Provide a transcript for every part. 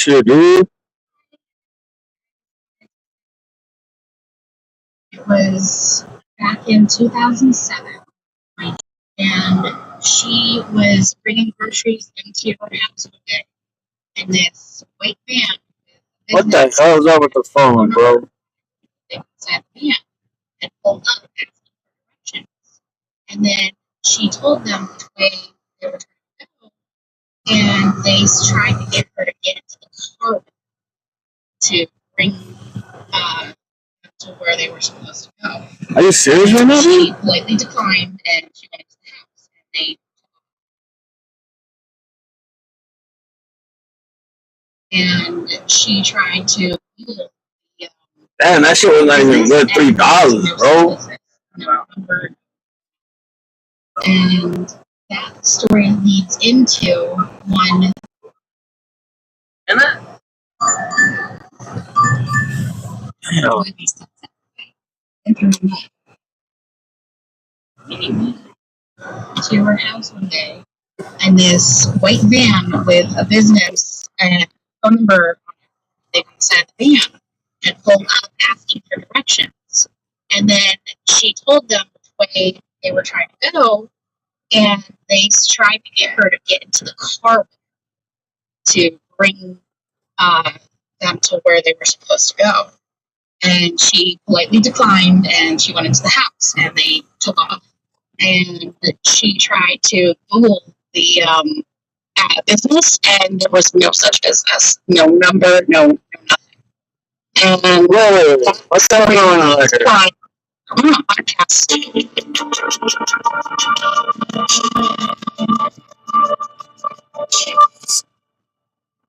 Shit, dude. It was back in 2007, and she was bringing groceries into her house one day, and this white van What the hell is up with the phone, bro? inside the van and pulled up asking for directions. And then she told them which way they were trying to go, and they tried to get her to get into the car to bring them to where they were supposed to go. Are you serious right now? She politely declined, and she went into the house, and she tried to Google the Damn, that shit was not even good $3, bro. And that story leads into one. And that? To her house one day, and this white van with a business and phone number inside the van and pulled up asking for directions. And then she told them which way they were trying to go, and they tried to get her to get into the car to bring them to where they were supposed to go. And she politely declined, and she went into the house, and they took off. And she tried to Google the business, and there was no such business. No number, no nothing. And what's going on here? I'm on a podcast.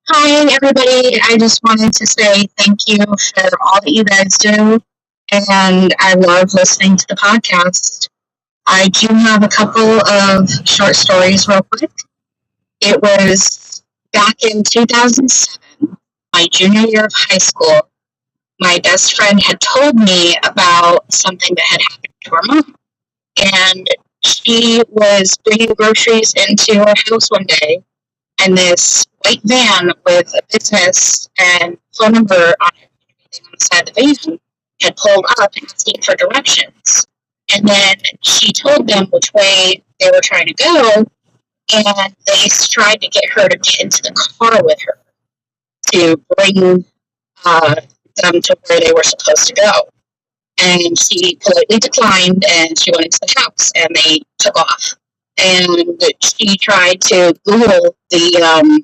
Hi, everybody. I just wanted to say thank you for all that you guys do, and I love listening to the podcast. I do have a couple of short stories real quick. It was back in 2007, my junior year of high school. My best friend had told me about something that had happened to her mom. And she was bringing groceries into her house one day, and this white van with a business and phone number on it on the side of the van had pulled up asking for directions. And then she told them which way they were trying to go, and they tried to get her to get into the car with her to bring them to where they were supposed to go. And she politely declined, and she went into the house, and they took off. And she tried to Google the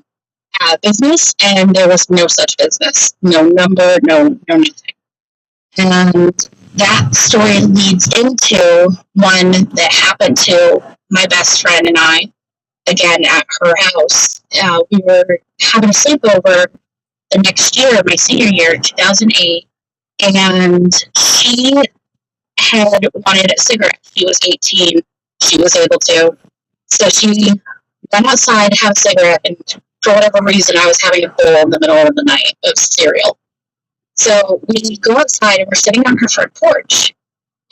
business, and there was no such business. No number, no nothing. And that story leads into one that happened to my best friend and I, again, at her house. We were having a sleepover the next year, my senior year, 2008, and she had wanted a cigarette. She was 18. She was able to. So she went outside to have a cigarette, and for whatever reason, I was having a bowl in the middle of the night of cereal. So we go outside, and we're sitting on her front porch,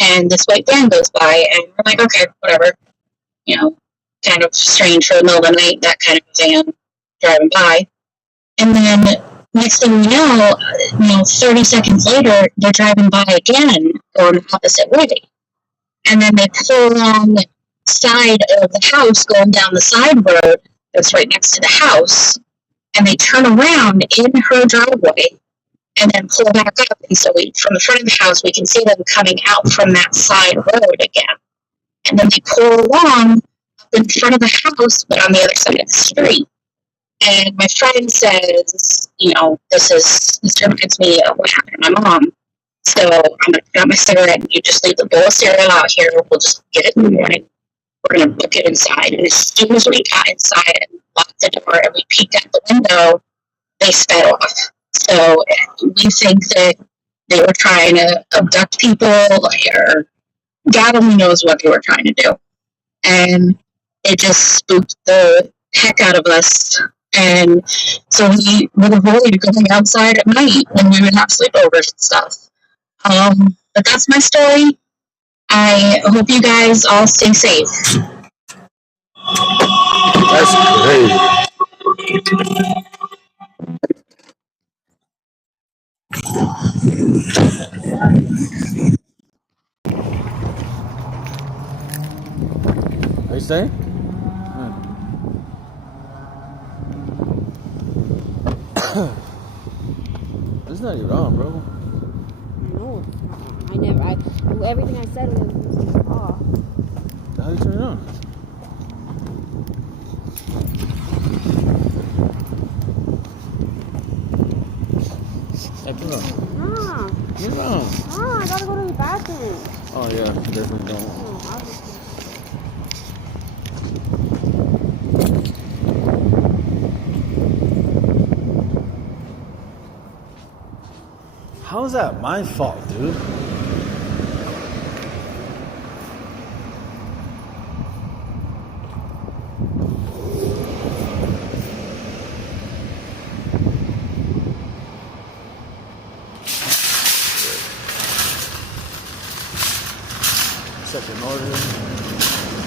and this white van goes by, and we're like, okay, whatever. You know, kind of strange for the middle of the night, that kind of van driving by. And then next thing we know, 30 seconds later, they're driving by again, going the opposite way. And then they pull along the side of the house, going down the side road that's right next to the house, and they turn around in her driveway and then pull back up. And so from the front of the house, we can see them coming out from that side road again. And then they pull along up in front of the house, but on the other side of the street. And my friend says, this reminds me of what happened to my mom. So I'm going to put out my cigarette, and you just leave the bowl of cereal out here. We'll just get it in the morning. We're going to book it inside. And as soon as we got inside and locked the door and we peeked out the window, they sped off. So we think that they were trying to abduct people, or God only knows what they were trying to do. And it just spooked the heck out of us. And so we would avoid going outside at night when we would have sleepovers and stuff. But that's my story. I hope you guys all stay safe. That's crazy. Are you staying? It's not even wrong, bro. No, it's not. I never. Everything I said was off. How do you turn it on? Hey, get on. Nah, Get on. nah, I gotta go to the bathroom. Oh yeah, definitely don't. No, I was- How is that my fault, dude? Second order.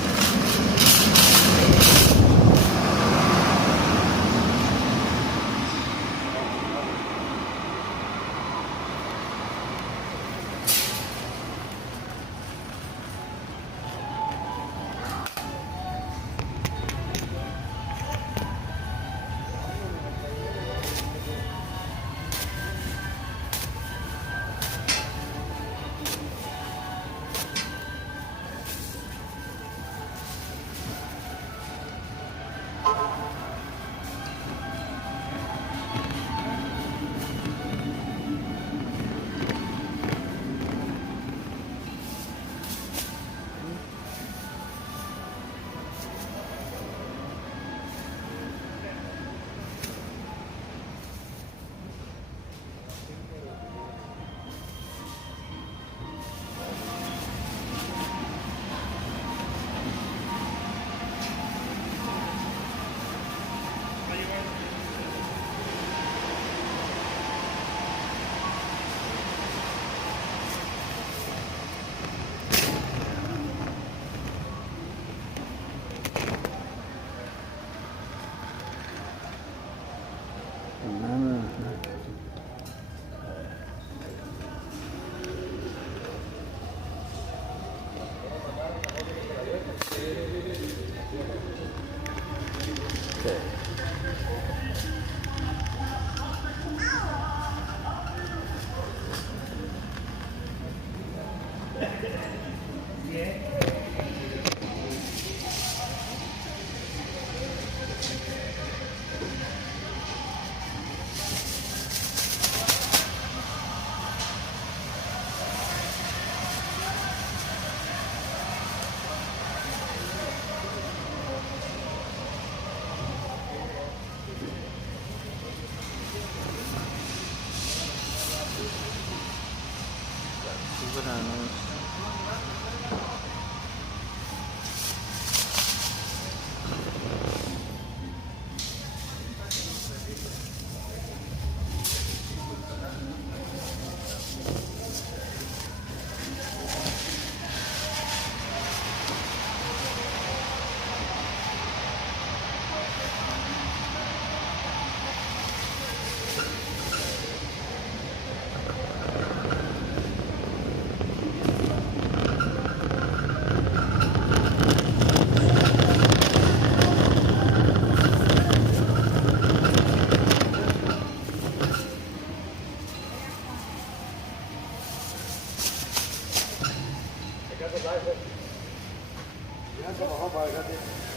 Okay.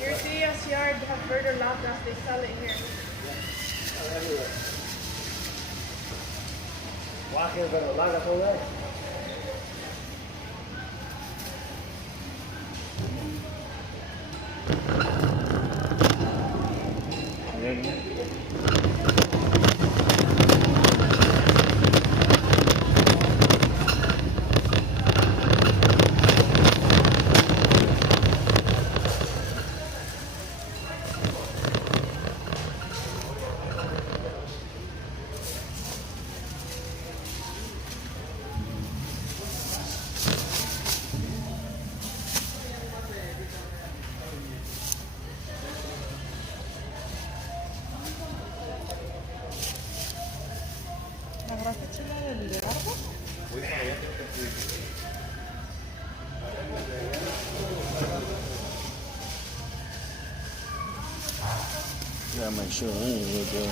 Your CS yard have further latas, they sell it here. gotta make sure we ain't real good.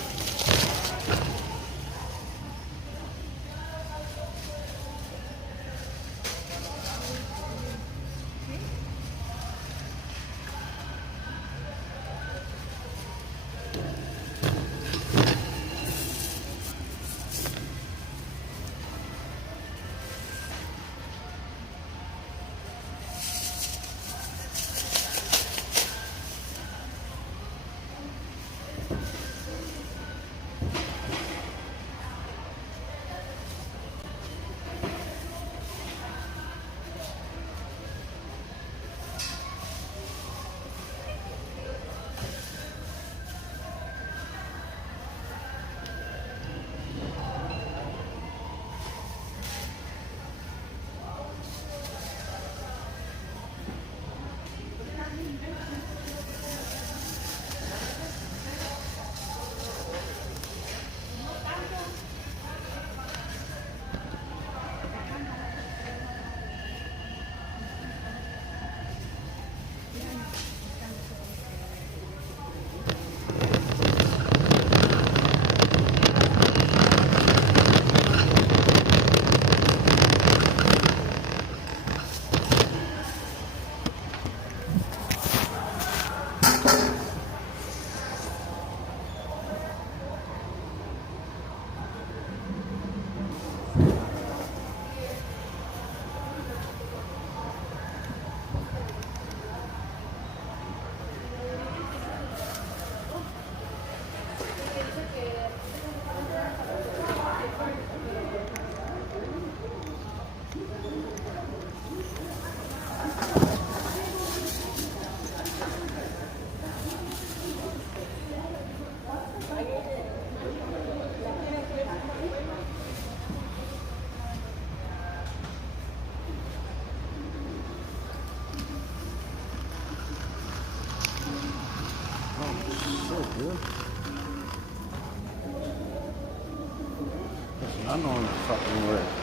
I know I'm fucking right.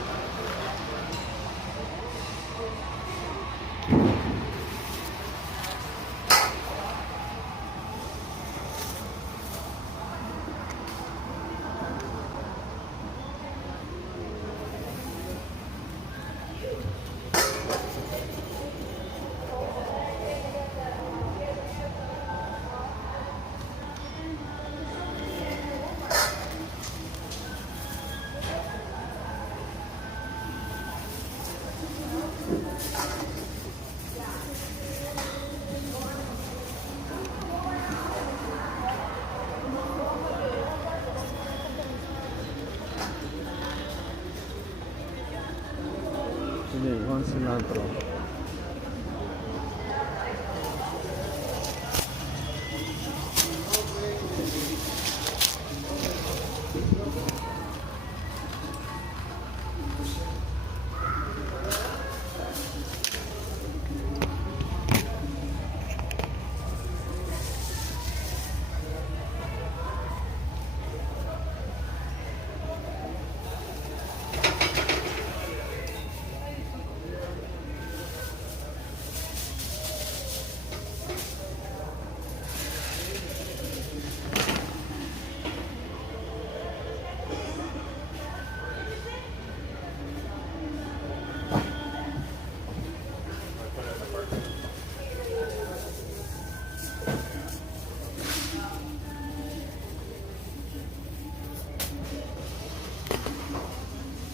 Tiene one cilantro.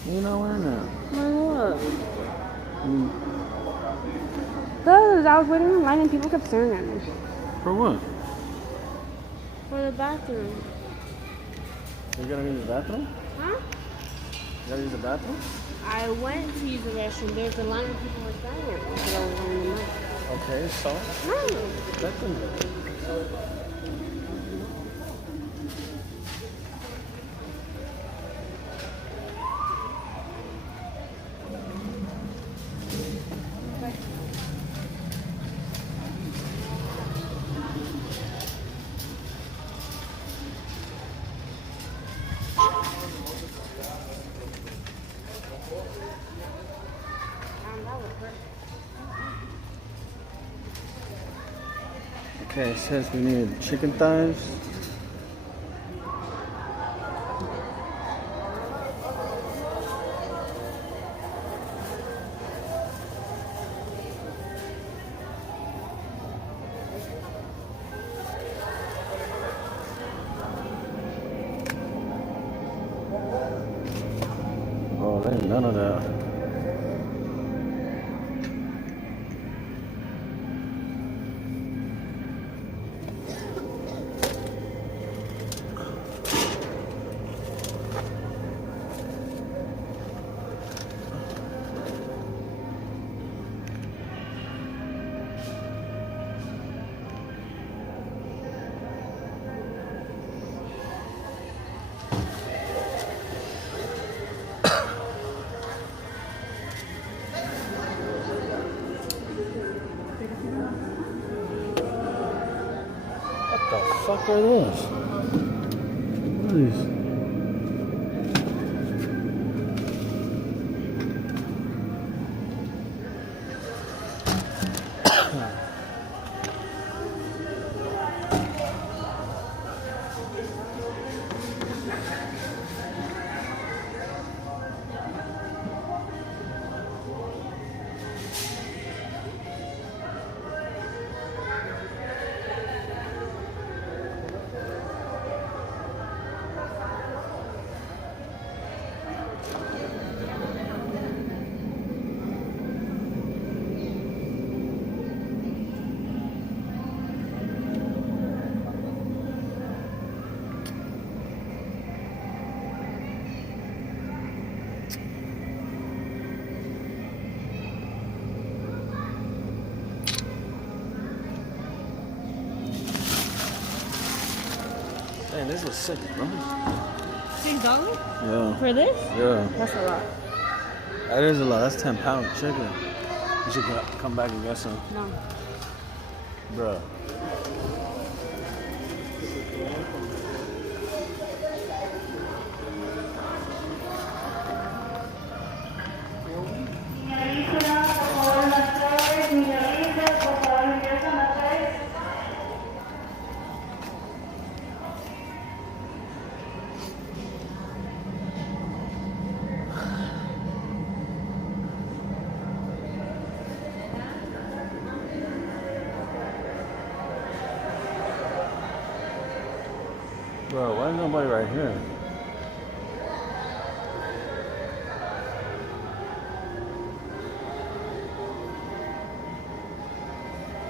You know where now? My lord. Because I was waiting in line and people kept staring at me. For what? For the bathroom. You gotta use the bathroom? Huh? You gotta use the bathroom? I went to use the restroom. There's a line of people were staring at me because I was on the mic. Okay, so No. let them do it. That was perfect. Okay, it says we need chicken thighs, there ain't none of that. What the fuck are those? What are these? Man, this was sick, bro. $6 Yeah. for this? Yeah. That's a lot. That is a lot. That's 10 pound chicken. You should come back and get some. No. Bruh. Bro, why is nobody right here?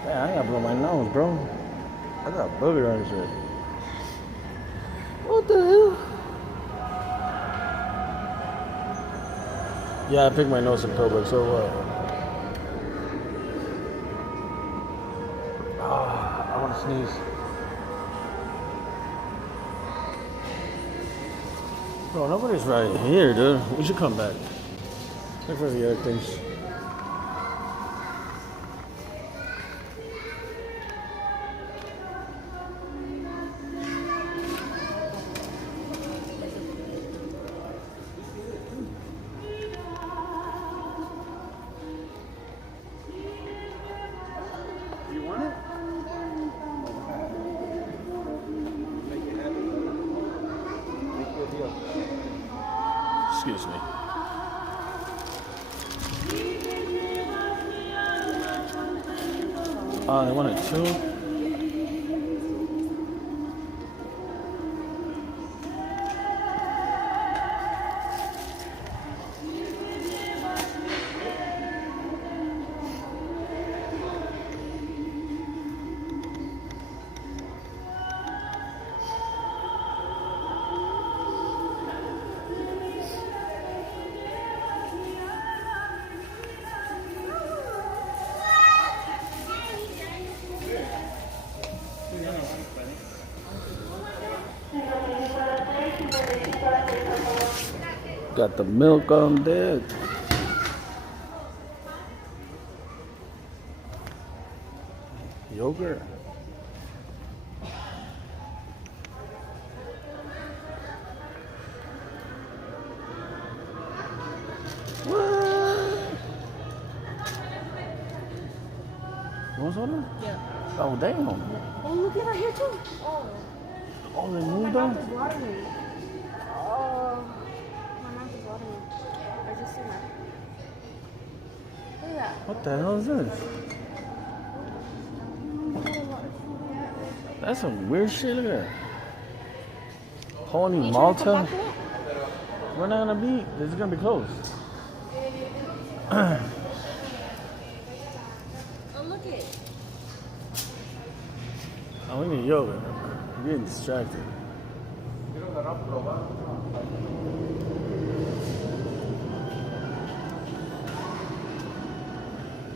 Man, I gotta blow my nose, bro. I got a booger on shit. What the hell? Yeah, I picked my nose in public, so what? I wanna sneeze. Bro, nobody's right here, dude. We should come back. Look for the other things. You want it? Make it happy. Make you a deal. Excuse me. Oh, they wanted two? Got the milk on deck. Yogurt. What? You want soda? Yeah. Oh, damn. Oh, look at right here too. Oh. Oh, they My moved mouth on? is watering. Oh. My mouth is watering. I just seen that. Look at that. What the hell is this? That's some weird shit. Look at that. Pony You trying to come Malta? back for that? We're not gonna be. This is gonna be closed. Oh, look it. Oh, we need yoga. We're getting distracted.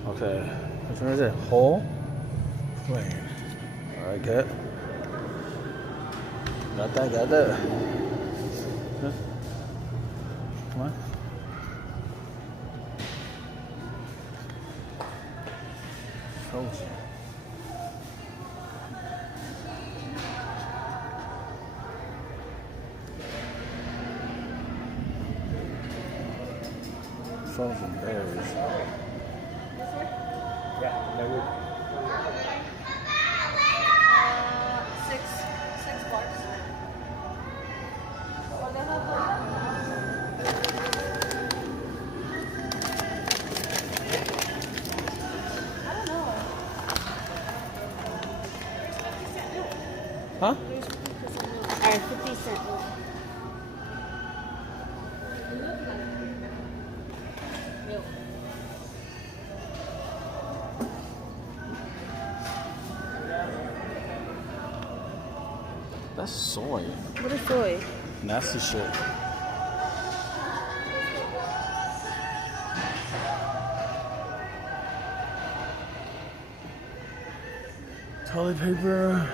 Okay. Which one is it? Hole? Wait. Alright, good. Got that, got that. Huh? Come on. Frozen. Frozen berries. Yeah, that would. 6 bars. Huh? Alright, 50 cents. That's soy. What is soy? Nasty shit. Toilet paper.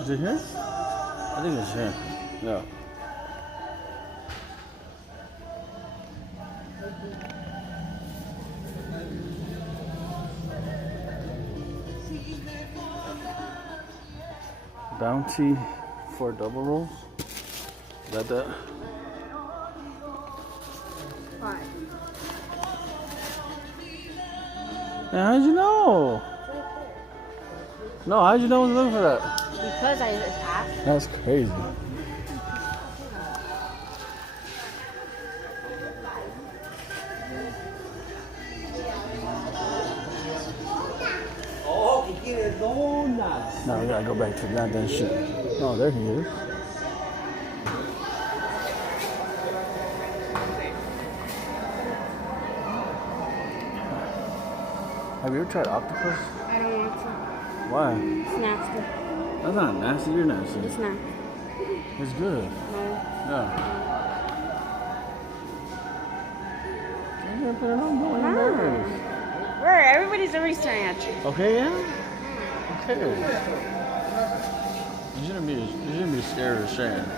Is it here? I think it's here. Yeah. Bounty for double rolls. Is that? 5. Man, how'd you know? No, how'd you know I was looking for that? Because I just asked. That's crazy. Oh, que quiere donuts. Now we gotta go back to that damn shit. Oh, there he is. Have you ever tried octopus? I don't want to. Why? It's nasty. That's not nasty. You're nasty. It's not. It's good. No. Yeah. You're gonna put it on. Don't embarrass. Where? Everybody's already staring at you. Okay, yeah? Okay. You shouldn't be scared or ashamed.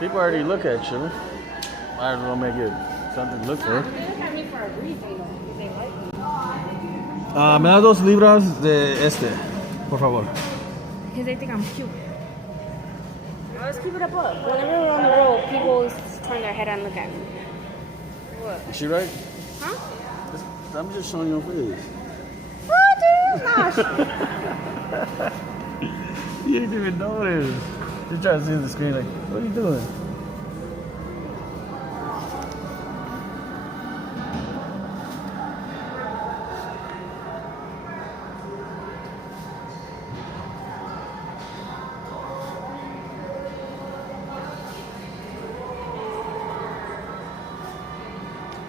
People already look at you. Might as well make it something to look for. They look at me for a reason, though, because they like me. Me da 2 libras de este, por favor. Because they think I'm cute. Now let's keep it up. Whenever we're on the road, people always turn their head and look at me. What? Is she right? Huh? I'm just showing your face. What, dude? Nah. You didn't even notice. You're trying to see the screen like, what are you doing?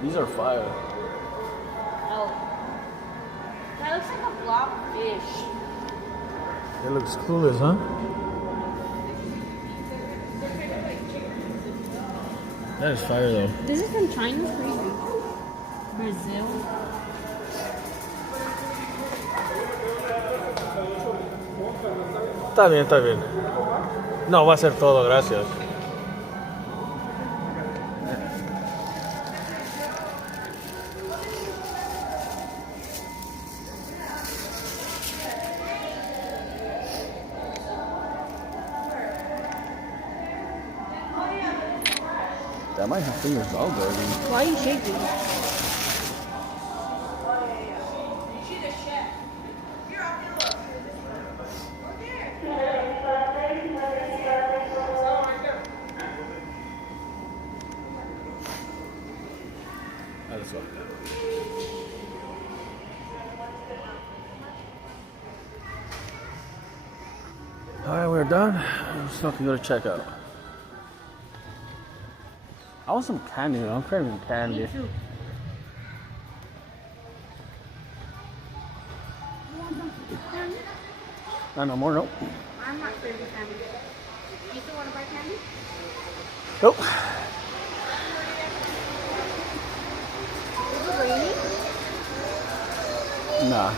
These are fire. Oh. That looks like a blob fish. It looks clueless, huh? That is fire though. This is from China? Crazy. Brazil. Está bien, está bien. No, va a ser todo, gracias. That might have fingers all dirty. Why are you shaking? Let's go. Alright, we're we're done. So I can go to checkout. I want some candy. I'm craving candy. Me too. Not no more, nope. I'm not craving candy. You still want to buy candy? Nope. Is it raining? Nah.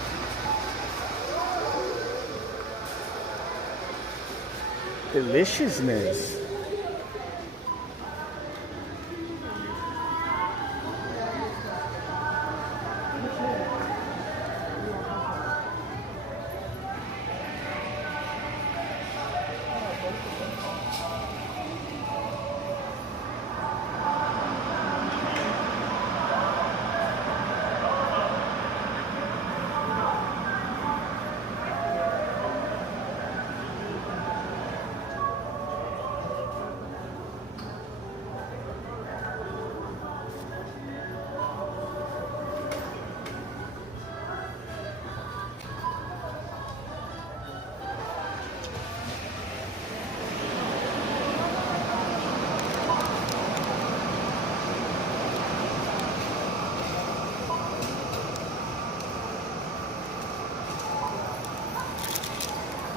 Deliciousness.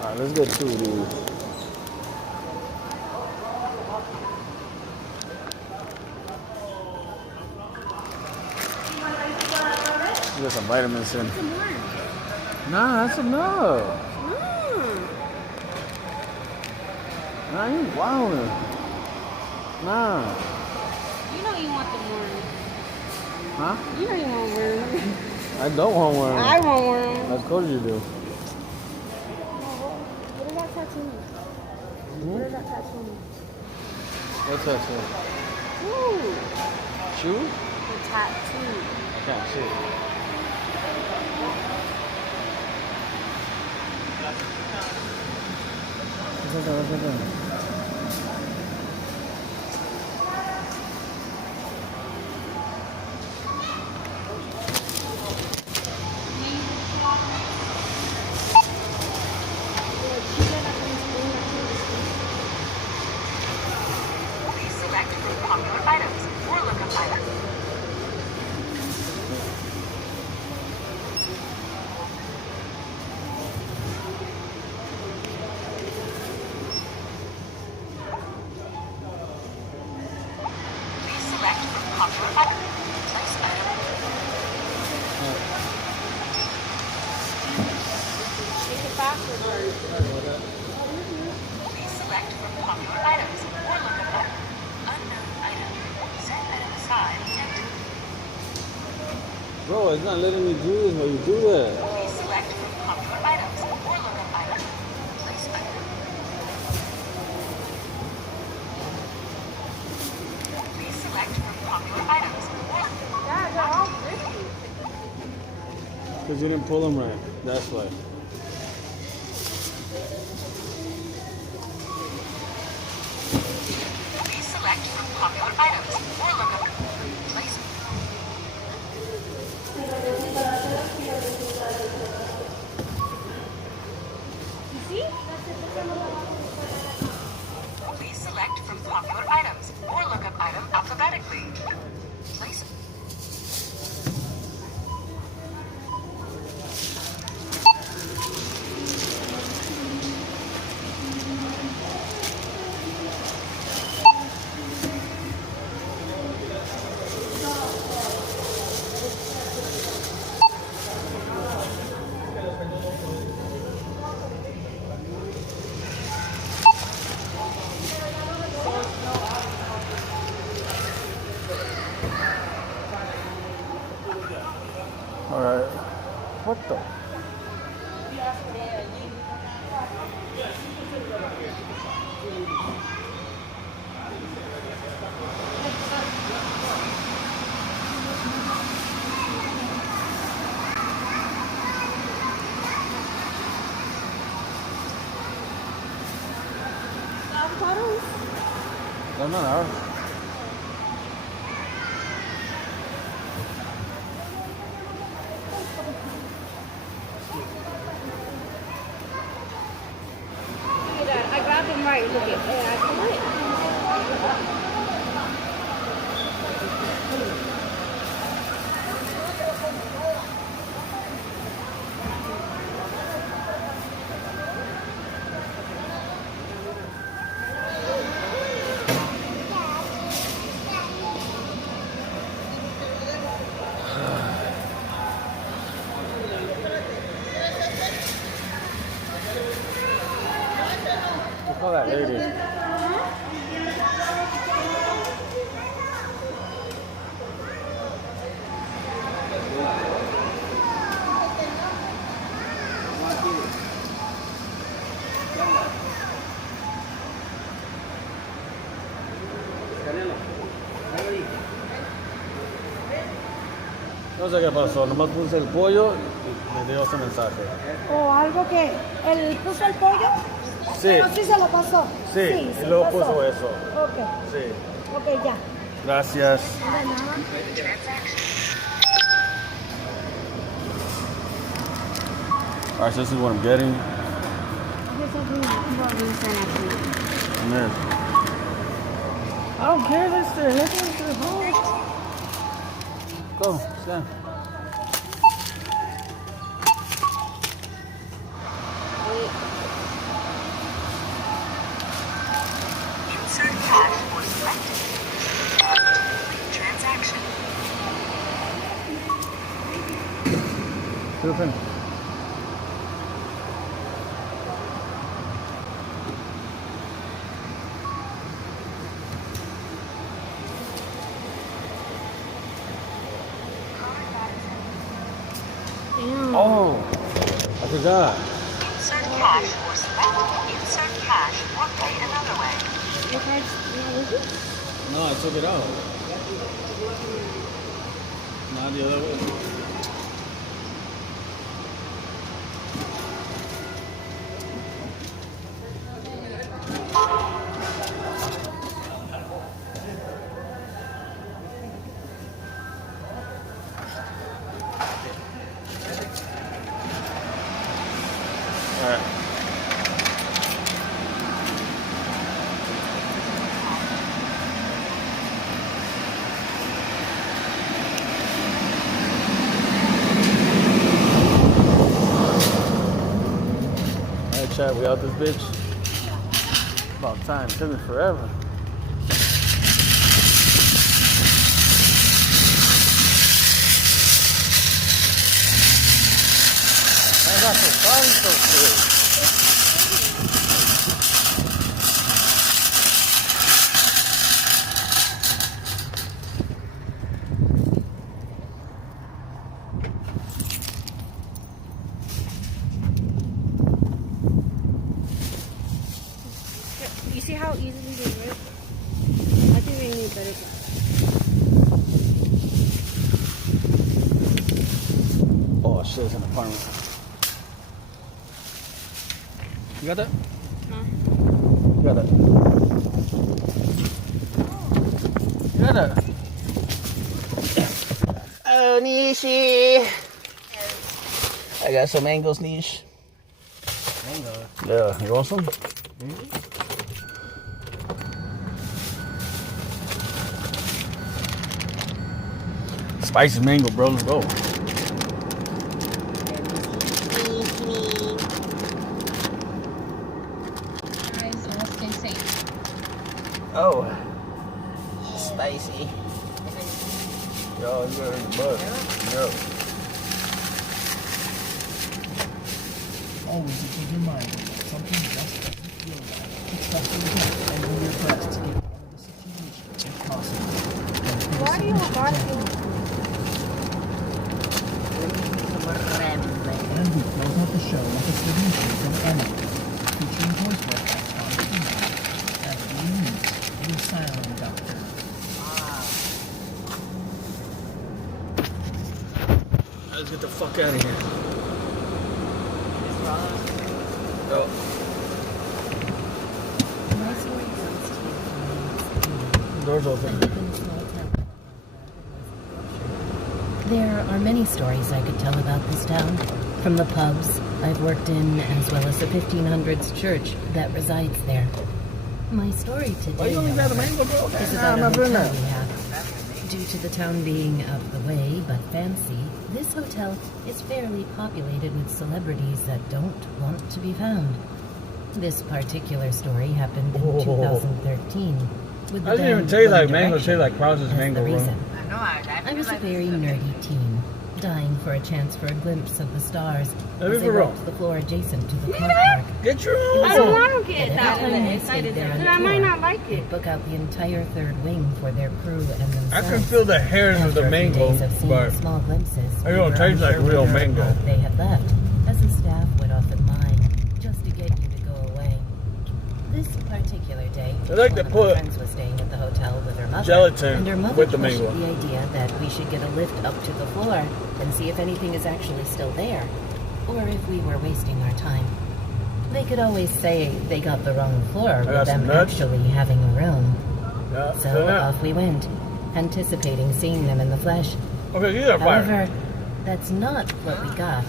Alright, let's get two of these. Get some vitamins in. Some more. Nah, that's enough. Nah, you wildin'. Nah. You know you want the worm. Huh? You know you want worm. I don't want one. I want worm. Of course you do. What does that tattoo mean? What does that tattoo mean? What's that? Ooh. Shoe? The tattoo. I can't see it. What's that? Please select from popular items or look up items. Please select from popular items. Place item. Take it backwards. Please select from popular items or look up item. Unknown item. Set item aside and Bro, it's not letting me do this while you do that. please select from popular items or look up item. Place item. Please select from popular items or Yeah, they're all pretty. Because you didn't pull them right. That's why. please select from popular items or look up place. You see? Please select from popular items or look up item alphabetically. Place. Alright. What the? They're not ours. Look at that. I I'm right. Look at I'm right. Look at that lady. No sé qué pasó, nomás puse el pollo y me dio ese mensaje. O algo que él puso el pollo, Sí, pero sí se lo pasó. sí, se y luego pasó. puso eso. Ok, Sí. ok, ya. Gracias. De nada. Alright, so this is what I'm getting. Man. I don't care if it's there. Let's go to the home. Go, stand. Insert cash or selected. Complete transaction. Open. Oh, I forgot. Insert cash or select. Insert cash or pay another way. Your card's not with you? No, I took it out. Not the other way. All right. Alright, chat, we out this bitch. About time, it took me forever. I got so fun so quick. You see how easily they rip? I think they need better glass. Oh shit, it's an apartment. You got that? Huh? You got that? You got that? Oh, Nishi. I got some mangoes, Nish. Mango? Yeah, you want some? Spicy mango, bro. Let's go. Guys, all stay safe. Oh, spicy. Yo, you got in the butt. Yo. Always keep in mind that something just doesn't feel right. It's best to look and do your best to get out of the situation if possible. Why do you have garfield? And we close out the show with a submission from Emma, featuring voice work by Tom Keenan as the unique Asylum Doctor. Let's get the fuck out of here. Go. Doors open. There are many stories I could tell about this town, from the pubs I've worked in, as well as the 1500s church that resides there. My story Why today you only got a mango, bro? is Nah, about I'm a not doing hotel that. we have. Due to the town being out of the way but fancy, this hotel is fairly populated with celebrities that don't want to be found. This particular story happened in 2013. With the I didn't even band taste One like mango, it Direction tastes like Krause's as mango, the bro. reason. I was a very nerdy teen, dying for a chance for a glimpse of the stars Let as me they for real. walked to the floor adjacent to the car park. Get your It was I don't all- want to get but that every time they excited stayed there on because I might tour, not like they'd it. book out the entire third wing for their crew and themselves. I can feel the hairs of After the a few mango, days of seeing but small glimpses, it don't taste like real mango. They had left, as the staff would often lie, just to get you to go away. This particular day, They like to one of put my friends was staying at the hotel with her mother, gelatin and her mother with the pushed mango. the idea that we should get a lift up to the floor and see if anything is actually still there, or if we were wasting our time. They could always say they got the wrong floor got with some them nuts. actually having a room. Yeah, So off we went, anticipating seeing them in the flesh. Okay, these are fire. However, that's not what we got.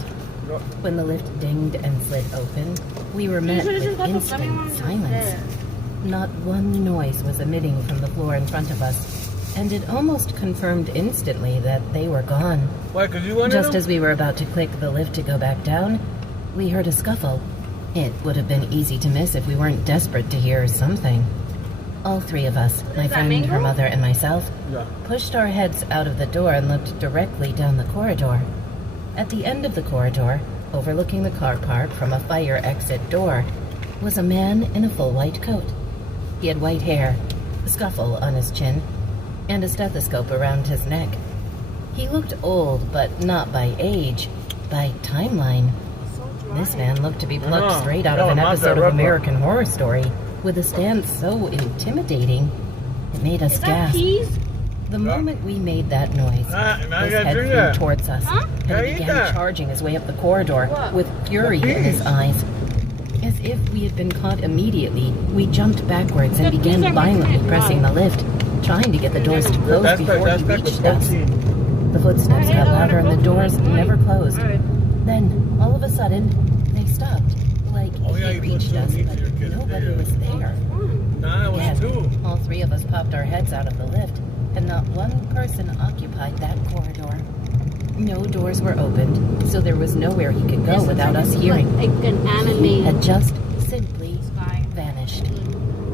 When the lift dinged and slid open, we were met should've just with got the funny instant ones silence. instead. Not one noise was emitting from the floor in front of us, and it almost confirmed instantly that they were gone. Why, because you wanted Just them? as we were about to click the lift to go back down, we heard a scuffle. It would have been easy to miss if we weren't desperate to hear something. All three of us, my that friend, mango? her mother, and myself, Yeah. pushed our heads out of the door and looked directly down the corridor. At the end of the corridor, overlooking the car park from a fire exit door, was a man in a full white coat. He had white hair, a scuffle on his chin, and a stethoscope around his neck. He looked old, but not by age, by timeline. This man looked to be plucked know. straight out No, of an not episode that of rubber. American Horror Story, with a stance so intimidating, it made us Is that gasp. peas? The moment we made that noise, Now you his gotta head drink flew that. towards us, Huh? and Yeah, he eat began that. charging his way up the corridor What? with fury in his peas. eyes. As if we had been caught immediately, we jumped backwards and The peas began are violently making it pressing dry. the lift, trying to get the doors to close That's before like he the reached us. protein. The footsteps got louder and the doors never closed. Alright. Then, all of a sudden, they stopped. Like Oh, yeah, he you put reached two us, meat but to your kids. nobody Yeah. was there. Nah, it was Again, two. all three of us popped our heads out of the lift, and not one person occupied that corridor. No doors were opened, so there was nowhere he could go without us hearing. Like an He anime. had just simply vanished.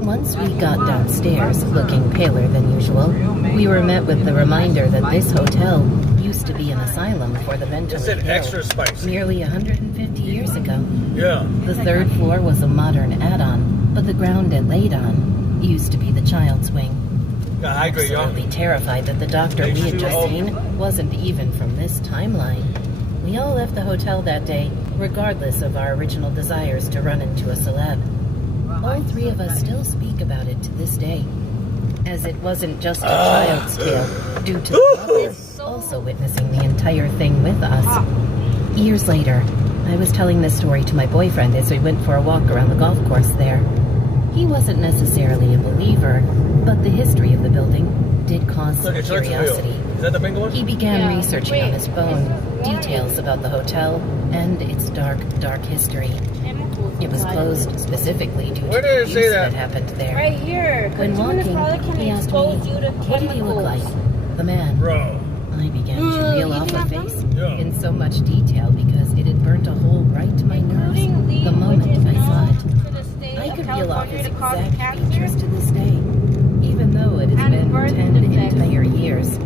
Once we got downstairs, looking paler than usual, we were met with the reminder that this hotel used to be an asylum for the It mentally said ill. extra spicy. Nearly 150 years ago. Yeah. The third floor was a modern add-on, but the ground it laid on used to be the child's wing. Got hydrate, y'all. Absolutely terrified that the doctor we had just H2O. seen wasn't even from this timeline. We all left the hotel that day, regardless of our original desires to run into a celeb. All three of us still speak about it to this day, as it wasn't just a child's tale, due to the mother also witnessing the entire thing with us. Years later, I was telling this story to my boyfriend as we went for a walk around the golf course there. He wasn't necessarily a believer, but the history of the building did cause some Look, it's real. curiosity. Is that the mango one? He began Yeah. researching on his phone details about the hotel and its dark, dark history. It was closed specifically due to Where the did it say abuse that? that happened there. Right here. When Continuous walking, product can he asked me, expose you to "What did he look like?" chemicals. The man. Bro. I began to reel off a face Yeah. in so much detail because it had burnt a hole right to my nerves Including the the moment which is I saw known it. to the state I of could reel off California his to cause exact cancer. features to this day, even though it has And been birth 10 defects. entire years.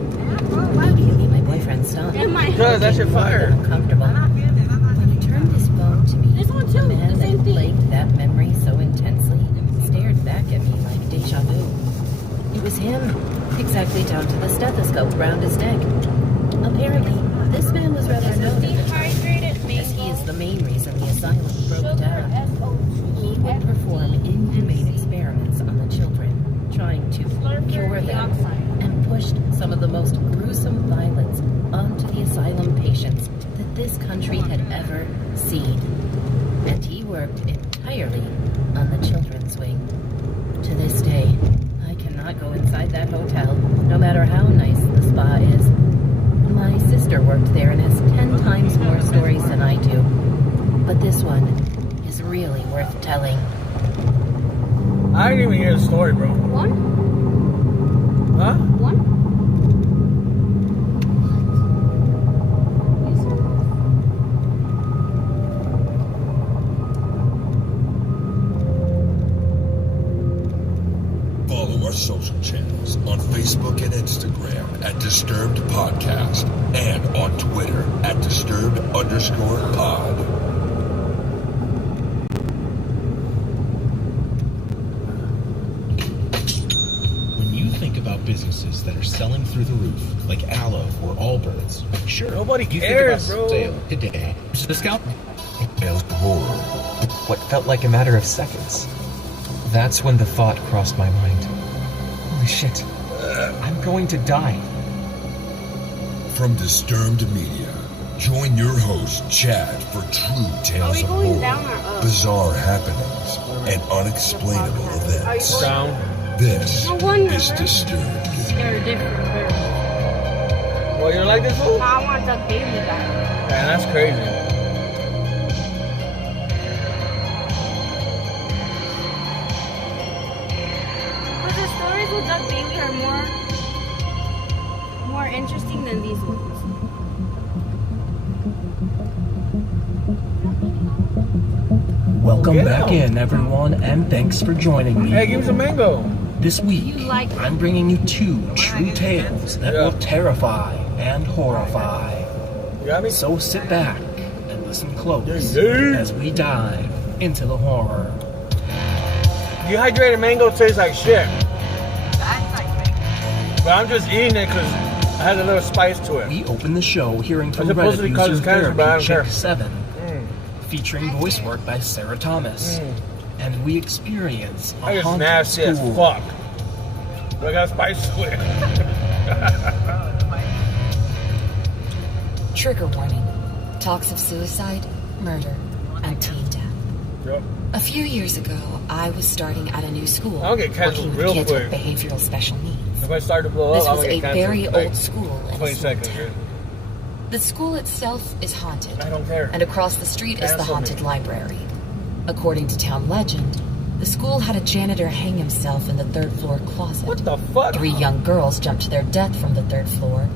Immediately, my boyfriend stopped. Yeah, my- Cuz, that shit More than fire. uncomfortable. When he turned his phone to me, This one too, the man the same that thing. plagued that memory so intensely stared back at me like deja vu. It was him, exactly down to the stethoscope round his neck. Apparently, this man was rather known at the time, Dehydrated as he is mango, the main reason the asylum broke sugar, down. He SO2, would perform inhumane experiments on the children, trying to cure them, and pushed some of the most gruesome violence onto the asylum patients that this country had ever seen. And he worked entirely on the children's wing. To this day, I cannot go inside that hotel, no matter how nice the spa is. My sister worked there and has 10 times more stories than I do. But this one is really worth telling. I didn't even hear the story, bro. One? Huh? One? Follow our social channels on Facebook and Instagram at Disturbed Podcast and on Twitter at Disturbed_pod. When you think about businesses that are selling through the roof, like Aloe or Allbirds, sure, Nobody you cares, think bro. about sale today. Discount. Tales of horror. What felt like a matter of seconds. That's when the thought crossed my mind. Holy shit. I'm going to die. From Disturbed Media, join your host Chad for true tales of horror, bizarre happenings, and unexplainable events. Down. This No wonder. is Disturbed. They're different. Well, you don't like this fool? I want Doug Bailey back. Man, that's crazy. But the stories with Doug Bailey are more interesting than these ones. Welcome Get back out. in, everyone, and thanks for joining me. Hey, give me some mango. This week, You like I'm bringing you two true tales that Yeah. will terrify and horrify. You got me? So sit back and listen close Yeah. as we dive into the horror. Dehydrated mango tastes like shit. But I'm just eating it because it has a little spice to it. We open the show hearing from supposedly Reddit causes user cancer, but I don't Therapy care. Chick 7, featuring voice work by Sarah Thomas. And we experience a I just haunted nasty as school. fuck. But I got spice to it. Trigger warning. Talks of suicide, murder, and teen death. Yep. A few years ago, I was starting at a new school, I'll get canceled working with real kids quick. with behavioral special needs. If I start to blow This up, I'm was gonna a get canceled. very like old school in 20 a small seconds, town. dude. The school itself is haunted, I don't care. and across the street is the Cancel me. haunted library. According to town legend, the school had a janitor hang himself in the third-floor closet. What the fuck? 3 young girls jumped to their death from the third floor,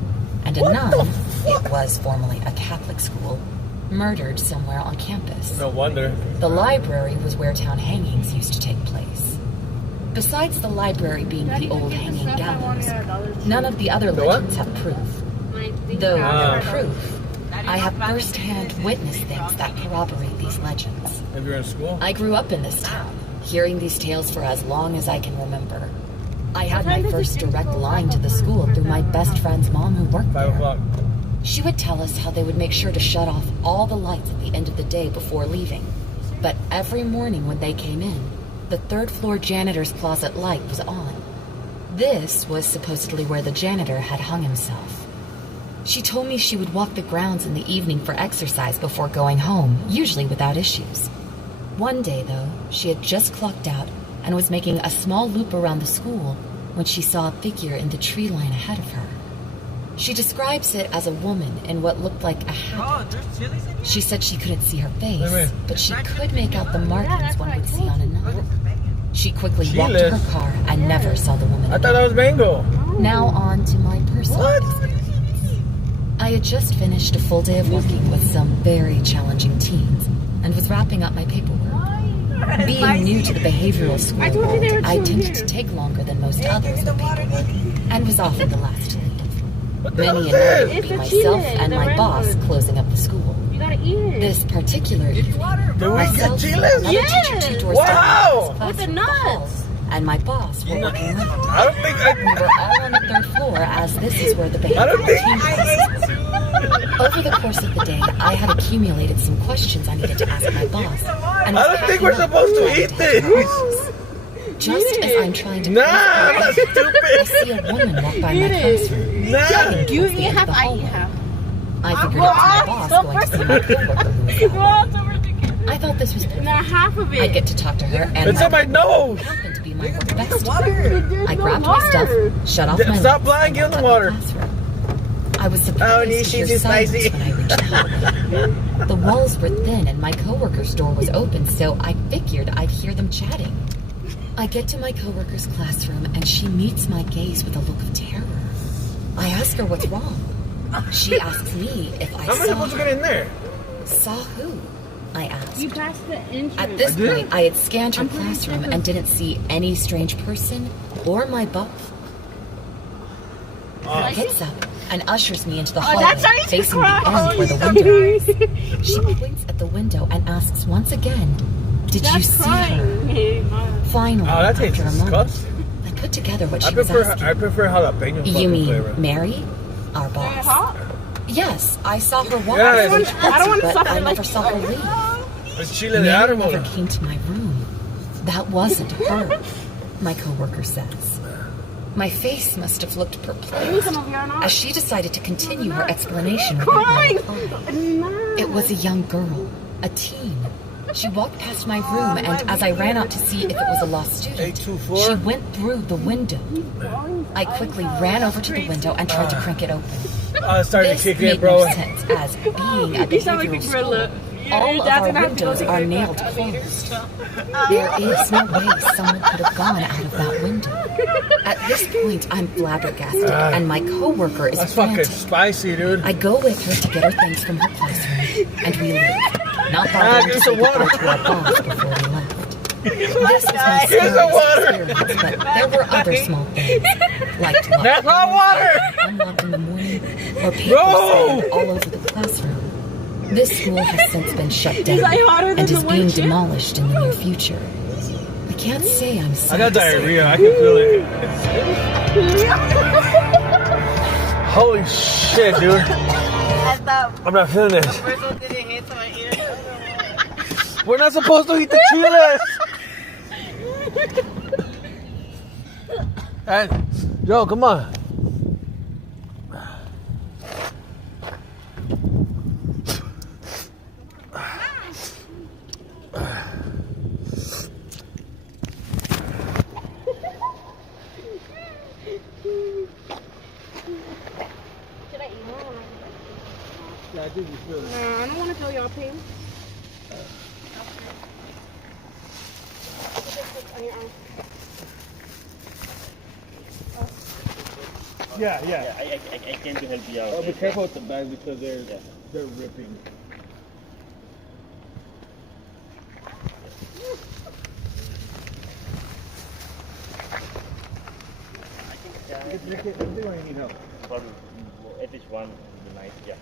and a What nun, the it was formerly a Catholic school, murdered somewhere on campus. No wonder. The library was where town hangings used to take place. Besides the library being the old hanging gallows, none of the other The what? legends have proof. Though no proof, I have first-hand witnessed things that corroborate these legends. If you're in school. I grew up in this town, hearing these tales for as long as I can remember. I had my first direct line to the school through my best friend's mom who worked 5 there. o'clock. She would tell us how they would make sure to shut off all the lights at the end of the day before leaving. But every morning when they came in, the third-floor janitor's closet light was on. This was supposedly where the janitor had hung himself. She told me she would walk the grounds in the evening for exercise before going home, usually without issues. One day, though, she had just clocked out and was making a small loop around the school when she saw a figure in the tree line ahead of her. She describes it as a woman in what looked like a habit. She said she couldn't see her face, but she could make out the markings one would see on a knife. She quickly walked to her car and never saw the woman I again. thought that was mango. Now on to my personal experience. I had just finished a full day of working with some very challenging teens and was wrapping up my paperwork. Being new to the behavioral school world, I tended to take longer than most others with paperwork and was often the last to leave. Many annoyed would be myself and my boss closing up the school. You gotta eat it. This particular evening, Do we get myself, chiles? another teacher 2 doors Wow! down, With the nuts. and my boss were working late. I don't think We were all on the third floor, as this is where the I don't behavioral think- team classes. Over the course of the day, I had accumulated some questions I needed to ask my boss. And I don't think we're supposed to eat this. Just as I'm trying to Nah, I'm not I stupid. see a woman walk by my classroom. Nah. You eat half, I eat half. I figured it was my boss going to see my coworker who was out. I thought this was perfect. Not half of it. I get to talk to her, and It's in my nose. happened to be my work bestie. I grabbed my stuff, shut off my Stop lights, lying, and get in the walked out water. the classroom. I was Oh, surprised to she's hear too silence spicy. when I reached the hallway. The walls were thin and my coworker's door was open, so I figured I'd hear them chatting. I get to my coworker's classroom and she meets my gaze with a look of terror. I ask her what's wrong. She asks me if I How am I supposed to get in there? Saw who? I asked. You passed the entrance. At this point, I had scanned her classroom and didn't see any strange person or my boss. She gets up and ushers me into the hallway, facing the end where the window is. She points at the window and asks once again, "Did you see her?" Finally, that tastes after a moment, disgusting. I put together what she was asking. I prefer jalapeno. You mean flavor. Mary, our boss? Yes, I saw her walk. Yeah, I don't want to but suffer I like never saw her leave. It's chile de Mary árbol. never came to my room. That wasn't her, my coworker says. My face must have looked perplexed as she decided to continue her explanation. It was a young girl, a teen. She walked past my room, and as I ran out to see if it was a lost student, she went through the window. I quickly ran over to the window and tried to crank it open. It's starting This to kick made in, bro. no sense, as being a behavioral school, all of our windows are nailed closed. There is no way someone could have gone out of that window. At this point, I'm flabbergasted, and my coworker is That's frantic. fucking spicy, dude. I go with her to get her things from her classroom, and we leave. Not bothering to say goodbye to our boss before we left. This was my scariest experience, but there were other small things, like That's not water! unlocked in the morning, or papers scattered all over the classroom. This school has since been shut down and is being demolished in the near future. I can't say I'm sad. I got diarrhea. I can feel it. Holy shit, dude. I'm not feeling this. We're not supposed to eat the chiles. And Joe, come on. Yeah, I think you feel it. I don't want to feel your pain. On your arm. Yeah. I came to help you out. Oh, be careful with the bag because they're ripping. You need help. At least one would be nice, yeah.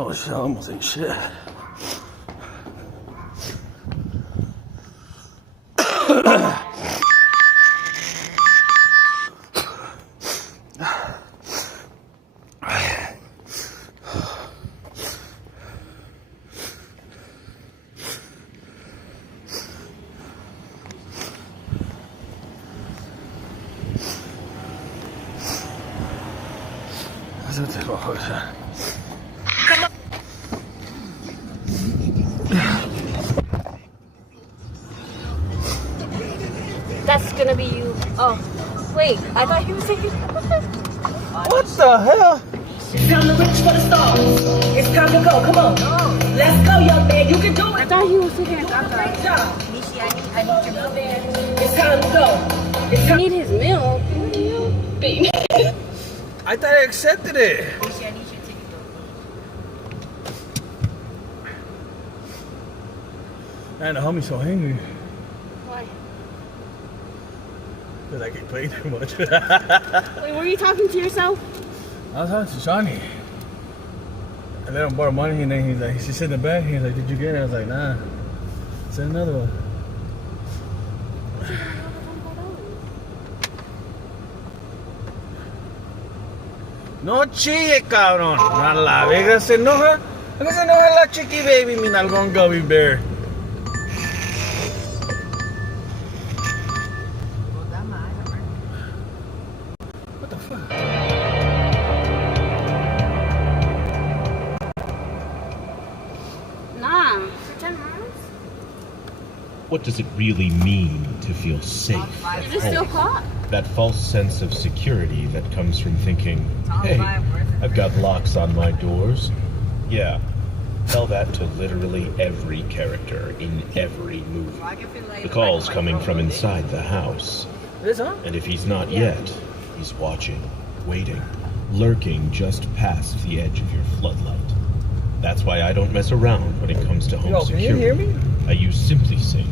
Oh shit, I almost ate shit. That's gonna be you. Oh, wait. I thought he was taking. What the hell? It's time to reach for the stars. It's time to go. Come on. Let's go, young man. You can do it. I thought he was taking. Great job. Nishi, I need your milk. It's time to go. I need his milk. I thought I accepted it. Nishi, I need your ticket. Man, the homie's so angry. Why? Because I get played too much. Wait, were you talking to yourself? I was talking to Shawnee. I let him borrow money and then he's like, she said in the back, he's like, did you get it? I was like, nah. Send another one. No chille, cabrón. A la verga se enoja. ¿Por qué se enoja la chiqui baby, mi nalgón gummy bear? What the fuck? Nah, for 10 miles? What does it really mean to feel safe? You're just still caught. That false sense of security that comes from thinking, hey, I've got locks on my doors. Yeah, tell that to literally every character in every movie. The call's coming from inside the house. And if he's not yet, he's watching, waiting, lurking just past the edge of your floodlight. That's why I don't mess around when it comes to home security. Can you hear me? I use Simply Safe,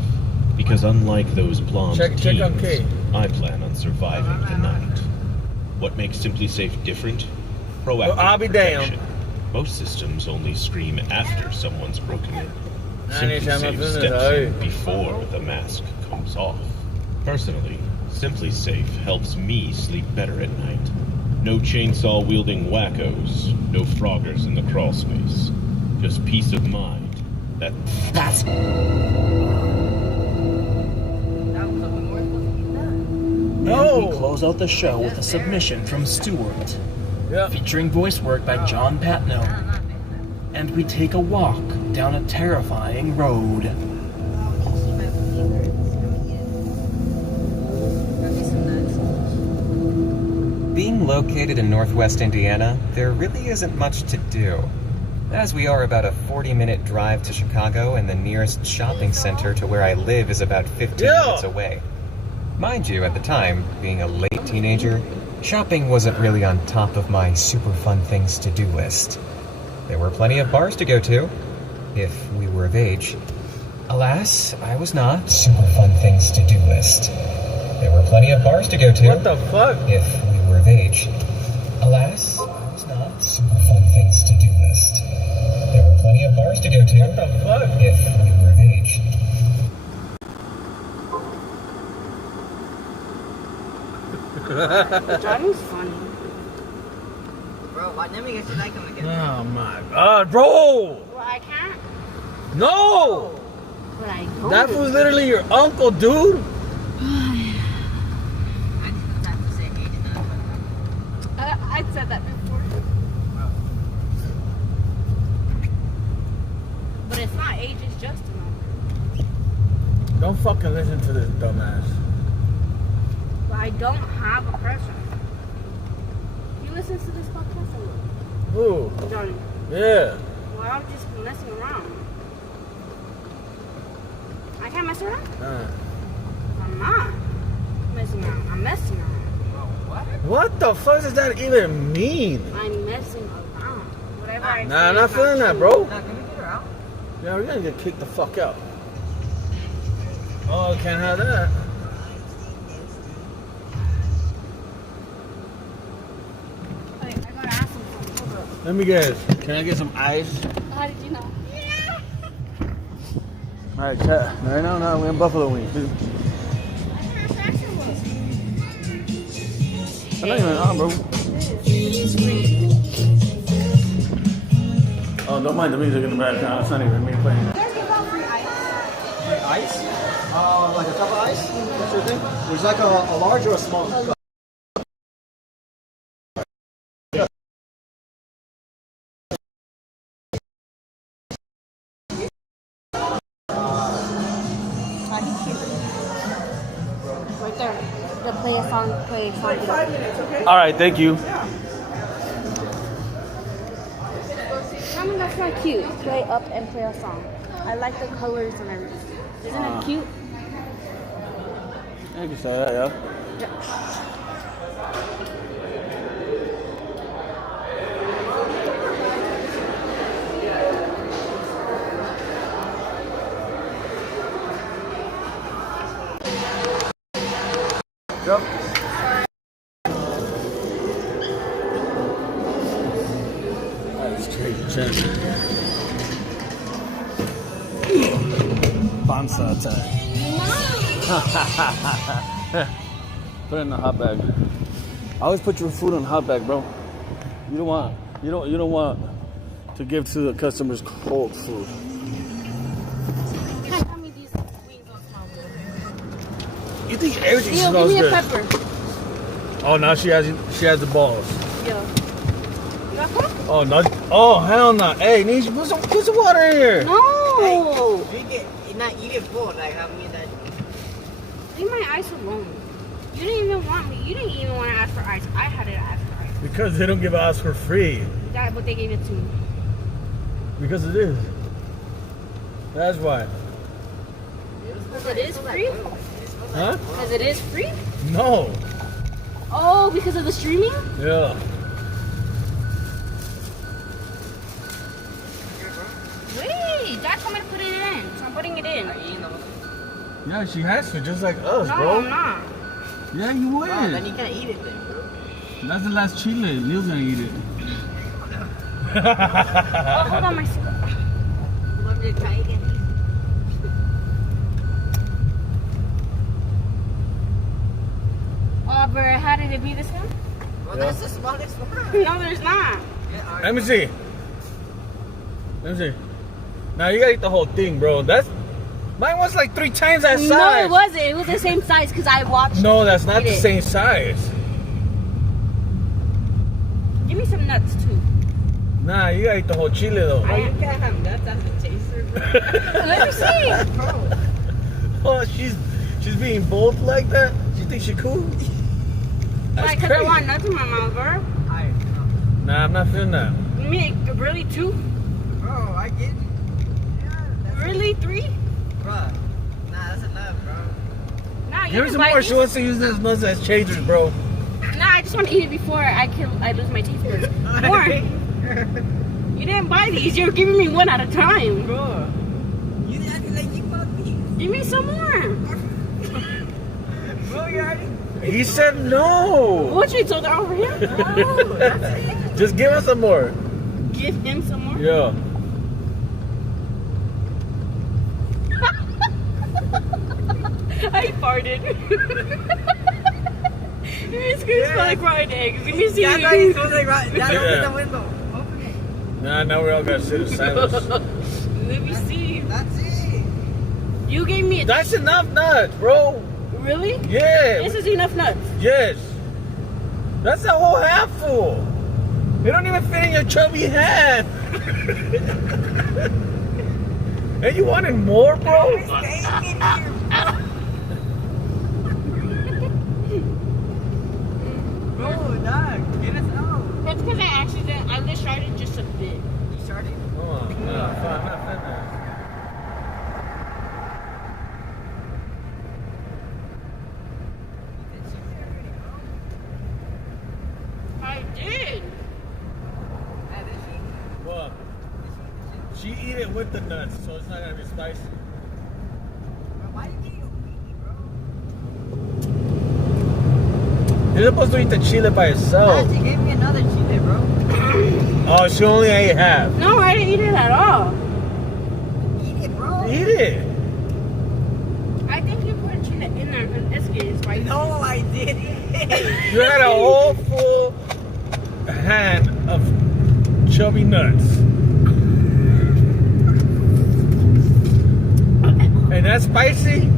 because unlike those blonde check on Kay. I plan on surviving the night. What makes Simply Safe different? Proactive I'll be protection. Most systems only scream after someone's broken in. Simply Safe steps in before the mask comes off. Personally, Simply Safe helps me sleep better at night. No chainsaw-wielding wackos, no froggers in the crawl space. Just peace of mind. That's... And we close out the show with a submission from Stuart, featuring voice work by John Patno. And we take a walk down a terrifying road. Being located in northwest Indiana, there really isn't much to do, as we are about a 40-minute drive to Chicago and the nearest shopping center to where I live is about 15 minutes away. Mind you, at the time, being a late teenager, shopping wasn't really on top of my super fun things to do list. There were plenty of bars to go to, if we were of age. Alas, I was not. Super fun things to do list. There were plenty of bars to go to. What the fuck? If we were of age. Alas, I was not. Super fun things to do list. There were plenty of bars to go to. What the fuck? If we were of age. The driving's funny. Bro, why let me get you like him again? Oh my god, bro! Well, I can't. No! But I go. That was literally your uncle, dude! I said that before. But it's not age, it's just a number. Don't fucking listen to this dumbass. But I don't have a pressure. You listen to this podcast a little. Who? Johnny. Yeah. Well, I'm just messing around. I can't mess around? I'm not messing around. I'm messing around. What the fuck does that even mean? I'm messing around. Whatever I say. Nah, I'm not feeling that, bro. Now, can we get her out? Yeah, we're gonna get kicked the fuck out. Oh, can't have that. Wait, I gotta ask him something. Hold up. Let me guess. Can I get some ice? How did you know? Alright, chat. Right now, we're in Buffalo Wings, dude. I'm not even on, bro. Oh, don't mind the music in the background. It's not even me playing. Ice? Like a cup of ice? Sure thing. There's like a large or a small cup. Right there. The play a song. All right, thank you. Tell me that's not cute. Play up and play a song. I like the colors and everything. Isn't it cute? I can say that, yeah. Yep. That's crazy, check. Panza attack. Put it in the hot bag. I always put your food in the hot bag, bro. You don't want to give to the customers cold food. You think everything smells give me good? a pepper. Oh, now she has the balls. Yeah. You got some? Oh no! Oh hell no! Hey, Nisha, put some water in here. No. You get full, like how me that. Leave my ice alone. You didn't even want me. You didn't even want to ask for ice. I had to ask for ice. Because they don't give us for free. That's what they gave it to me. Because it is. That's why. Because it is free? Huh? Because it is free? No. Oh, because of the streaming? Yeah. Wait, Dad told me to put it in, so I'm putting it in. Yeah, she has to, just like us, No, bro. I'm not. Yeah, you will. Then you can't eat it then, bro. That's the last chile. Leo's gonna eat it. Oh, hold on, my cigarette. You want me to try again? Oh, but how did it be this one? Well, that's the smallest one. No, there's not. Let me see. Now you gotta eat the whole thing, bro. Mine was like 3 times that size. No, it wasn't. It was the same size because I watched. No, that's not the it. same size. Give me some nuts too. Nah, you gotta eat the whole chile though. You can't have nuts as a chaser, bro. Let me see. Oh, she's being bold like that. She thinks she cool. That's Why? Because I crazy. want nuts in my mouth, bro. Nah, I'm not feeling that. You mean really 2? Bro, I get you. Really 3? Bro, nah, that's enough, bro. Nah, you Give her can some buy more. these. She wants to use those nuts as changers, bro. Nah, I just want to eat it before I lose my teeth first. More. You didn't buy these. You're giving me one at a time. Bro, you acting like you fucked me. Give me some more. Bro, you already. He said no. What you told her over here? No, that's it. Just give us some more. Give him some more. Yeah. I farted. It's gonna smell like rotten eggs. Let me see. That's why you supposed to like, Dad, Yeah. open the window. Open it. Nah, now we all gotta sit in silence. Let me see. That's it. You gave me a. That's enough nuts, bro. Really? Yeah. This is enough nuts. Yes. That's a whole handful. They don't even fit in your chubby hand. And you wanted more, bro? Bro, dog, get us out. That's because I just started just a bit. You started? Come on. No, fine, not finished. I did. What? She eat it with the nuts, so it's not gonna be spicy. Why you eat it? You're supposed to eat the chile by itself. She gave me another chile, bro. Oh, she only ate half. No, I didn't eat it at all. Eat it, bro. Eat it. I think you put chili in there because it's getting spicy. No, I didn't. You had a whole full hand of chubby nuts. And that's spicy?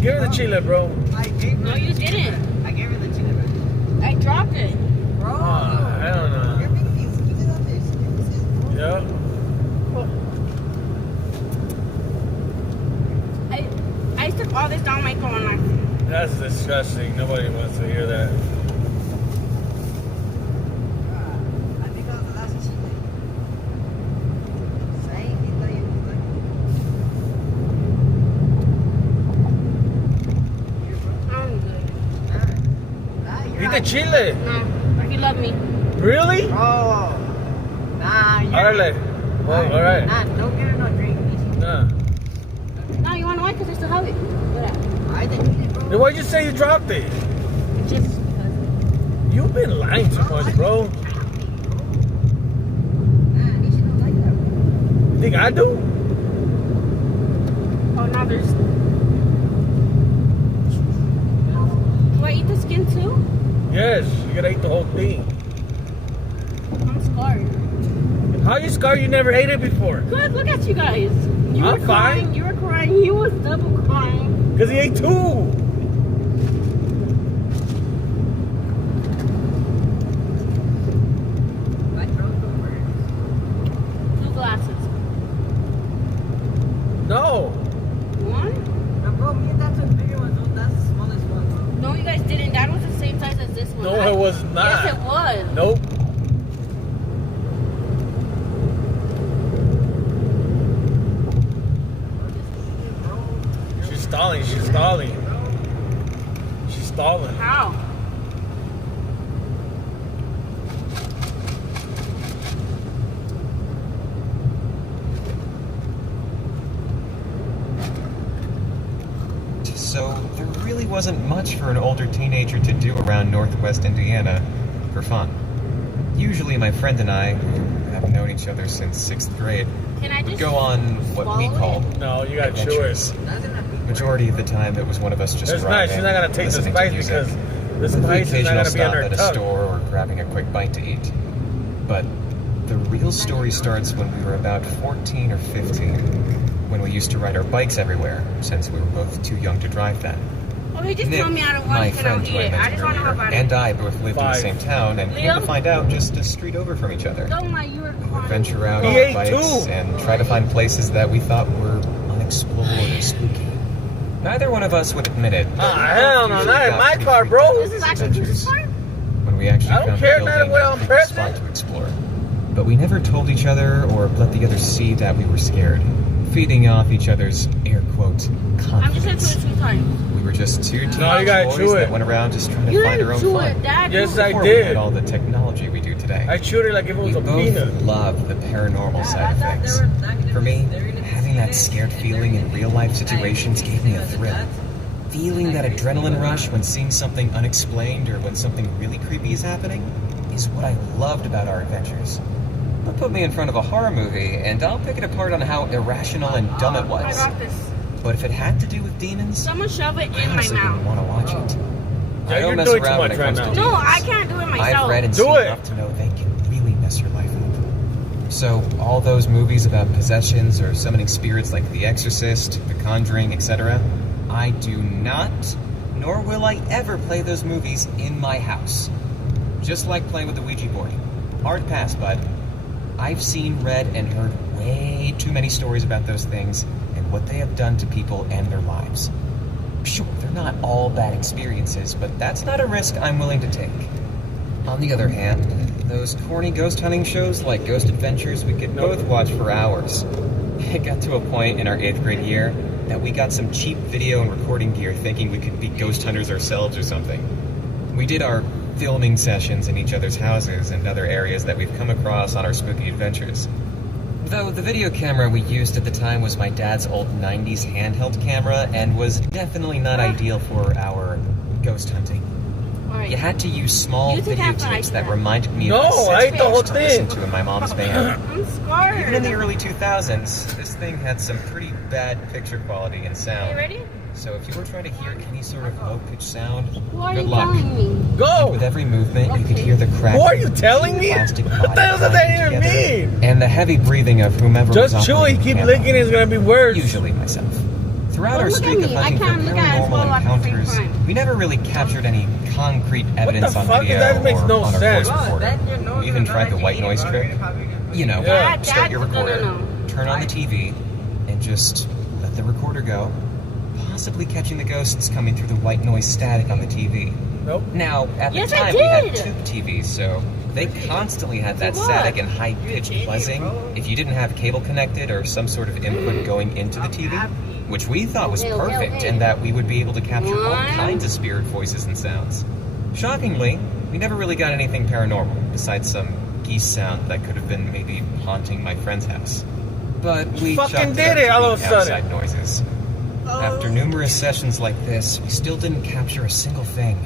Give her the chile, bro. No, you didn't. I gave her the chile, bro. I dropped it. Bro. Hell no. You're making excuses on this. Yeah. I took all this down my throat. That's disgusting. Nobody wants to hear that. I think that was the last chile. I'm good. Eat the chile. No, you love me. Really? Oh. Nah, you're... Órale. Well, all right. Nah, don't get her no drink. Nah. No, you want to why? Because I still have it. Look at that. I didn't eat it, bro. Then why'd you say you dropped it? Just You've been lying too much, bro. You think I do? oh, now there's. Do I eat the skin too? Yes, you gotta eat the whole thing. I'm scarred. How you scarred? You never ate it before. Good, look at you guys. You I'm were crying, fine. you were crying, he was double crying. Because he ate 2. Two glasses. No. One? Bro, me and that's a bigger one. That's the smallest one. No, you guys didn't. That was the same size as this one. No, it was not. Yes, it was. Nope. She's stalling. She's stalling. She's stalling. How? So, there really wasn't much for an older teenager to do around Northwest Indiana for fun. Usually, my friend and I, who have known each other since 6th grade, Can I would just go on what we swallow called No, you gotta chew adventures. it. Majority of the time, it was one of us just It's driving, nice. She's not gonna take the listening to spice music, because the with the spice is not occasional gonna be on stop her at a tongue. store or grabbing a quick bite to eat. But the real story starts when we were about 14 or 15, when we used to ride our bikes everywhere, since we were both too young to drive then. Okay, just Nick, tell me out of my one and I'll friend eat who I it. I mentioned just want to know earlier, about and it. I both lived in the 5. same town, and came Leo? to find out just a street over from each other. Don't lie, you were We would crying. venture out He on ate bikes 2. and try to find places that we thought were unexplored or spooky. Neither one of us would admit it. but we Hell no, usually not in got my pretty car, freaked bro. out This with is these actually adventures. Juice's car? When we actually I don't found care, a building not when or I'm creepy present. spot to explore. But we never told each other or let the others see that we were scared, feeding off each other's air quote I'm just gonna confidence. chew it 2 times. We were just two teenage No, you gotta boys chew that it. went around just trying to You find our own didn't chew fun. it, Dad. Yes, You- I Before we did. had all the technology we do today. I chewed it like if it was We a both peanut. love the paranormal side of things. For me, having that scared feeling in real life situations gave me a thrill. Feeling that adrenaline rush when seeing something unexplained or when something really creepy is happening is what I loved about our adventures. But put me in front of a horror movie and I'll pick it apart on how irrational and dumb it I was. got this. But if it had to do with demons, Someone shove it I in my honestly wouldn't mouth. want to watch it. Yeah, I don't you're mess doing too around when much it comes right to now. demons. No, I can't do it myself. I've read and Do seen it. enough to know they can really mess your life up. So, all those movies about possessions or summoning spirits like The Exorcist, The Conjuring, etc., I do not, nor will I ever play those movies in my house. Just like playing with the Ouija board. Hard pass, bud. I've seen, read, and heard way too many stories about those things and what they have done to people and their lives. Sure, they're not all bad experiences, but that's not a risk I'm willing to take. On the other hand, those corny ghost hunting shows like Ghost Adventures we could both watch for hours. It got to a point in our 8th grade year that we got some cheap video and recording gear thinking we could be ghost hunters ourselves or something. We did our filming sessions in each other's houses and other areas that we've come across on our spooky adventures. Though the video camera we used at the time was my dad's old 90s handheld camera and was definitely not ideal for our ghost hunting. Alright. You had to use small You think I have to videotapes ice that that. reminded me No, of the I ate the whole to listen thing. to in my mom's van. I'm scarred. Even in the early 2000s, this thing had some pretty bad picture quality and sound. Are you ready? So if you were trying to hear any sort of low-pitched sound, Why are good you luck. telling me? Go! With every movement, you could hear the crack. Who are you telling me? Plastic What the hell does that even mean? And the heavy breathing of whomever was Just chew it. operating Keep the camera. licking. It's gonna be worse. Usually myself. Throughout Well, our look at streak of me. I hunting for can't look at it as well paranormal at the same encounters, time. we never really captured any concrete evidence on fuck? video That makes or no on our sense. voice recorder. We even tried the white noise trick. You know, Yeah. start your Dad, no, recorder, no. turn on the TV, and just let the recorder go, possibly catching the ghosts coming through the white noise static on the TV. Nope. Now, at the Yes, I time, we had did. tube TVs, so they constantly had that For what? static and high-pitched buzzing if you didn't have cable connected or some sort of input going into the TV, which we thought was perfect and that we would be able to capture all kinds of spirit voices and sounds. Shockingly, we never really got anything paranormal, besides some geese sound that could have been maybe haunting my friend's house. But we Fucking chalked did up it to all being of a sudden. outside noises. After numerous sessions like this, we still didn't capture a single thing.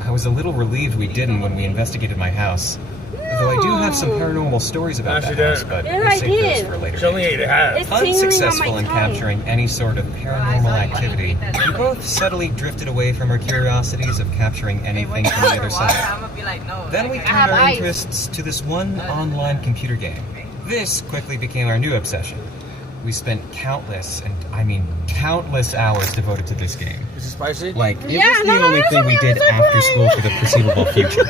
I was a little relieved we didn't when we investigated my house. Though I do have some paranormal stories about that house, but we'll save those for later. Show me the hat. Unsuccessful in capturing any sort of paranormal activity, we both subtly drifted away from our curiosities of capturing anything from the other side. Then we turned our interests to this one online computer game. This quickly became our new obsession. We spent countless, and I mean countless hours devoted to this game. Is it spicy? Like, it was the only thing we did after school for the foreseeable future.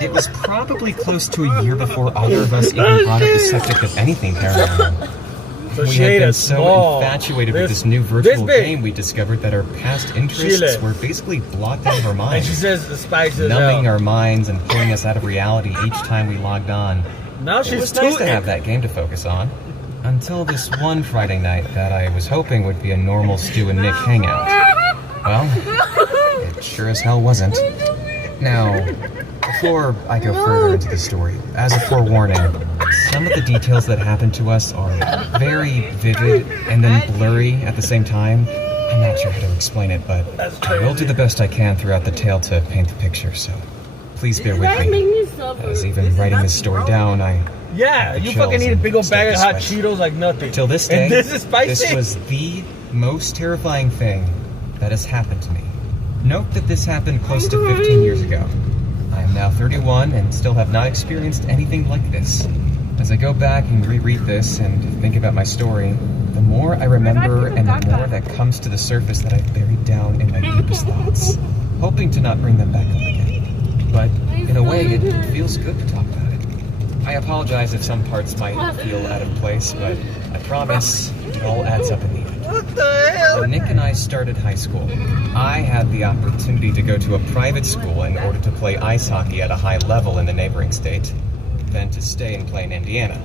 It was probably close to a year before either of us even brought up the subject of anything paranormal. So We had been so infatuated with this new virtual game, we discovered that our past interests were basically blocked out of our minds. And she says the spice is numbing our minds and pulling us out of reality each time we logged on. Now It was nice to have that game to focus on. Until this one Friday night that I was hoping would be a normal Stu and Nick hangout. Well, it sure as hell wasn't. Now, before I go further into the story, as a forewarning, some of the details that happened to us are very vivid and then blurry at the same time. I'm not sure how to explain it, but I will do the best I can throughout the tale to paint the picture, so please bear with me. As even writing this story down, Yeah, you fucking eat a big old bag of hot Cheetos like nothing. Till this day, and this is spicy. This was the most terrifying thing that has happened to me. Note that this happened close to 15 years ago. I am now 31 and still have not experienced anything like this. As I go back and reread this and think about my story, the more I remember and the more that comes to the surface that I've buried down in my deepest thoughts, hoping to not bring them back up again. But in a way, it feels good to talk about it. I apologize if some parts might feel out of place, but I promise it all adds up in the end. What the hell? When Nick and I started high school, I had the opportunity to go to a private school in order to play ice hockey at a high level in the neighboring state, then to stay and play in Indiana.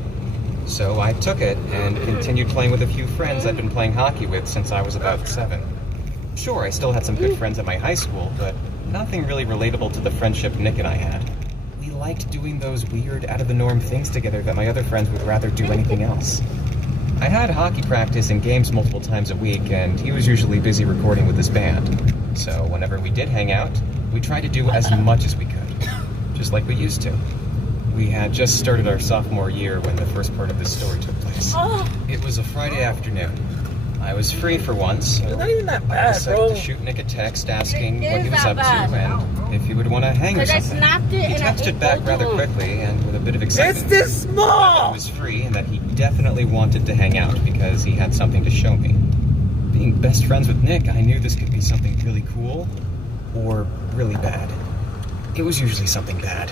So I took it and continued playing with a few friends I'd been playing hockey with since I was about 7. Sure, I still had some good friends at my high school, but nothing really relatable to the friendship Nick and I had. We liked doing those weird, out-of-the-norm things together that my other friends would rather do anything else. I had hockey practice and games multiple times a week, and he was usually busy recording with his band. So whenever we did hang out, we tried to do as much as we could, just like we used to. We had just started our sophomore year when the first part of this story took place. It was a Friday afternoon. I was free for once, so not even that bad, I decided to shoot Nick a text asking what he was up to and if he would want to hang or something. He texted back rather quickly and with a bit of excitement. It's this small! He was free and that he definitely wanted to hang out because he had something to show me. Being best friends with Nick, I knew this could be something really cool or really bad. It was usually something bad.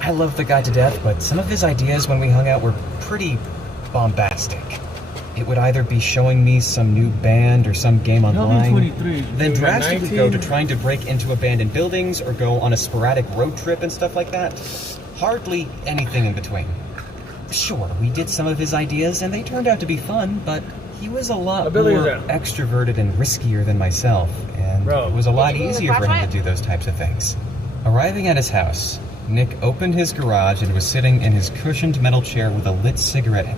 I loved the guy to death, but some of his ideas when we hung out were pretty bombastic. It would either be showing me some new band or some game online, then drastically go to trying to break into abandoned buildings or go on a sporadic road trip and stuff like that. Hardly anything in between. Sure, we did some of his ideas and they turned out to be fun, but he was a lot more extroverted and riskier than myself, and it was a lot easier for him to do those types of things. Arriving at his house, Nick opened his garage and was sitting in his cushioned metal chair with a lit cigarette.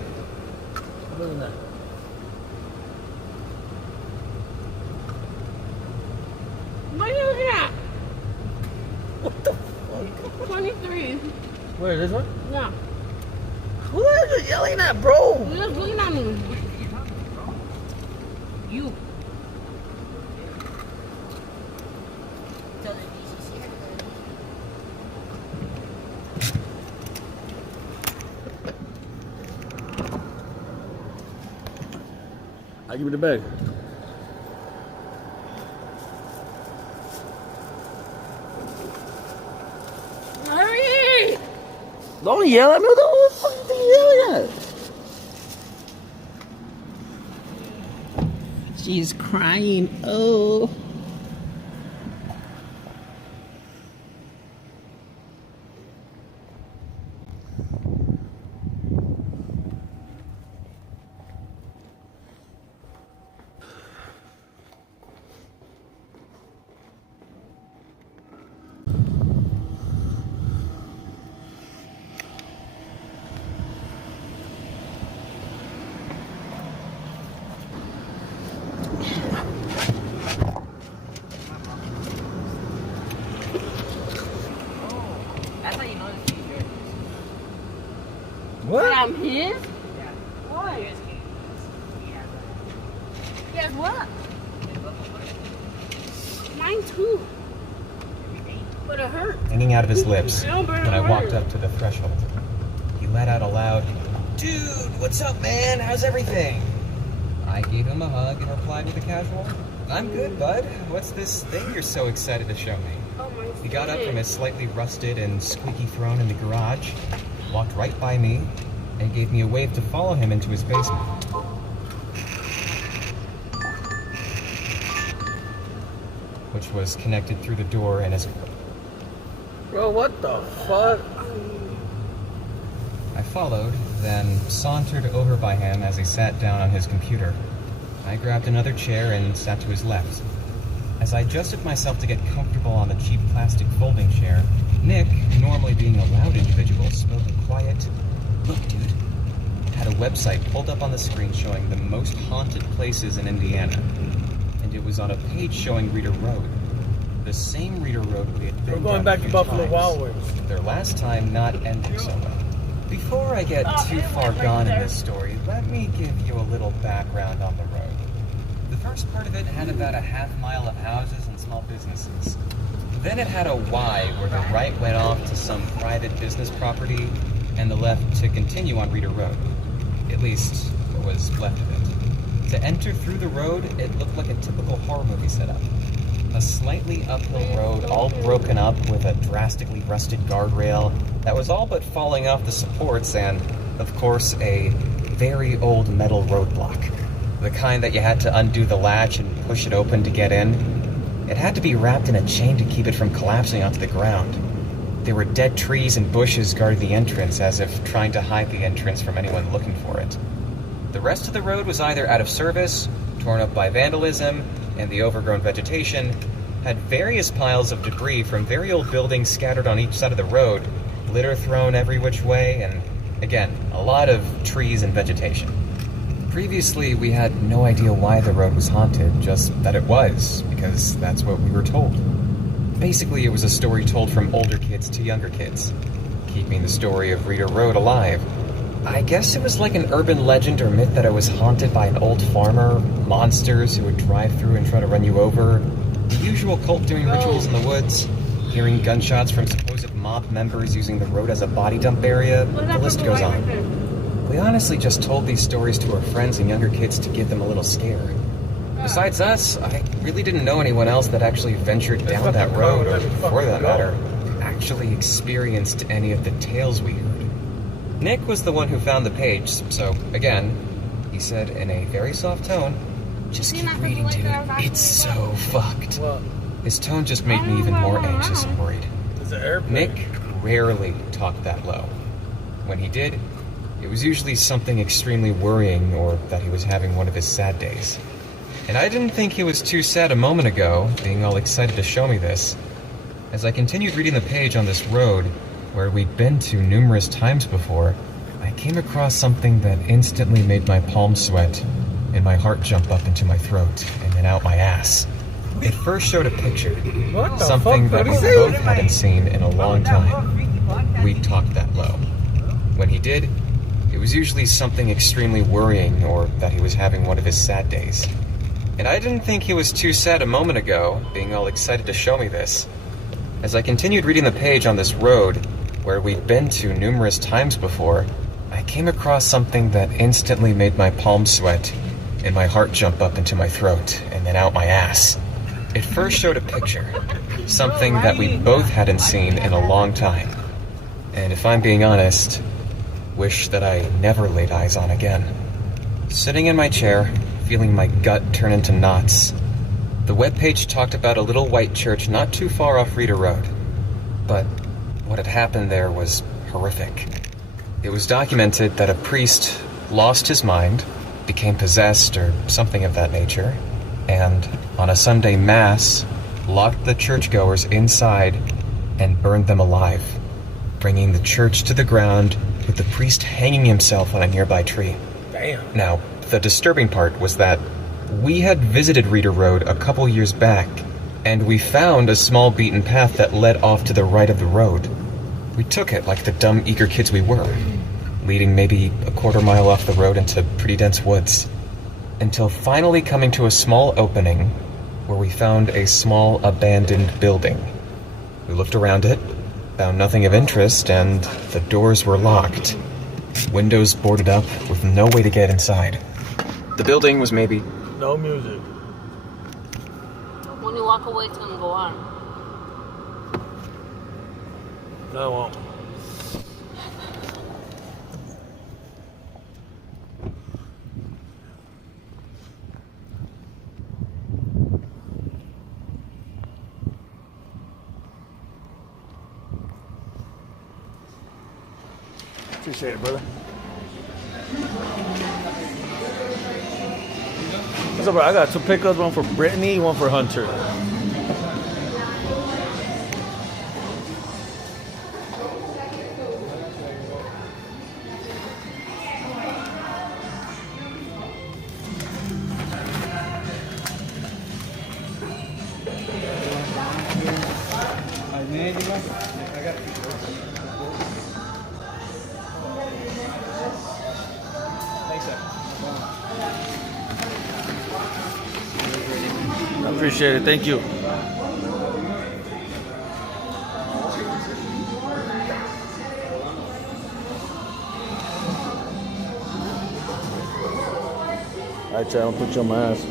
What are you looking at? What the fuck? 23. Where, this one? Yeah. Who are you yelling at, bro? You're just looking at me. You. I give me the bag. Hurry! Don't yell at me. What the fuck are you yelling at? She's crying. Oh. Guess what? Mine too. But it hurt. Hanging out of his lips No, but it when I walked hurt. up to the threshold. He let out a loud, "Dude, what's up, man? How's everything?" I gave him a hug and replied with a casual, "I'm good, bud. What's this thing you're so excited to show me?" He got up from his slightly rusted and squeaky throne in the garage, walked right by me, and gave me a wave to follow him into his basement. Which was connected through the door and his... Bro, what the fuck? I followed, then sauntered over by him as he sat down on his computer. I grabbed another chair and sat to his left. As I adjusted myself to get comfortable on the cheap plastic folding chair, Nick, normally being a loud individual, spoke a quiet, "Look, dude," had a website pulled up on the screen showing the most haunted places in Indiana. And it was on a page showing Reeder Road. The same Reeder Road we had been We're going down back a to few Buffalo times, Wild Wings. their last time not ending so well. Before I get too far gone in this story, let me give you a little background on the road. The first part of it had about a half mile of houses and small businesses. Then it had a Y where the right went off to some private business property and the left to continue on Reeder Road. At least, what was left of it. To enter through the road, it looked like a typical horror movie setup. A slightly uphill road, all broken up with a drastically rusted guardrail that was all but falling off the supports and, of course, a very old metal roadblock. The kind that you had to undo the latch and push it open to get in. It had to be wrapped in a chain to keep it from collapsing onto the ground. There were dead trees and bushes guarding the entrance as if trying to hide the entrance from anyone looking for it. The rest of the road was either out of service, torn up by vandalism, and the overgrown vegetation, had various piles of debris from very old buildings scattered on each side of the road, litter thrown every which way, and, again, a lot of trees and vegetation. Previously, we had no idea why the road was haunted, just that it was, because that's what we were told. Basically, it was a story told from older kids to younger kids, keeping the story of Reeder Road alive. I guess it was like an urban legend or myth that it was haunted by an old farmer, monsters who would drive through and try to run you over, the usual cult doing rituals in the woods, hearing gunshots from supposed mob members using the road as a body dump area, the list goes on. We honestly just told these stories to our friends and younger kids to give them a little scare. Besides us, I really didn't know anyone else that actually ventured down that road, or for that matter, actually experienced any of the tales we heard. Nick was the one who found the page, so, again, he said in a very soft tone, "Just keep reading, dude. It's so fucked." His tone just made me even more anxious and worried. Nick rarely talked that low. When he did, it was usually something extremely worrying or that he was having one of his sad days. And I didn't think he was too sad a moment ago, being all excited to show me this. As I continued reading the page on this road, where we'd been to numerous times before, I came across something that instantly made my palms sweat and my heart jump up into my throat and then out my ass. It first showed a picture, something that we both hadn't seen in a long time. We talked that low. When he did, it was usually something extremely worrying or that he was having one of his sad days. And I didn't think he was too sad a moment ago, being all excited to show me this. As I continued reading the page on this road, where we'd been to numerous times before, I came across something that instantly made my palms sweat and my heart jump up into my throat and then out my ass. It first showed a picture, something that we both hadn't seen in a long time. And if I'm being honest, wish that I never laid eyes on again. Sitting in my chair, feeling my gut turn into knots, the webpage talked about a little white church not too far off Reeder Road. But what had happened there was horrific. It was documented that a priest lost his mind, became possessed or something of that nature, and on a Sunday mass, locked the churchgoers inside and burned them alive, bringing the church to the ground with the priest hanging himself on a nearby tree. Damn. Now, the disturbing part was that we had visited Reeder Road a couple years back, and we found a small beaten path that led off to the right of the road. We took it like the dumb, eager kids we were, leading maybe a quarter mile off the road into pretty dense woods. until finally coming to a small opening where we found a small abandoned building. We looked around it, found nothing of interest, and the doors were locked. Windows boarded up with no way to get inside. The building was maybe... No music. When you walk away, it's gonna go on. No, it won't. Appreciate it, brother. What's up, bro? I got 2 pickups, one for Brittany, one for Hunter. I appreciate it. Thank you. Alright, Chad, I'll put you on my ass.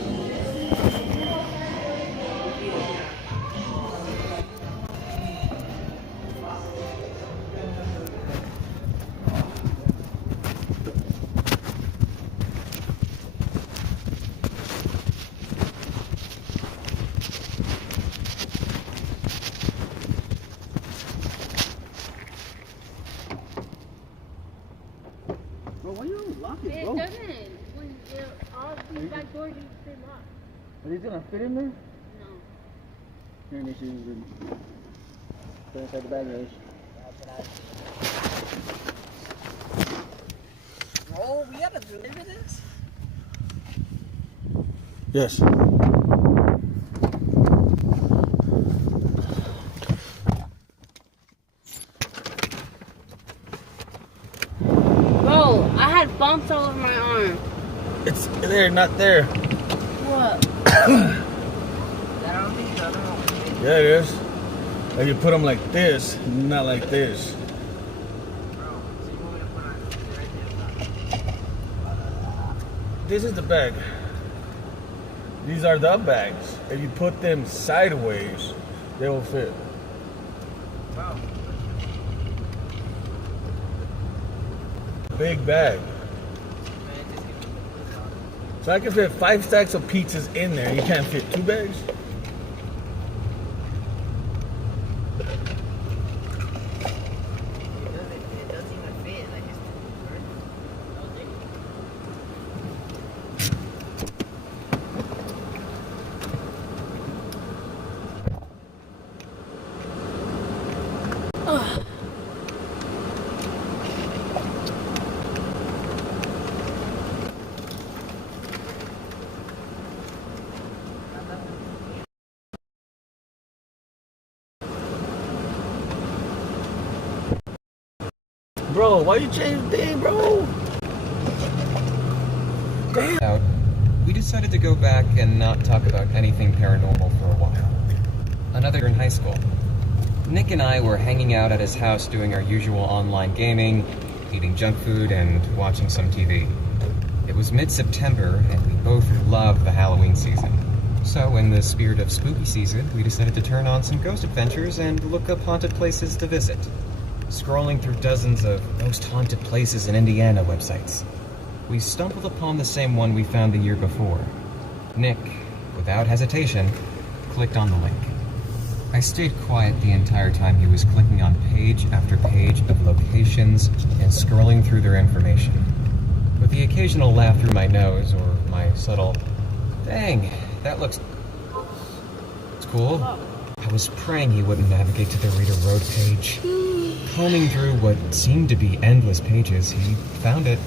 Why you lock it, It bro? doesn't. When all these back doors you stay locked. Are these gonna fit in there? No. Here, make sure you put inside the bag, guys. Oh, we gotta deliver this? Yes. Bro, I had bumps all over my arm. It's there, not there. What? Yeah, it is. If you put them like this, not like this. This is the bag. These are the bags. If you put them sideways, they will fit. Big bag. So I can fit 5 stacks of pizzas in there. You can't fit 2 bags? Bro, why you change the thing, bro? Out, we decided to go back and not talk about anything paranormal for a while. Another year in high school. Nick and I were hanging out at his house doing our usual online gaming, eating junk food, and watching some TV. It was mid-September, and we both loved the Halloween season. So, in the spirit of spooky season, we decided to turn on some Ghost Adventures and look up haunted places to visit. Scrolling through dozens of most haunted places in Indiana websites, we stumbled upon the same one we found the year before. Nick, without hesitation, clicked on the link. I stayed quiet the entire time he was clicking on page after page of locations and scrolling through their information. With the occasional laugh through my nose or my subtle, "Dang, that looks cool," I was praying he wouldn't navigate to the Rita Road page. Combing through what seemed to be endless pages, he found it.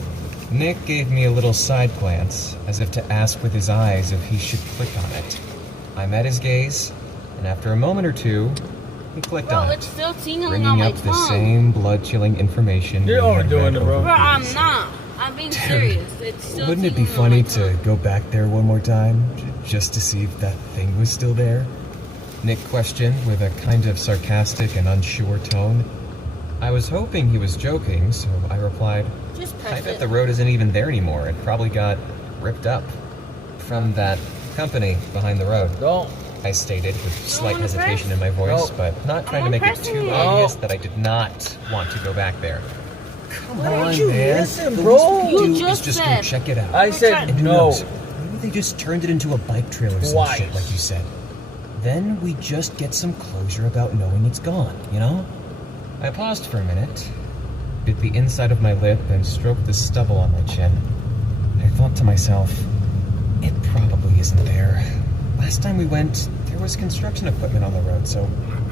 Nick gave me a little side glance, as if to ask with his eyes if he should click on it. I met his gaze, and after a moment or two, he clicked on It's it, still tingling on bringing my up the tongue. same blood-chilling information. You're overdoing it, bro. Bro, I'm not. I'm being serious. It's still Wouldn't it be funny to go back there one more time, just to see if that thing was still there? Nick questioned with a kind of sarcastic and unsure tone. I was hoping he was joking, so I replied, I bet the road isn't even there anymore. It probably got ripped up from that company behind the road. Don't. I stated with slight hesitation in my voice, but not trying to make it too obvious that I did not want to go back there. Come on, man. Listen, bro. You just go check it out. I said and who no. knows, maybe they just turned it into a bike trail or some shit, like you said. Then we just get some closure about knowing it's gone, you know? I paused for a minute, bit the inside of my lip, and stroked the stubble on my chin. I thought to myself, it probably isn't there. Last time we went, there was construction equipment on the road, so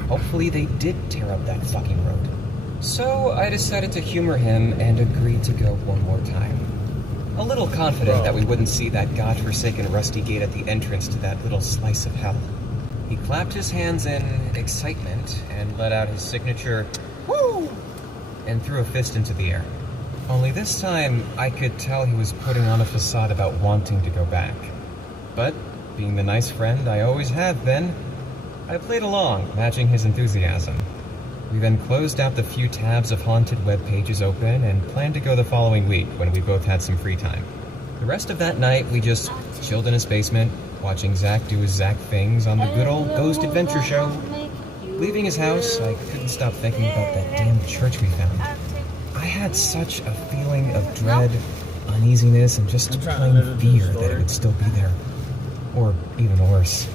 hopefully they did tear up that fucking road. So I decided to humor him and agreed to go one more time. A little confident that we wouldn't see that godforsaken rusty gate at the entrance to that little slice of hell. He clapped his hands in excitement and let out his signature, "Woo!" and threw a fist into the air. Only this time, I could tell he was putting on a facade about wanting to go back. But, being the nice friend I always have been, I played along, matching his enthusiasm. We then closed out the few tabs of haunted web pages open and planned to go the following week when we both had some free time. The rest of that night, we just chilled in his basement, watching Zach do his Zach things on the good old Ghost Adventure Show. Leaving his house, I couldn't stop thinking about that damn church we found. I had such a feeling of dread, uneasiness, and just plain fear that it would still be there. Or even worse,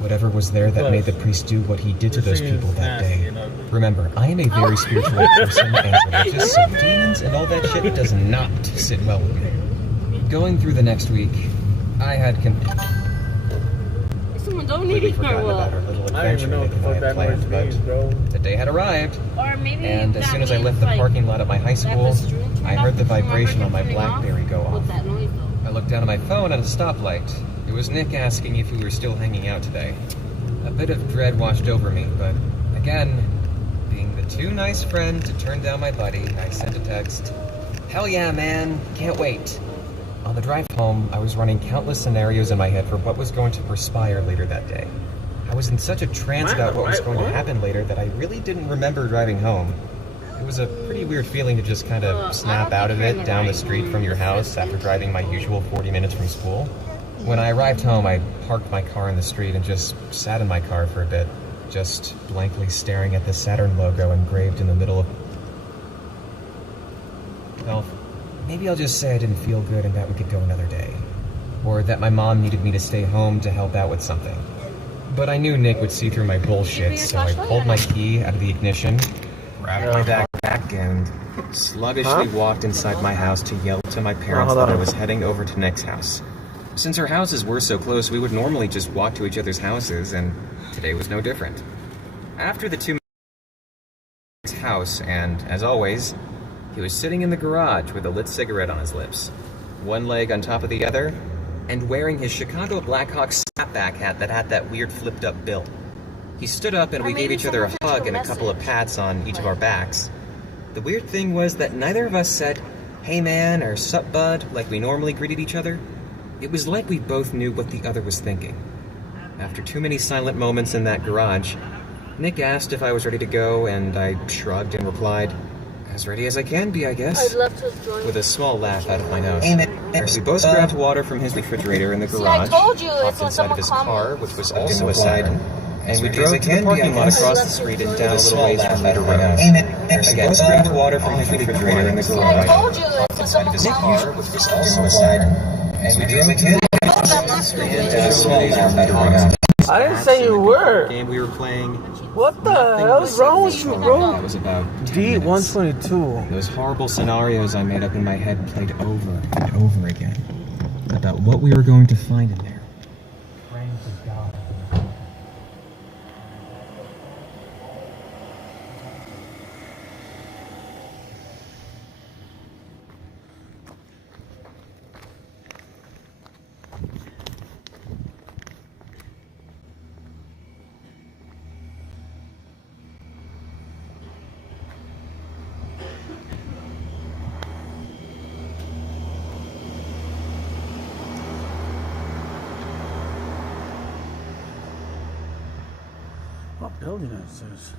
whatever was there that made the priest do what he did to those people that day. Remember, I am a very spiritual person and religious, so demons and all that shit does not sit well with me. Going through the next week, I had Someone completely forgotten about our little adventure Nick and I had planned, but the day had arrived, and as soon as I left the parking lot at my high school, I heard the vibration on my BlackBerry go off. I looked down at my phone at a stoplight. It was Nick asking if we were still hanging out today. A bit of dread washed over me, but again, being the too nice friend to turn down my buddy, I sent a text, "Hell yeah, man, can't wait." On the drive home, I was running countless scenarios in my head for what was going to perspire later that day. I was in such a trance about what was going to happen later that I really didn't remember driving home. It was a pretty weird feeling to just kind of snap out of it down the street from your house after driving my usual 40 minutes from school. When I arrived home, I parked my car in the street and just sat in my car for a bit, just blankly staring at the Saturn logo engraved in the middle of... Well, maybe I'll just say I didn't feel good and that we could go another day. Or that my mom needed me to stay home to help out with something. But I knew Nick would see through my bullshit, so I pulled my key out of the ignition, grabbed my backpack, and sluggishly walked inside my house to yell to my parents that I was heading over to Nick's house. Since our houses were so close, we would normally just walk to each other's houses, and today was no different. After the 2 minutes house, and as always, he was sitting in the garage with a lit cigarette on his lips, one leg on top of the other, and wearing his Chicago Blackhawks snapback hat that had that weird flipped-up bill. He stood up and we gave each other a hug and a couple of pats on each of our backs. The weird thing was that neither of us said, "Hey man," or "Sup bud," like we normally greeted each other. It was like we both knew what the other was thinking. After too many silent moments in that garage, Nick asked if I was ready to go, and I shrugged and replied, "As ready as I can be, I guess," I'd love to join with a small laugh out of my nose. We both grabbed water from his refrigerator in the garage, hopped inside of his car, which was also a Saturn, and we drove to the parking lot across the street and down a little ways from Meter Road. Again, grabbed water from his refrigerator in the garage, hopped inside of his car, which was also a Saturn, and we drove to the parking lot across the street and down a little ways from Meter Road. I didn't say you were. Game we were playing. What the hell is wrong with you, bro? That was about D122. Those horrible scenarios I made up in my head played over and over again about what we were going to find in there. Praying to God. What building is this?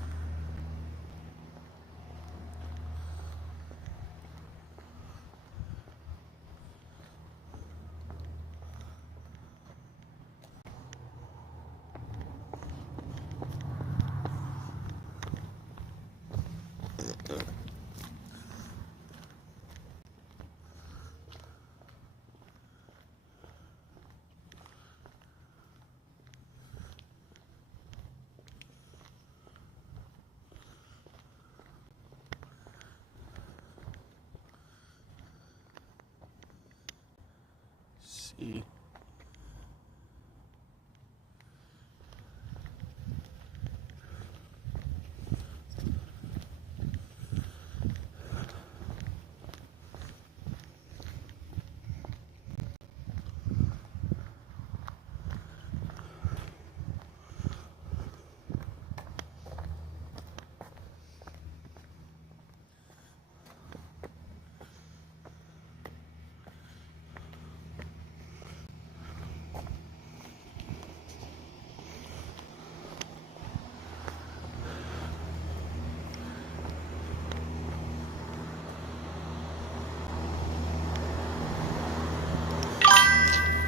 See.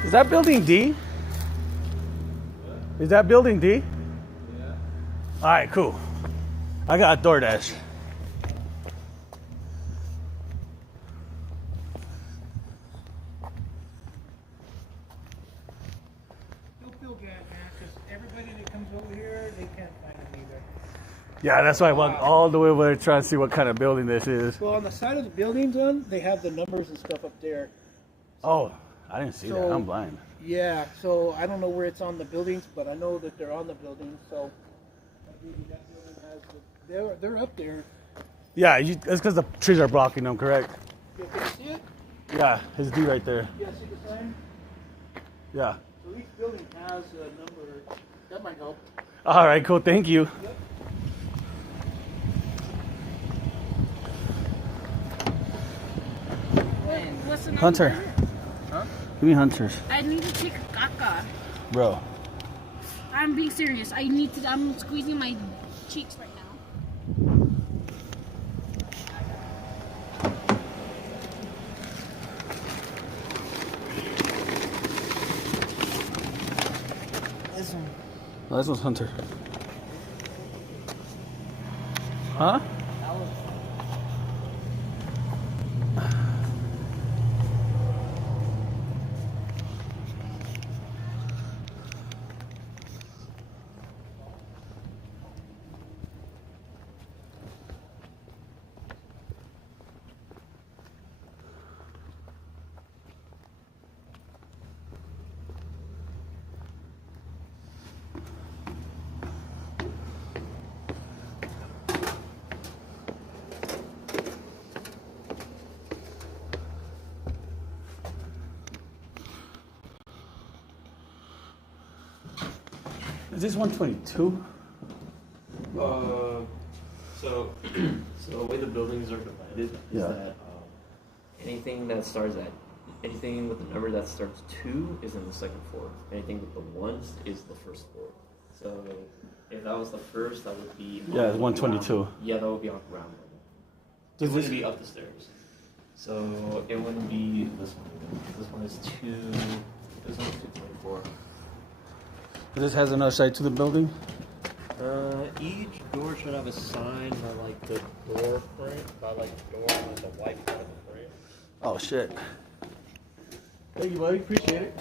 Is that building D? Is that building D? Yeah. All right, cool. I got DoorDash. Don't feel bad, man, because everybody that comes over here, they can't find it either. Yeah, that's why I walked all the way over there trying to see what kind of building this is. Well, on the side of the buildings, they have the numbers and stuff up there. Oh, I didn't see that. I'm blind. Yeah, so I don't know where it's on the buildings, but I know that they're on the buildings. So maybe that building has they're up there. Yeah, it's because the trees are blocking them, correct? Yeah, can you see it? Yeah, it's D right there. Yeah, see the sign? Yeah. So each building has a number. That might help. All right, cool. Thank you. Yep. What's the number? Hunter. Huh? Give me Hunters. I need to take a caca. Bro. I'm being serious. I'm squeezing my cheeks right now. This one. Oh, this one's Hunter. Huh? Is this 122? So the way the buildings are divided is that anything with a number that starts 2 is in the second floor. Anything with the 1s is the first floor. So if that was the first, that would be Yeah, it's 122. Yeah, that would be on ground level. It wouldn't be up the stairs. So it wouldn't be this one. This one is 2. This one's 224. This has another side to the building? Each door should have a sign by like the door frame, by like the door on the white part of the frame. Oh, shit. Thank you, buddy. Appreciate it.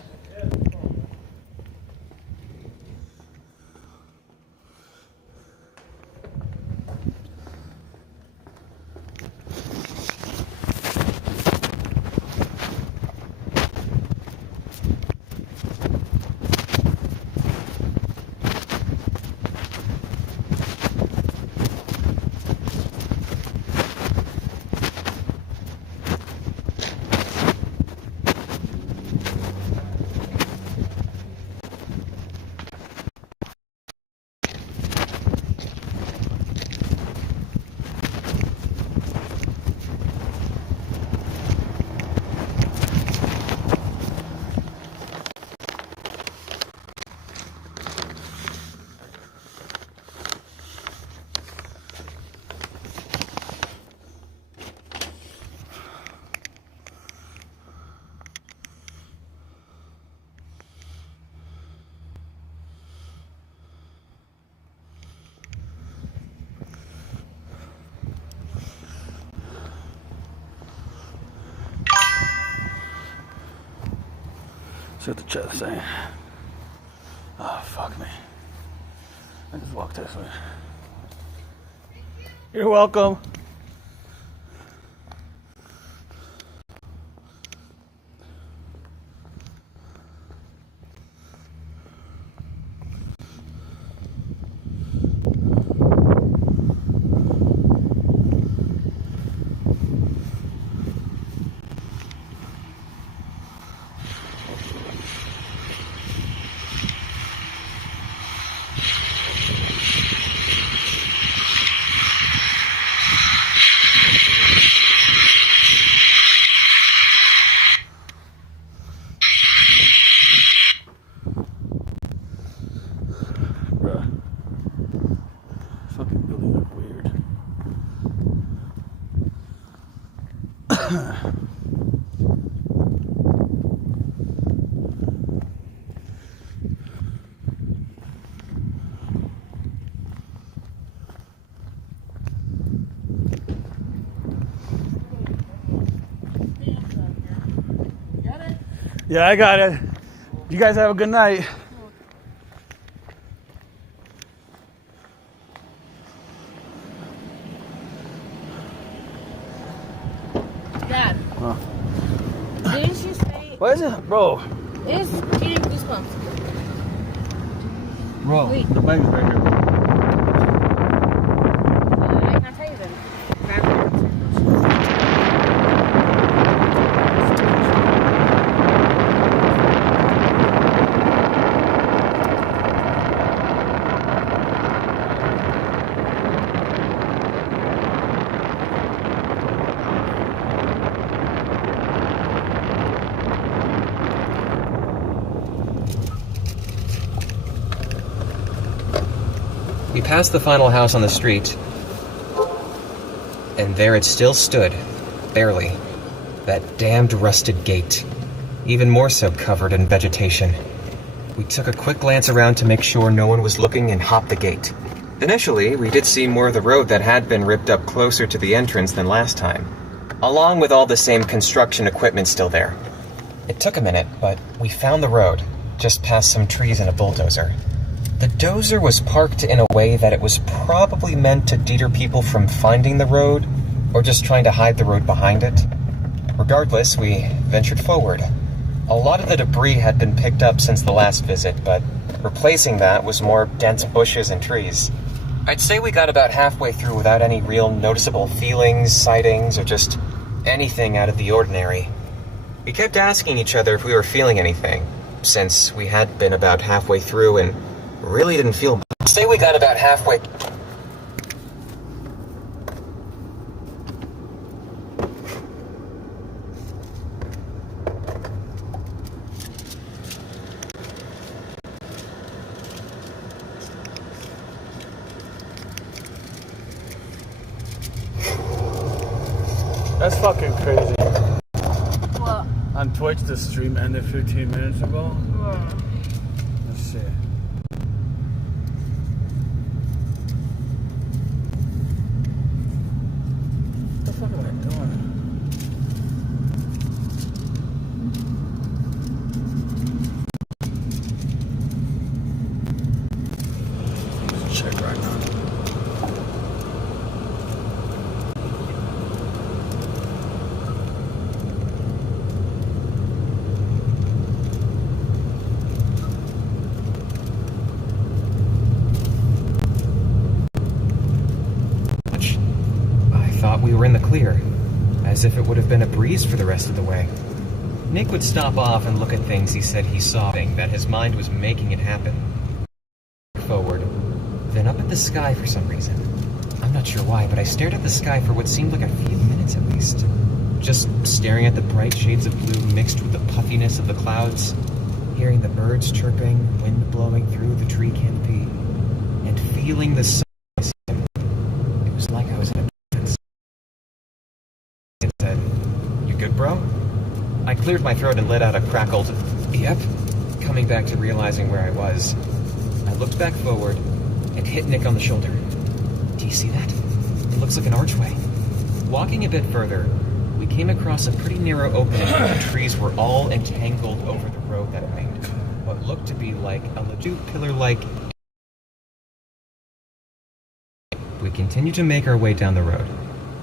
See what the chat's saying. Oh, fuck me. I just walked this way. You're welcome. Yeah, I got it. You guys have a good night. Dad. Huh. Didn't you say? What is it, bro? It's getting goosebumps. Bro, Wait. the bike's right here. I can't tell you then. Grab it. We passed the final house on the street, and there it still stood, barely. That damned rusted gate, even more so covered in vegetation. We took a quick glance around to make sure no one was looking and hopped the gate. Initially, we did see more of the road that had been ripped up closer to the entrance than last time, along with all the same construction equipment still there. It took a minute, but we found the road, just past some trees and a bulldozer. The dozer was parked in a way that it was probably meant to deter people from finding the road, or just trying to hide the road behind it. Regardless, we ventured forward. A lot of the debris had been picked up since the last visit, but replacing that was more dense bushes and trees. I'd say we got about halfway through without any real noticeable feelings, sightings, or just anything out of the ordinary. We kept asking each other if we were feeling anything, since we had been about halfway through and really didn't feel. Say we got about halfway. That's fucking crazy. What? On Twitch, the stream ended 15 minutes ago. Yeah. Let's see. What the fuck am I doing? Let's check right now. We were in the clear, as if it would have been a breeze for the rest of the way. Nick would stop off and look at things he said he saw, that his mind was making it happen. Forward, then up at the sky for some reason. I'm not sure why, but I stared at the sky for what seemed like a few minutes at least. Just staring at the bright shades of blue mixed with the puffiness of the clouds, hearing the birds chirping, wind blowing through the tree canopy, and feeling the sun. It was like I was in a said, "You good, bro?" I cleared my throat and let out a crackled, "Yep," coming back to realizing where I was. I looked back forward and hit Nick on the shoulder. "Do you see that? It looks like an archway." Walking a bit further, we came across a pretty narrow opening where the trees were all entangled over the road that made what looked to be like a legit pillar-like. We continued to make our way down the road.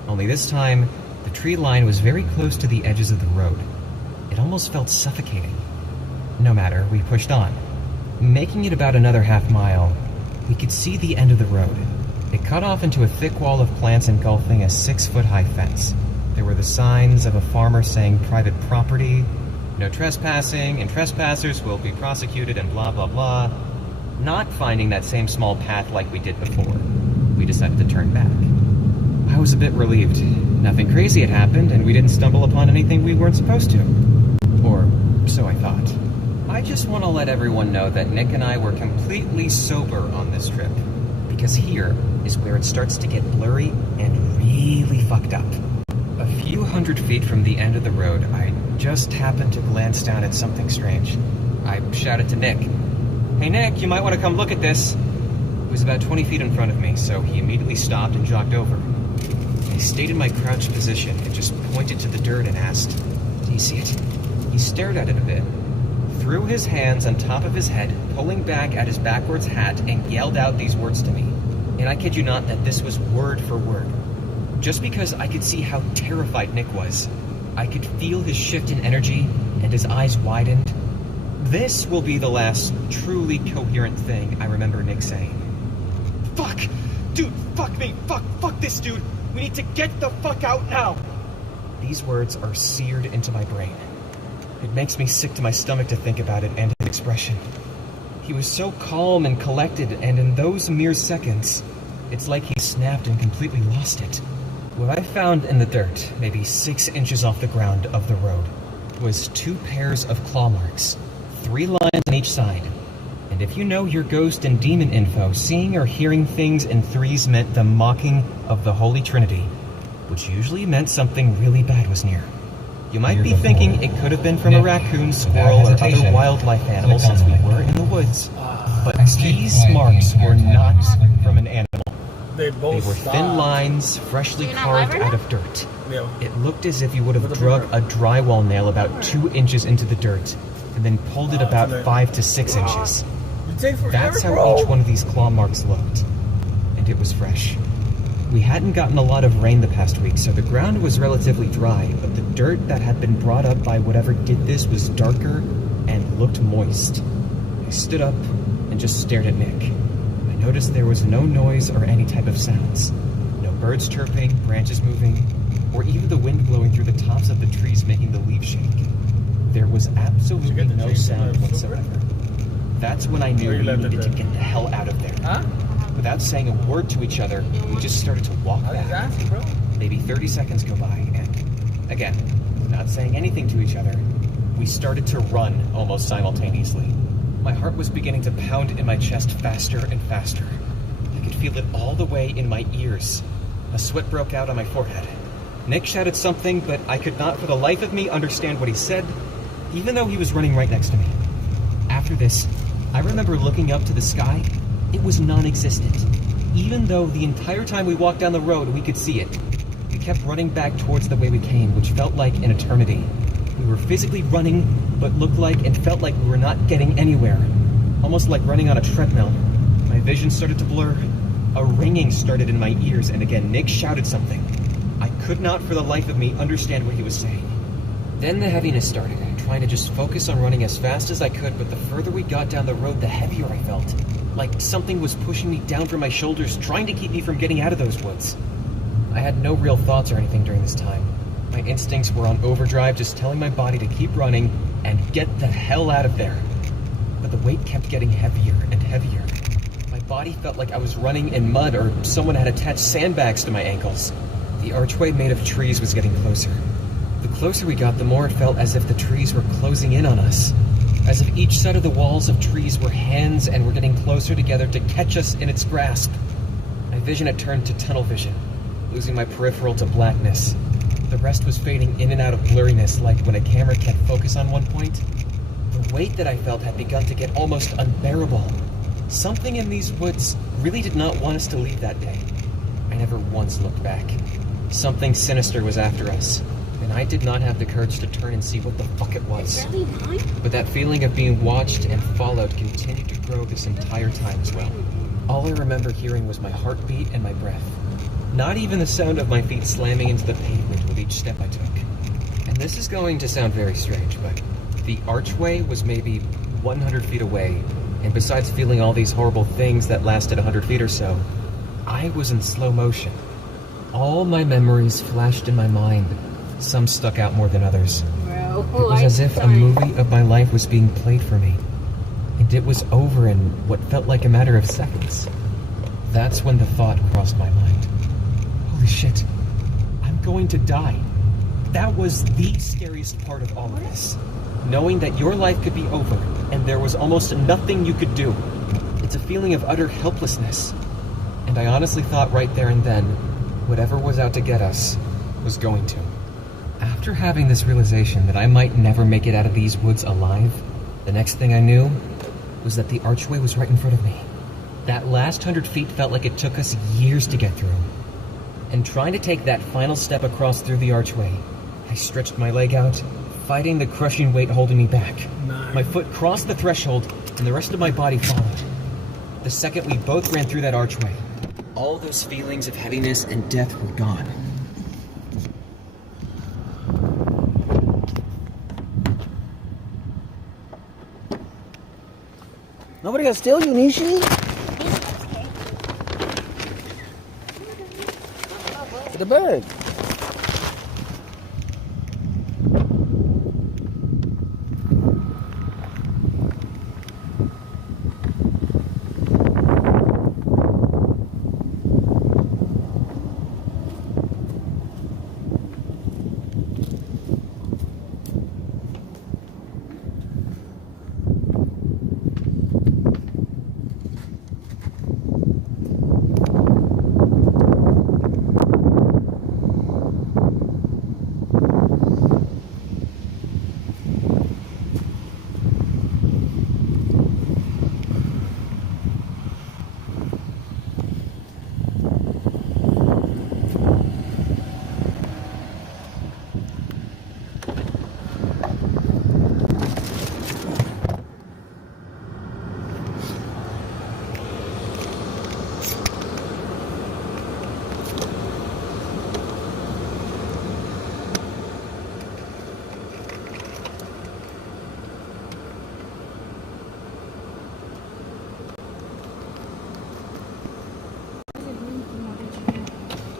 Only this time, the tree line was very close to the edges of the road. It almost felt suffocating. No matter, we pushed on. Making it about another half mile, we could see the end of the road. It cut off into a thick wall of plants engulfing a 6-foot-high fence. There were the signs of a farmer saying private property, no trespassing, and trespassers will be prosecuted, and blah blah blah. Not finding that same small path like we did before, we decided to turn back. I was a bit relieved. Nothing crazy had happened, and we didn't stumble upon anything we weren't supposed to. Or so I thought. I just want to let everyone know that Nick and I were completely sober on this trip. Because here is where it starts to get blurry and really fucked up. A few hundred feet from the end of the road, I just happened to glance down at something strange. I shouted to Nick, "Hey Nick, you might want to come look at this." It was about 20 feet in front of me, so he immediately stopped and jogged over. I stayed in my crouched position and just pointed to the dirt and asked, "Do you see it?" He stared at it a bit, threw his hands on top of his head, pulling back at his backwards hat, and yelled out these words to me. And I kid you not that this was word for word. Just because I could see how terrified Nick was, I could feel his shift in energy, and his eyes widened. This will be the last truly coherent thing I remember Nick saying. "Fuck! Dude, fuck me! Fuck this dude! We need to get the fuck out now!" These words are seared into my brain. It makes me sick to my stomach to think about it and his expression. He was so calm and collected, and in those mere seconds, it's like he snapped and completely lost it. What I found in the dirt, maybe 6 inches off the ground of the road, was 2 pairs of claw marks, 3 lines on each side. And if you know your ghost and demon info, seeing or hearing things in threes meant the mocking of the Holy Trinity, which usually meant something really bad was near. You might be thinking it could have been from a raccoon, squirrel, or other wildlife animal since we were in the woods. But these marks were not from an animal. They were thin lines, freshly carved out of dirt. It looked as if you would have drug a drywall nail about 2 inches into the dirt, and then pulled it about 5 to 6 inches. That's how each one of these claw marks looked. And it was fresh. We hadn't gotten a lot of rain the past week, so the ground was relatively dry, but the dirt that had been brought up by whatever did this was darker and looked moist. I stood up and just stared at Nick. I noticed there was no noise or any type of sounds. No birds chirping, branches moving, or even the wind blowing through the tops of the trees making the leaves shake. There was absolutely no sound whatsoever. That's when I knew we needed to get the hell out of there. Without saying a word to each other, we just started to walk back. Maybe 30 seconds go by, and again, not saying anything to each other, we started to run almost simultaneously. My heart was beginning to pound in my chest faster and faster. I could feel it all the way in my ears. A sweat broke out on my forehead. Nick shouted something, but I could not for the life of me understand what he said, even though he was running right next to me. After this, I remember looking up to the sky. It was non-existent. Even though the entire time we walked down the road, we could see it. We kept running back towards the way we came, which felt like an eternity. We were physically running, but looked like and felt like we were not getting anywhere. Almost like running on a treadmill. My vision started to blur. A ringing started in my ears, and again, Nick shouted something. I could not for the life of me understand what he was saying. Then the heaviness started, trying to just focus on running as fast as I could, but the further we got down the road, the heavier I felt. Like something was pushing me down from my shoulders, trying to keep me from getting out of those woods. I had no real thoughts or anything during this time. My instincts were on overdrive, just telling my body to keep running and get the hell out of there. But the weight kept getting heavier and heavier. My body felt like I was running in mud or someone had attached sandbags to my ankles. The archway made of trees was getting closer. The closer we got, the more it felt as if the trees were closing in on us. As if each side of the walls of trees were hands and were getting closer together to catch us in its grasp. My vision had turned to tunnel vision, losing my peripheral to blackness. The rest was fading in and out of blurriness, like when a camera can't focus on one point. The weight that I felt had begun to get almost unbearable. Something in these woods really did not want us to leave that day. I never once looked back. Something sinister was after us, and I did not have the courage to turn and see what the fuck it was. Really mine? But that feeling of being watched and followed continued to grow this entire time as well. All I remember hearing was my heartbeat and my breath. Not even the sound of my feet slamming into the pavement with each step I took. And this is going to sound very strange, but the archway was maybe 100 feet away, and besides feeling all these horrible things that lasted 100 feet or so, I was in slow motion. All my memories flashed in my mind. Some stuck out more than others. Bro, it was as if a movie of my life was being played for me. And it was over in what felt like a matter of seconds. That's when the thought crossed my mind. Holy shit, I'm going to die. That was the scariest part of all of this. Knowing that your life could be over, and there was almost nothing you could do. It's a feeling of utter helplessness. And I honestly thought right there and then, whatever was out to get us was going to. After having this realization that I might never make it out of these woods alive, the next thing I knew was that the archway was right in front of me. That last 100 feet felt like it took us years to get through. And trying to take that final step across through the archway, I stretched my leg out, fighting the crushing weight holding me back. My foot crossed the threshold, and the rest of my body followed. The second we both ran through that archway, all those feelings of heaviness and death were gone. Nobody gonna steal you, Nishi? Get the bag.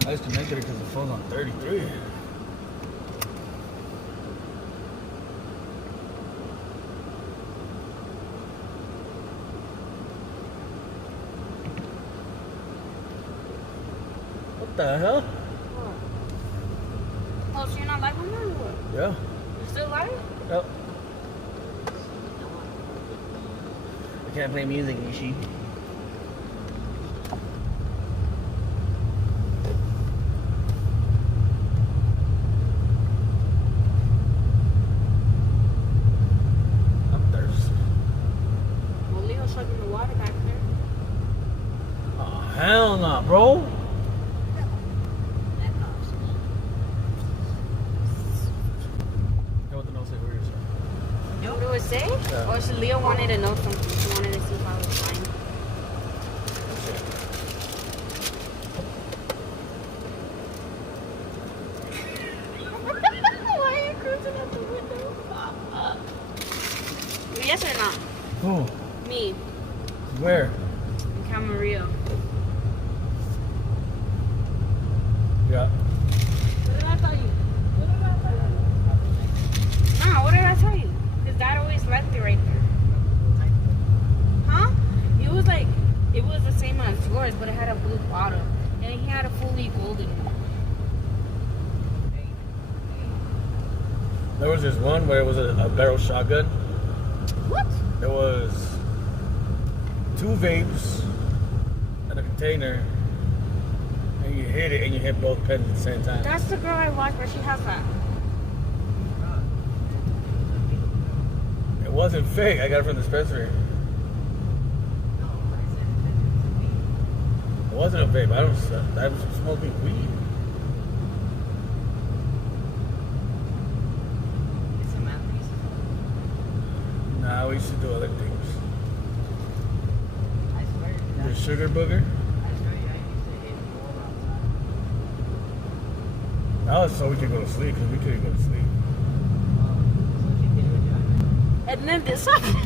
I used to make it because the phone's on 33. What the hell? Oh, so you're not live on there or what? Yeah. You're still live? Yep. I can't play music, Nishi. Hell no, bro. What the note say? Where is it? What do it say? Yeah. Or should Leo wanted to know something? She wanted to see if I was fine. Why are you cruising out the window? Yes or not? Who? Me. Where? In Camarillo. Yeah. What did I tell you? Nah, what did I tell you? Because Dad always left it right there. Huh? It was like, it was the same as yours, but it had a blue bottom. And he had a fully golden one. There was this one where it was a barrel shotgun. What? There was 2 vapes and a container. And you hit it and you hit both pens at the same time. That's the girl I watched where she has that. It wasn't fake. I got it from the dispensary. It wasn't a vape. I was smoking weed. Now we used to do other things. The sugar booger. That was so we could go to sleep because we couldn't go to sleep. And then this happened.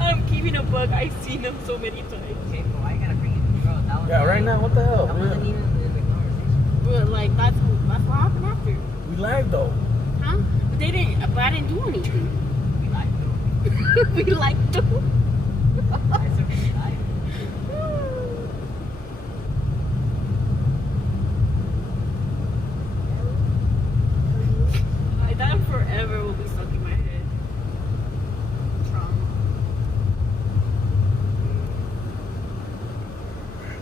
I'm keeping a bug. I've seen them so many times. Okay, well, I gotta bring it. Bro, that was Yeah, right now, what the hell? That wasn't Yeah. even in the conversation. But like that's what happened after. We lagged though. Huh? But they didn't. But I didn't do anything. We liked it. We liked to. It's okay, we liked That forever will be stuck in my head. Trauma.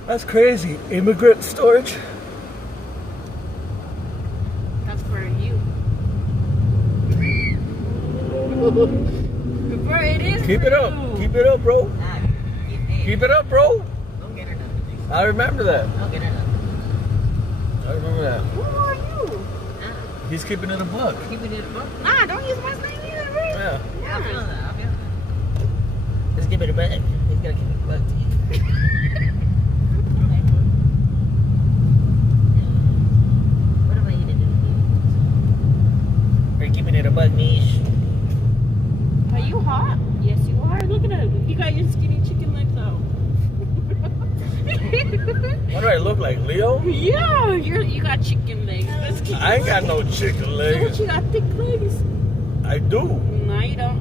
That's crazy. Immigrant storage. That's for you. Bro, it is. Keep for it up. you. Keep it up, bro. it. Nah, Keep it up, bro. don't get her nothing. I remember that. Don't get her nothing. I remember that. Who are you? He's keeping it a buck. Keep it in the book. Nah, don't use my name either, bro. Yeah. Yeah, I'm feeling that. I'm feeling that. Let's give it a buck. He's gonna keep it a buck to you. What am I gonna do? Are you keeping it a buck, Mish? Are you hot? Yes, you are. Look at him. You got your skinny chicken legs out. What do I look like, Leo? Yeah, you got chicken legs. That's cute. I ain't got no chicken Don't legs. you got thick legs? I do. No, you don't.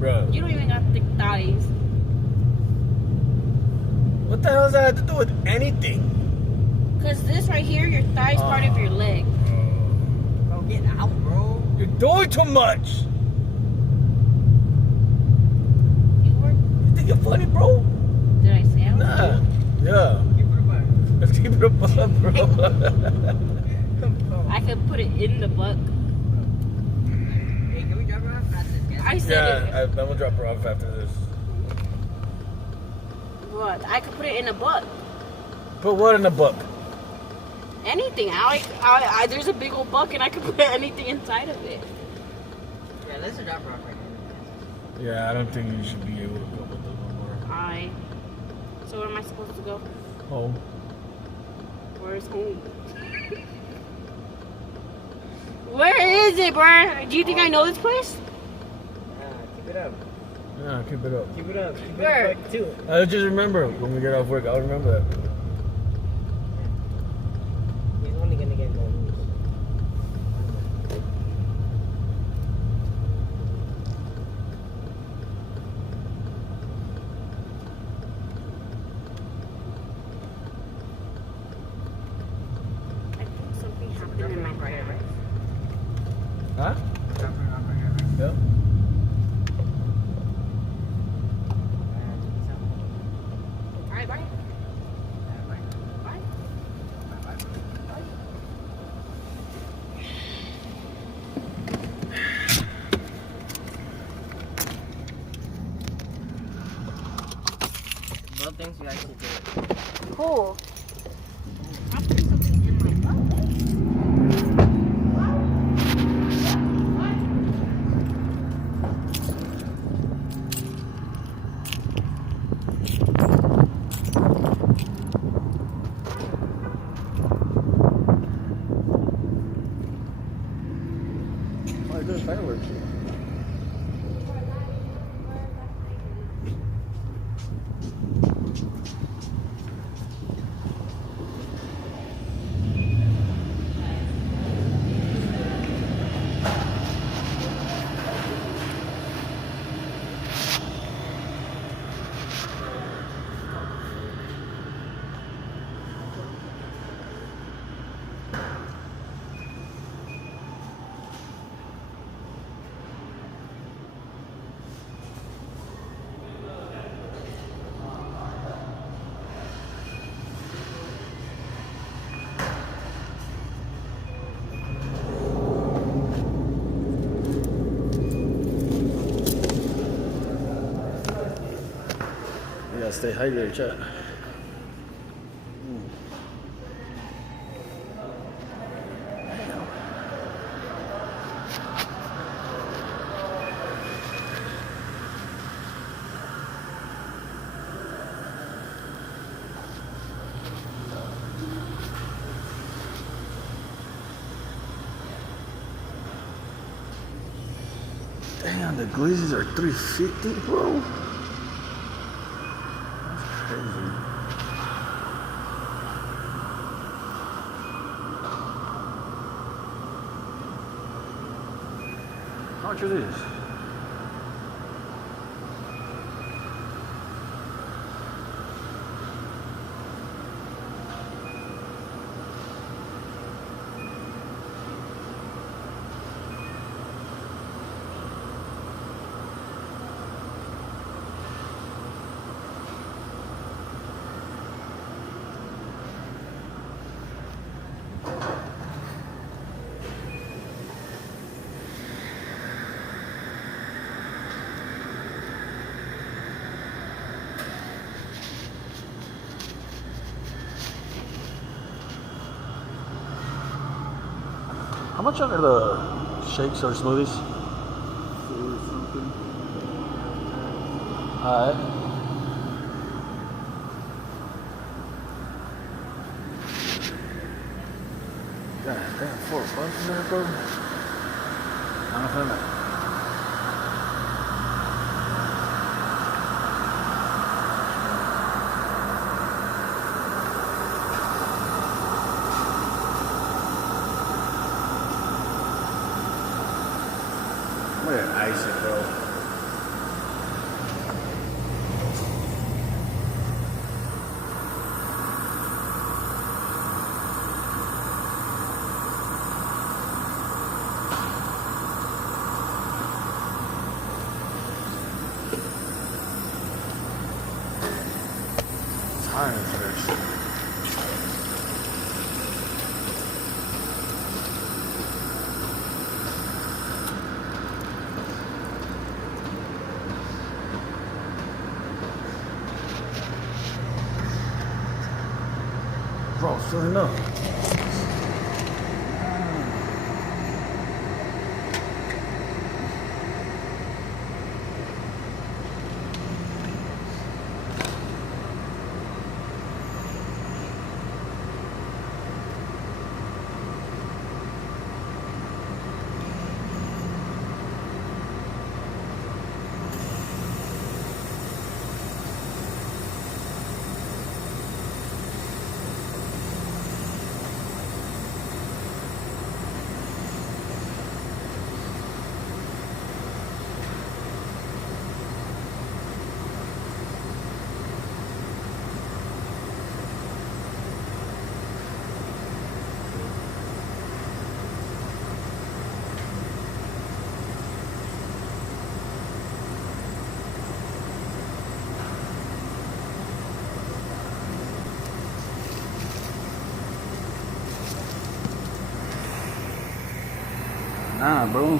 Bruh. You don't even got thick thighs. What the hell does that have to do with anything? Cause this right here, your thigh is part of your leg. Bro, get out, bro. You're doing too much. You think you're funny, bro? Did I say I was? Nah. Yeah. Let's keep it a buck, bro. I could put it in the buck. Hey, can we drop her off at this gas? I said Yeah, I'm gonna drop her off after this. what? I could put it in a buck. Put what in the buck? Anything. There's a big old buck and I could put anything inside of it. Yeah, let's drop her off right now. Yeah, I don't think you should be able to go with them no more. So where am I supposed to go? Home. Where's home? Where is it, bruh? Do you think I know this place? Keep it up. Yeah, keep it up. Keep it up. Keep it Where? up too. I'll just remember when we get off work. I'll remember that. He's only gonna get gold. I think something happened in my hair. Huh? Yeah. Alright, bye. Both things you actually did. Cool. Oh, there's fireworks. Yeah, stay hydrated, chat. Damn, the glizzies are $3.50, bro. That's crazy. How much are these? How much are the shakes or smoothies? Alright. God damn, $4 in there, bro. I don't know. Look at ice it, bro. It's hot in this bitch. Bro, still enough. Nah, bro.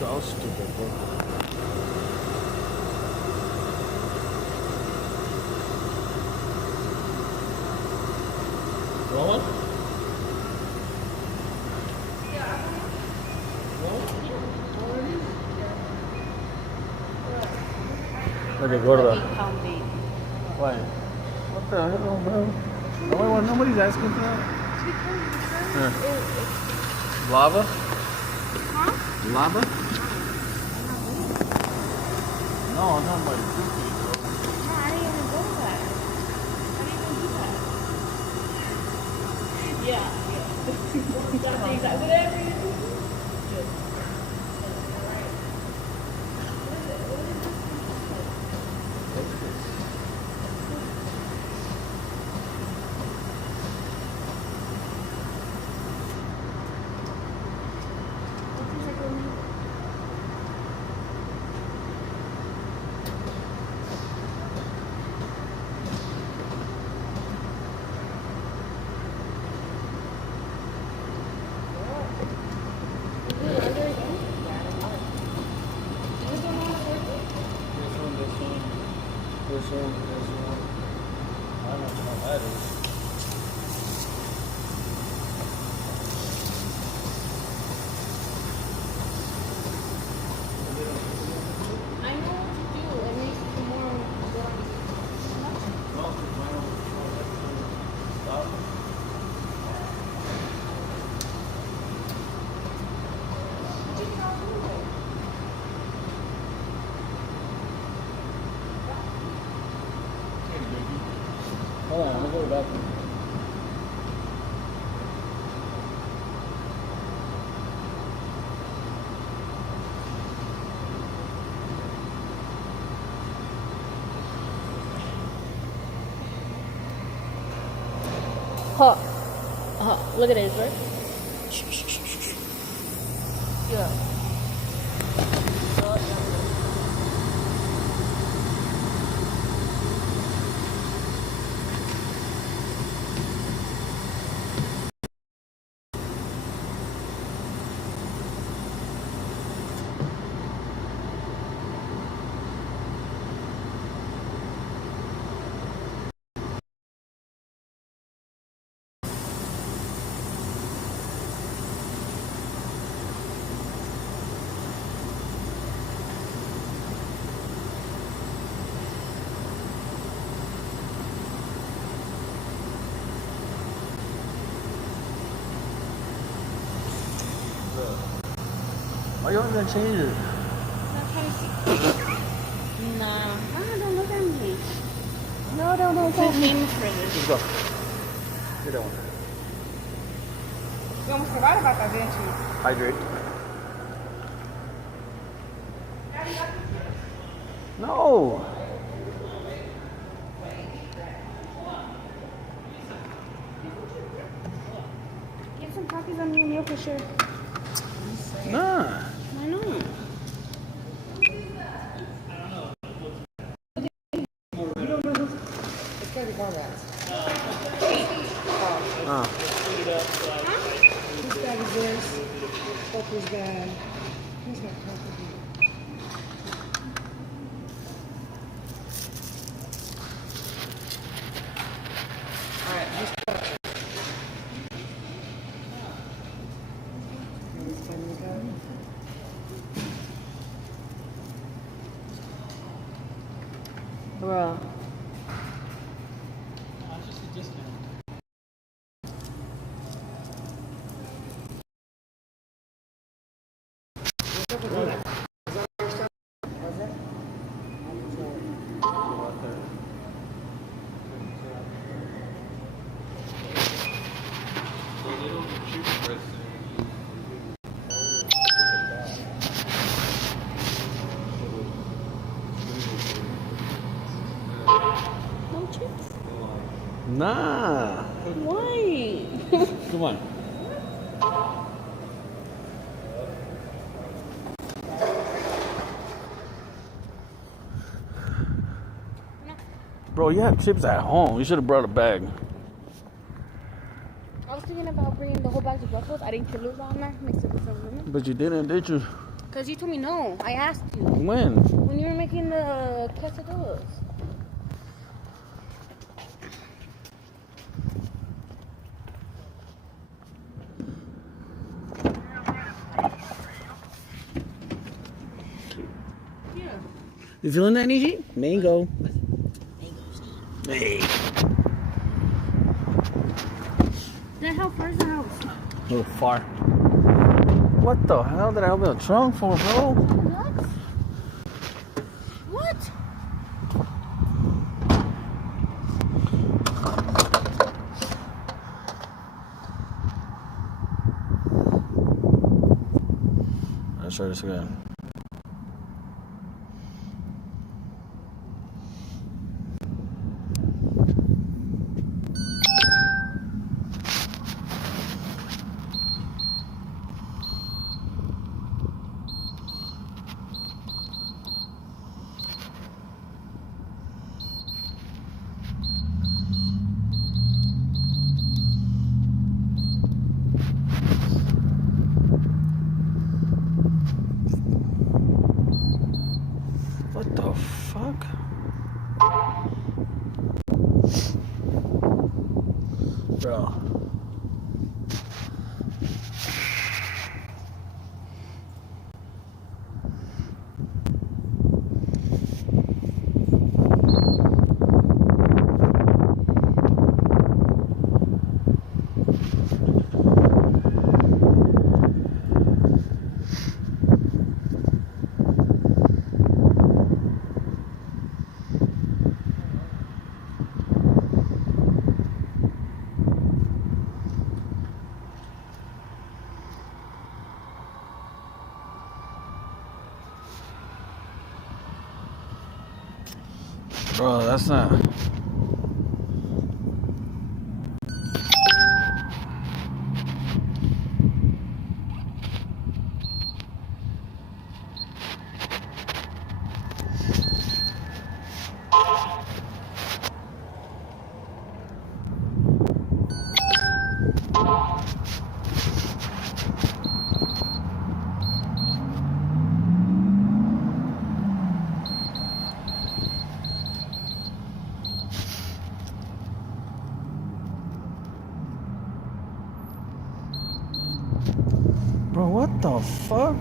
That was stupid, bro. Rolling? Okay, gorda. Why? What the hell, bro? Nobody's asking for that. Here. Lava? Huh? Lava? No, I'm not my cookie, bro. No, I didn't even go to that. I didn't even do that. Yeah. That's exactly whatever you do. that is. I know what to do. It makes it more Hold on, I'm gonna go to the bathroom. Huh. Look at this, right? Yeah. Why you want me to change it? Nah. Don't look at me. No, no, no. Too famous for this. Let's go. Get that one. You almost forgot about that, didn't you? Hydrate. No. Get some coffees on your meal for sure. Nah. I know. Whose bag is this? Oprah's bag. Who's got coffee? Alright, who's got Bro. No chips? Nah. Why? Come on. Bro, you have chips at home. You should have brought a bag. I was thinking about bringing the whole bag to Brussels. I didn't lose on that. Mixed it with some lemon. But you didn't, did you? Because you told me no. I asked you. When? When you were making the quesadillas. Yeah. You feeling that, Nishi? Mango. Hey. Then how far is the house? A little far. What the hell did I open the trunk for, bro? What? Let's try this again. Bro. Bro, that's not. Bro, what the fuck?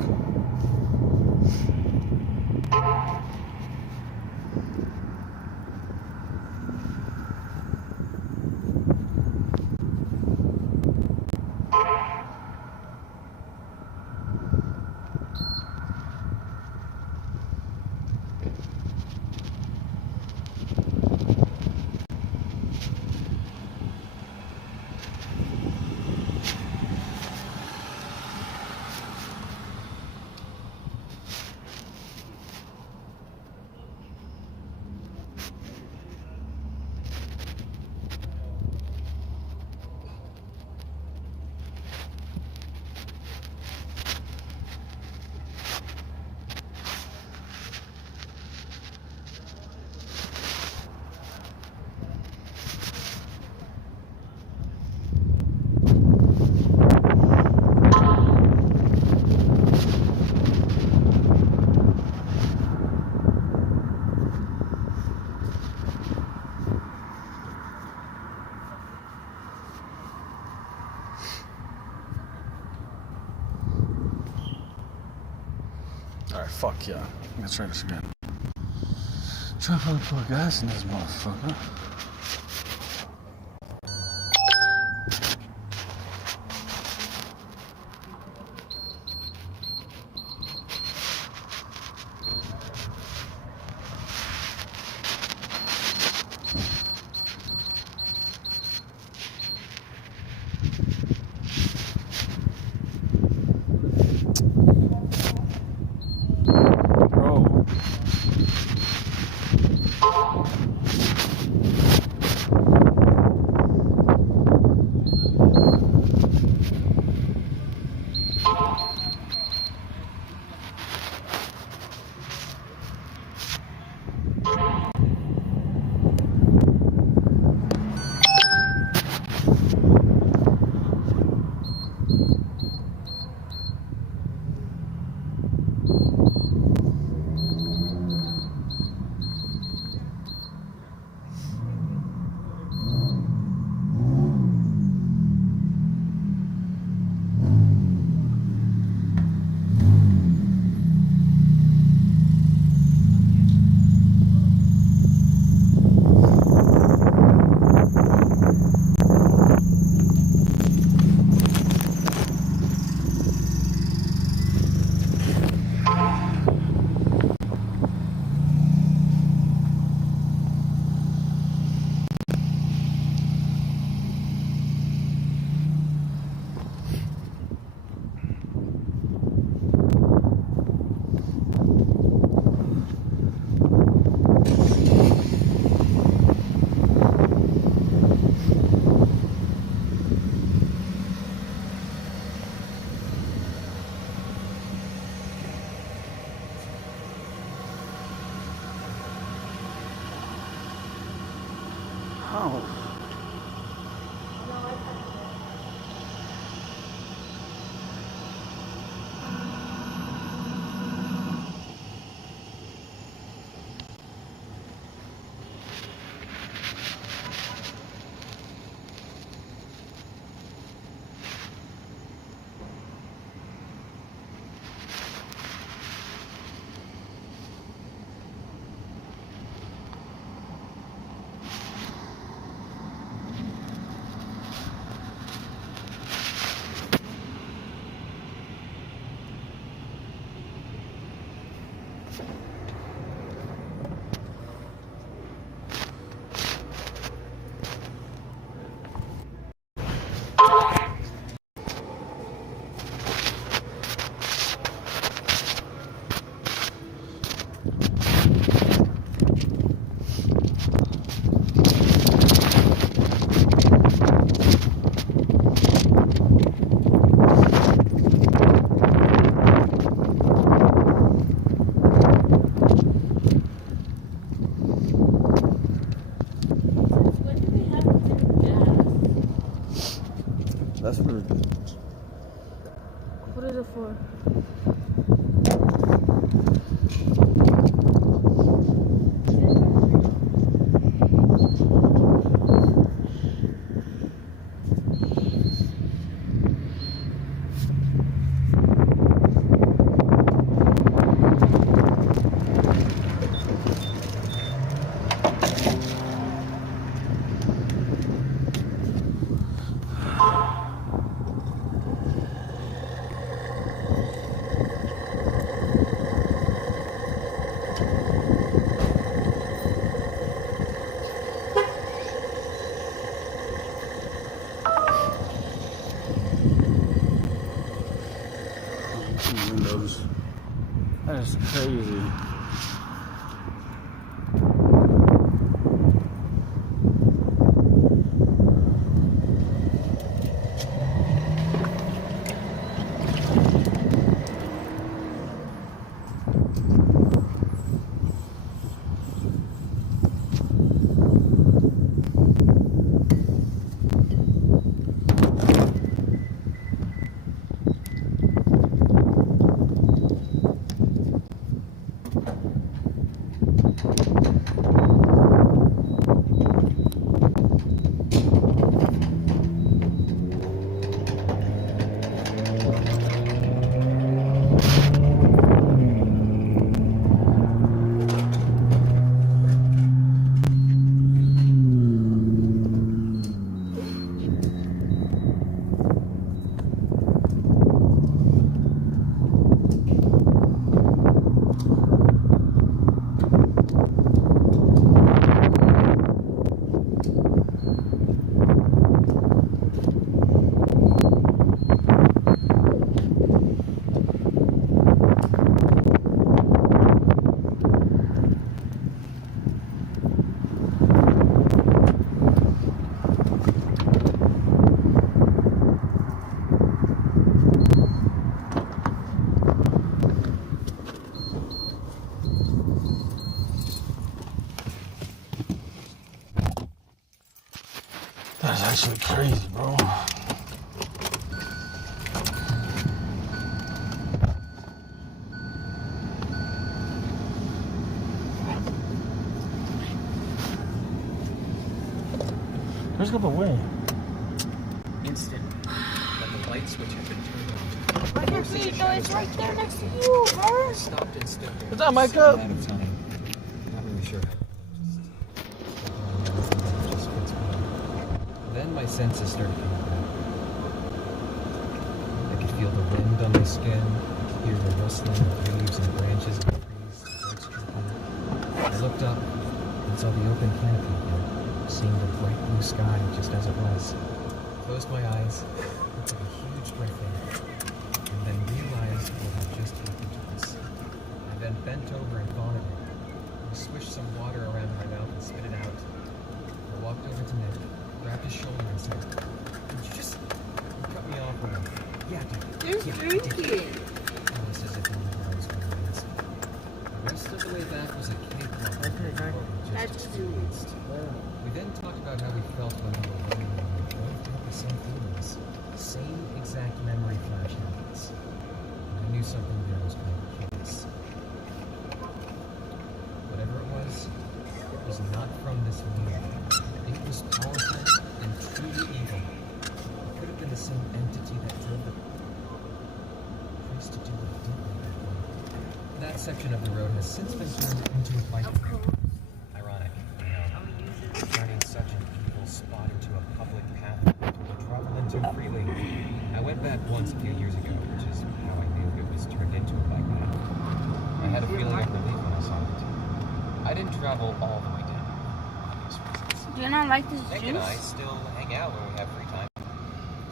Alright, fuck yeah. Let's try this again. Try to put gas in this motherfucker. That's for. What is it for? Windows. That is crazy. That's actually crazy, bro. Let's go away. Instant. But the light switch had been turned on. I can see it, it's right there next to you, bro. Stopped and stood there. What's up, Mike? Up? Out of time. Not really sure. Then my senses started coming back. I could feel the wind on my skin, hear the rustling of leaves and branches of the trees, birds chirping. I looked up and saw the open canopy again, seeing the bright blue sky just as it was. Closed my eyes, took a huge breath in, and then realized what had just happened to us. I then bent over and vomited. I swished some water around my mouth and spit it out. I walked over to Nick, grabbed his shoulder and said, "Did you just cut me off with a..." "Yeah, dude. You're drinking." Almost as if he knew I was going to ask. The rest of the way back was a cakewalk. That's experienced. We then talked about how we felt when we were running and we both had the same feelings. Same exact memory flash habits. And I knew something there was going to kill us. Whatever it was not from this world. It was powerful and truly evil. It could have been the same entity that drove the priest to do what it did way back when. That section of the road has since been turned into a bike trail. Ironic, you know, turning such an evil spot into a public path for people to travel into freely. I went back once a few years ago, which is how I knew it was turned into a bike path. I had a feeling of relief when I saw it. I didn't travel all the way down, for obvious reasons. Do you not like this Nick juice? and I still hang out when we have free time.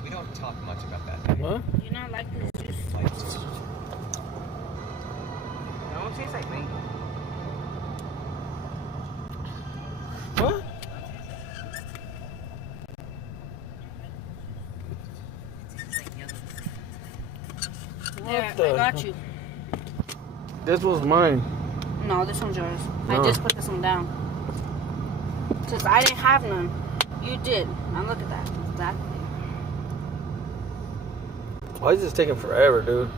We don't talk much about that. What? Do you not like this juice? Like, just It don't taste like me. What? There, the- I got you. This was mine. No, this one's yours. No. I just put this one down. Since I didn't have none. You did. Now look at that. Exactly. Why is this taking forever, dude?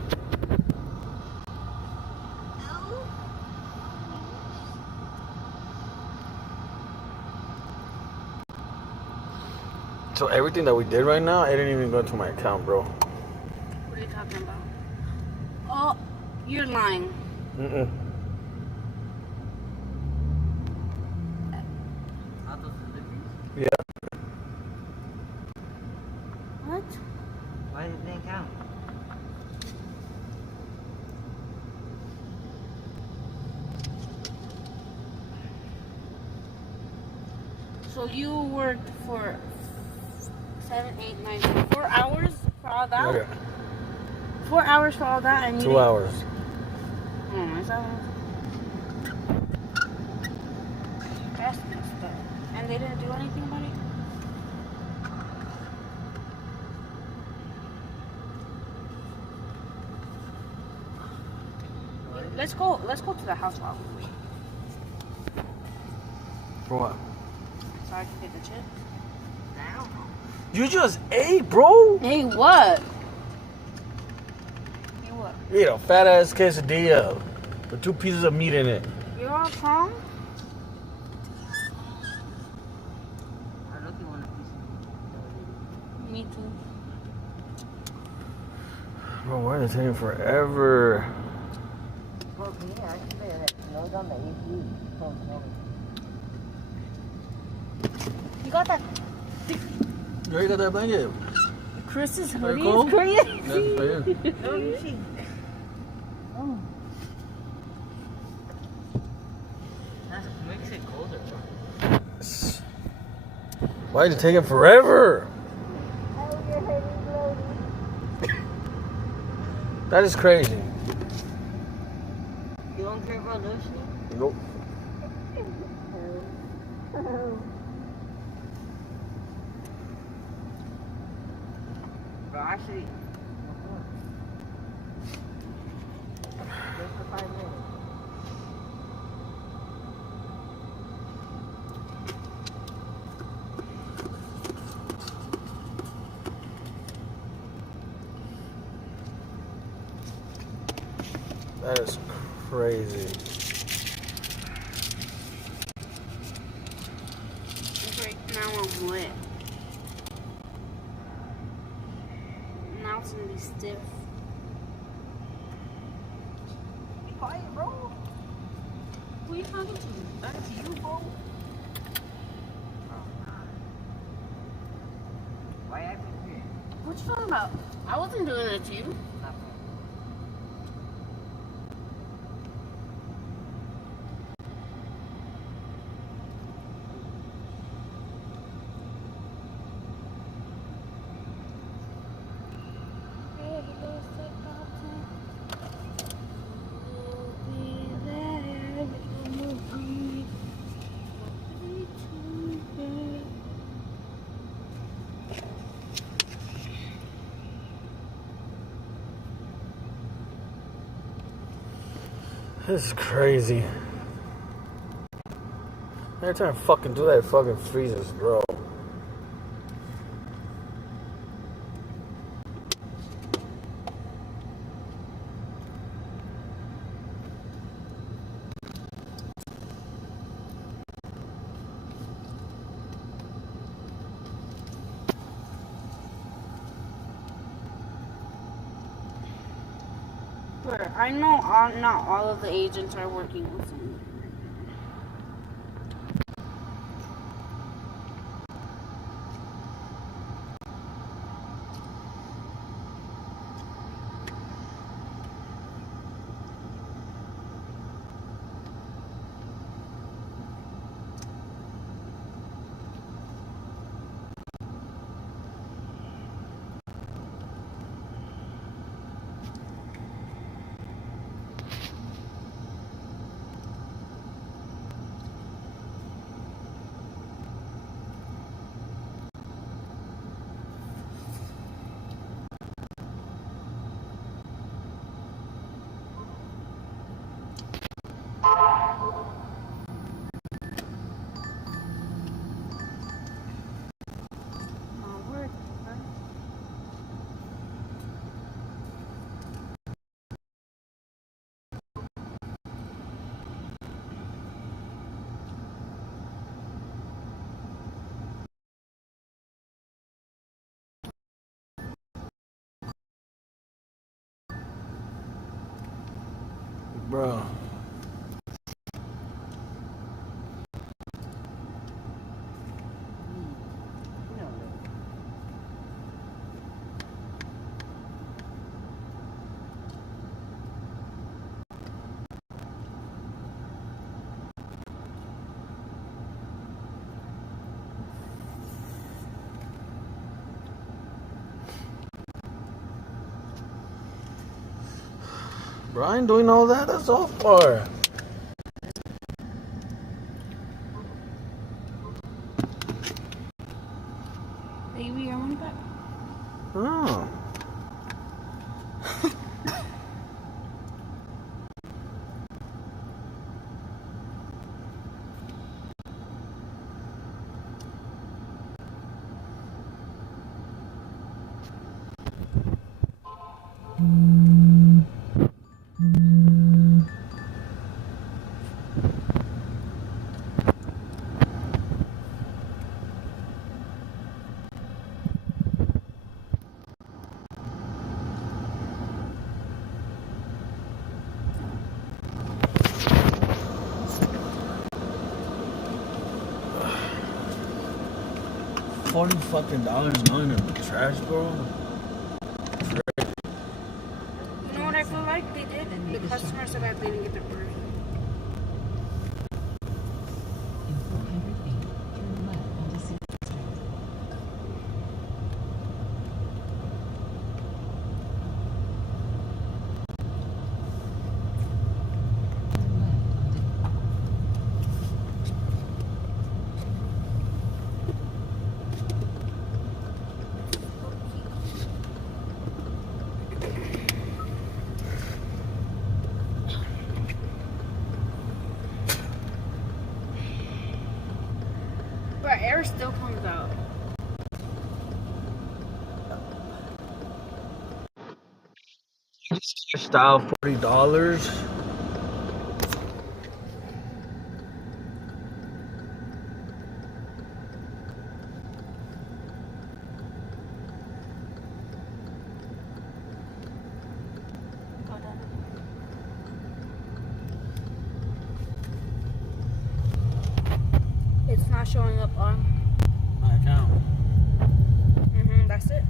So everything that we did right now, it didn't even go into my account, bro. What are you talking about? Oh, you're lying. Mm-mm. Yeah. What? Why didn't they count? So you worked for 7, 8, 9, 4 hours for all that? Okay. 4 hours for all that, and you 2 hours. Oh, is that what? That's messed up. And they didn't do anything about it? Let's go to the house while we wait. For what? So I can get the chips. Now. You just ate, bro. Hey, what? Hey, what? You ate a fat ass quesadilla with 2 pieces of meat in it. You're all calm? I look at one of these. Me too. Bro, why is it taking forever? Okay, I can say that. Nose on the AC. You got that? You already got that blanket. Chris's Very hoodie cold? is crazy. That's fair. No, you see. Oh. That makes it colder. Why is it taking forever? That is crazy. You don't care about lotioning? Nope. Bro, actually. Just for 5 minutes. That is crazy. Okay, now I'm wet. Now it's gonna be stiff. Be quiet, bro. Who are you talking to? That's you, bro. Why acting weird? What you talking about? I wasn't doing it to you. This is crazy. Every time I fucking do that, it fucking freezes, bro. I know not all of the agents are working with me. Bro. Brian doing all that? That's all far. Baby, I want it back. Oh. $40 fucking going in the trash, bro. You know what I feel like they did? The customer said that they didn't get their order. But air still comes out. Style $40. It's not showing up on my account. That's it.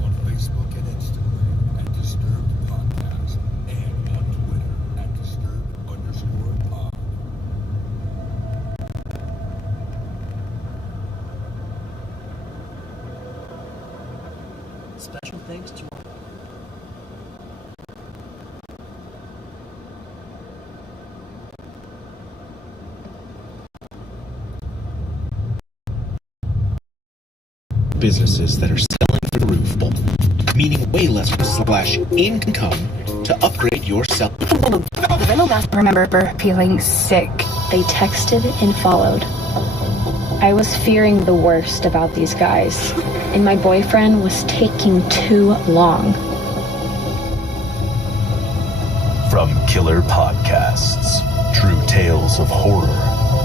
On Facebook and Instagram at Disturbed Podcast and on Twitter at Disturbed_pod. Special thanks to businesses that are selling through the roof, meaning way less / income to upgrade your cell. I remember feeling sick. They texted and followed. I was fearing the worst about these guys, and my boyfriend was taking too long. From Killer Podcasts, true tales of horror,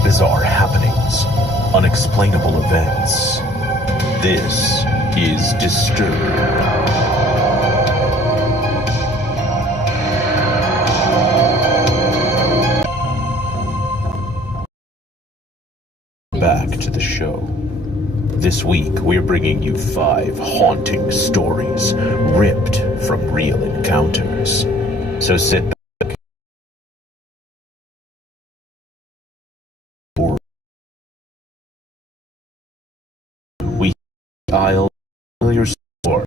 bizarre happenings, unexplainable events. This is Disturbed. Back to the show. This week, we're bringing you 5 haunting stories ripped from real encounters. So sit back. We I'll your store.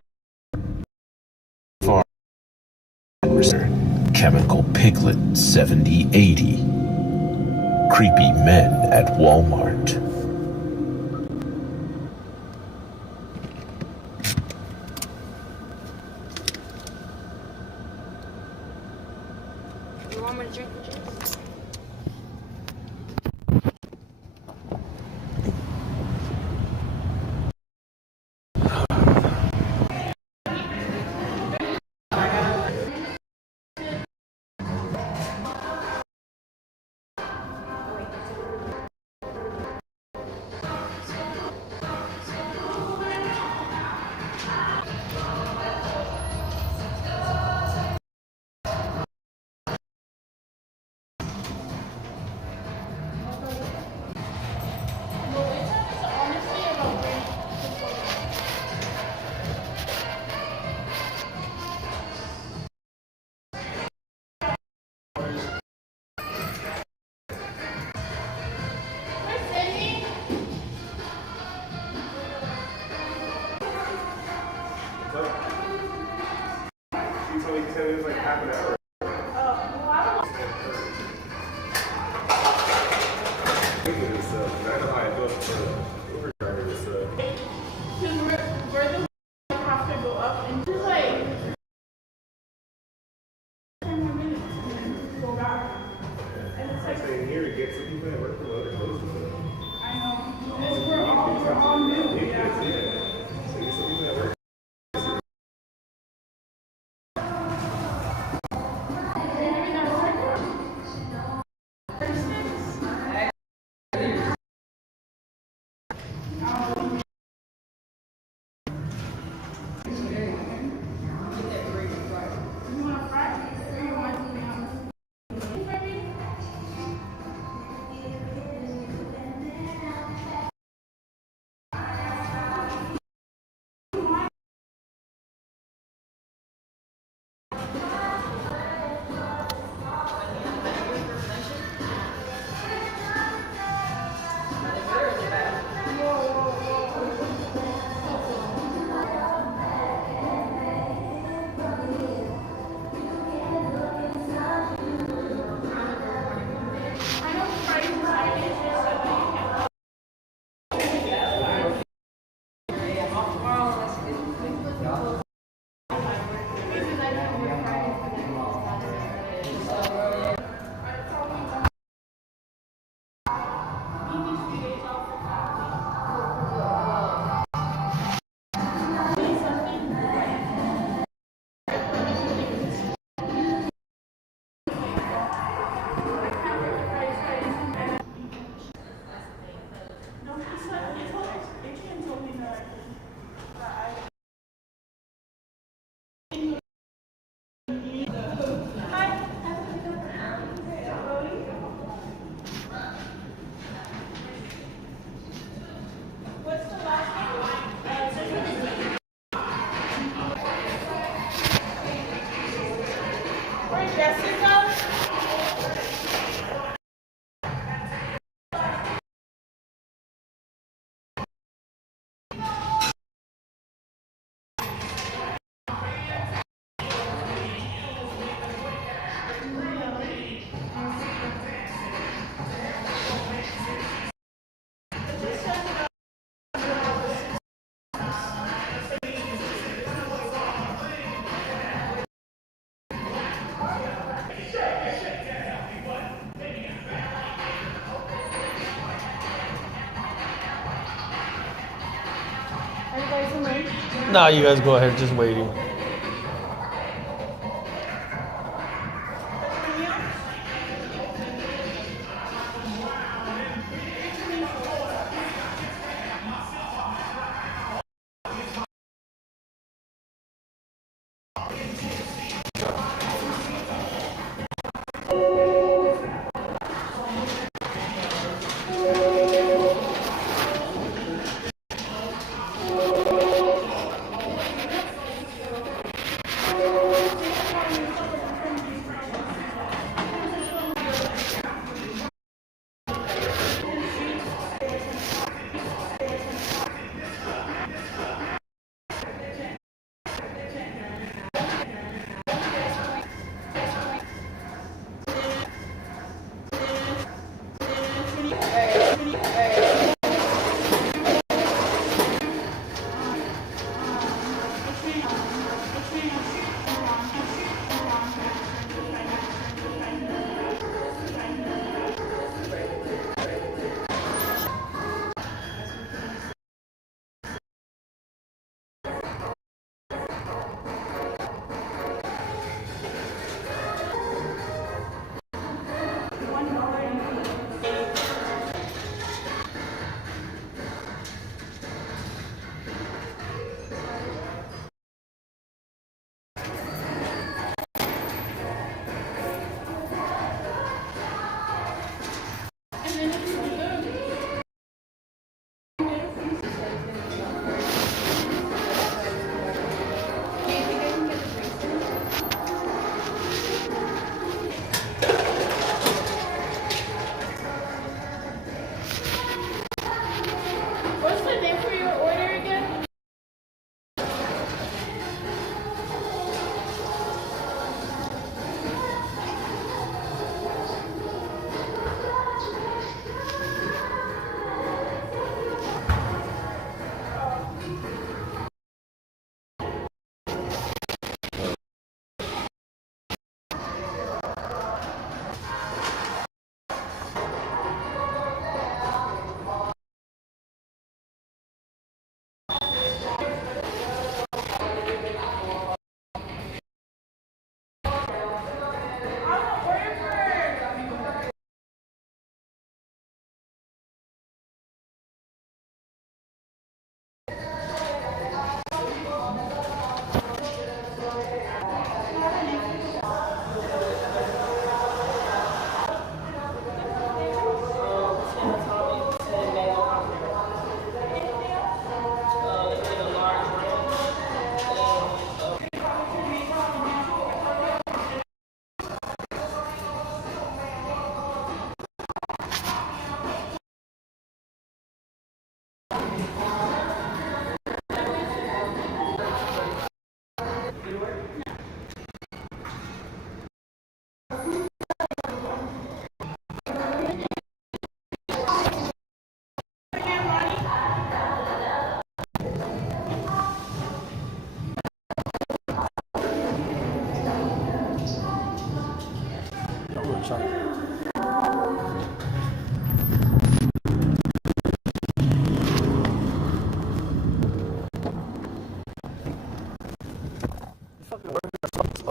Farm Chemical Piglet 7080. Creepy men at Walmart. You want me to drink the juice? She told me it was like half an hour. I know how I feel for Uber drivers. Where the have to go up and just like 10 more minutes and then go back. And it's like saying here to get some people that work for other places. I know. And we're all new. Yeah. So get some people that work. Nah, you guys go ahead, just waiting.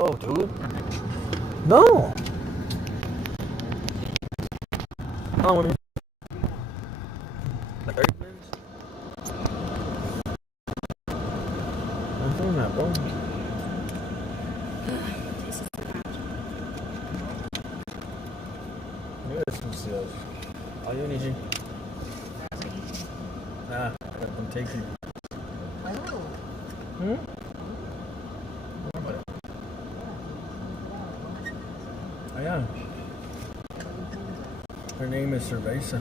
Oh, dude. No. Oh, what do you... Like 30 minutes? I'm doing that, bro. Look at some seals. All you need, G. Nah, I'm taking. Hmm? Oh, yeah. Her name is Cerveza.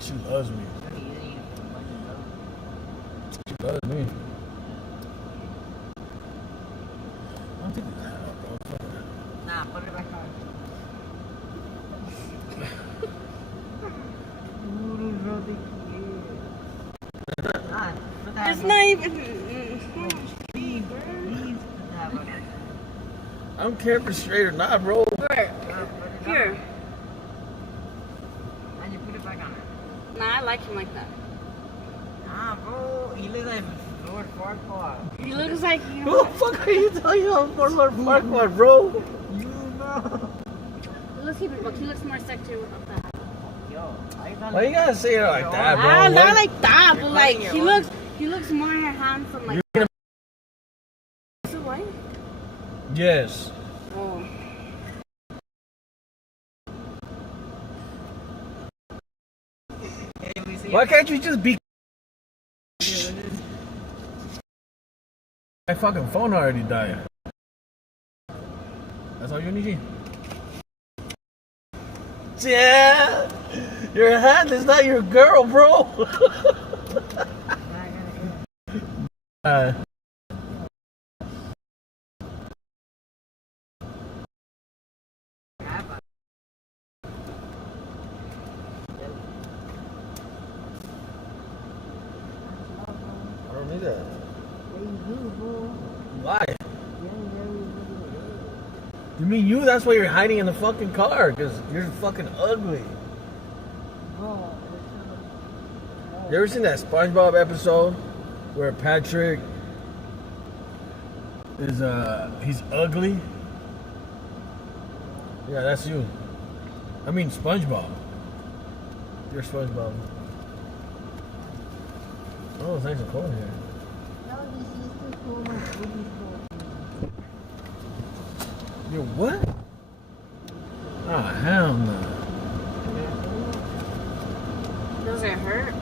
She loves me. She loves me. I don't think it's hot, bro. Nah, put it back on. It's not even. I don't care if it's straight or not, bro. Here. And you put it back on. Nah, I like him like that. Nah, bro, he looks like Lord Farquaad. He looks like you. Who the fuck are you talking about for Lord Farquaad, bro? You know. Let's keep it book. He looks more sexy without that. Yo, Why you gotta say it like that, bro? Nah, not What? like that, but like your he looks more handsome. Like. You're Is it white? Yes. Oh. Why can't you just be? My fucking phone already died. That's all you need. Yeah, your hand is not your girl, bro. I don't need that. Why? You mean you? That's why you're hiding in the fucking car, because you're fucking ugly. You ever seen that SpongeBob episode where Patrick is he's ugly? Yeah, that's you. I mean SpongeBob. You're SpongeBob. Oh, it's nice and cold here. Yo, what? Oh, hell no. Does it hurt?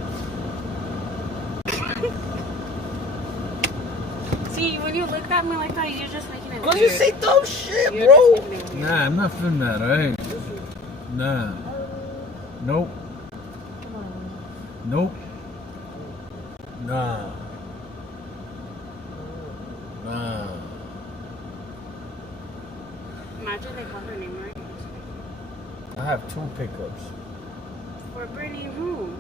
See, when you look at me like that, you're just making it. Cause you say dumb shit, You're bro. just making it weird. Nah, I'm not feeling that, alright? Nah. Nope. Nope. Nah. Nah. Imagine they call her name right. I have 2 pickups. For Brittany who?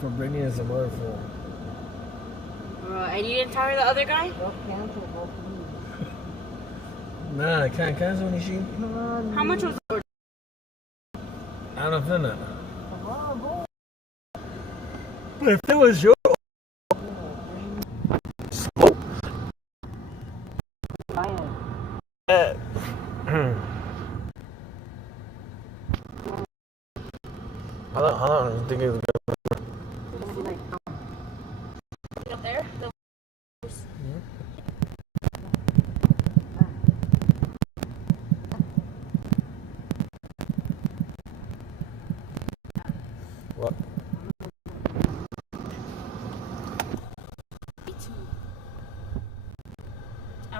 For Brittany and some other fool. And you didn't tell her the other guy? Nah, I can't cancel any shit. How much was the order? I don't feel that. But if it was your Hold on, I think it's good. Up there? What? I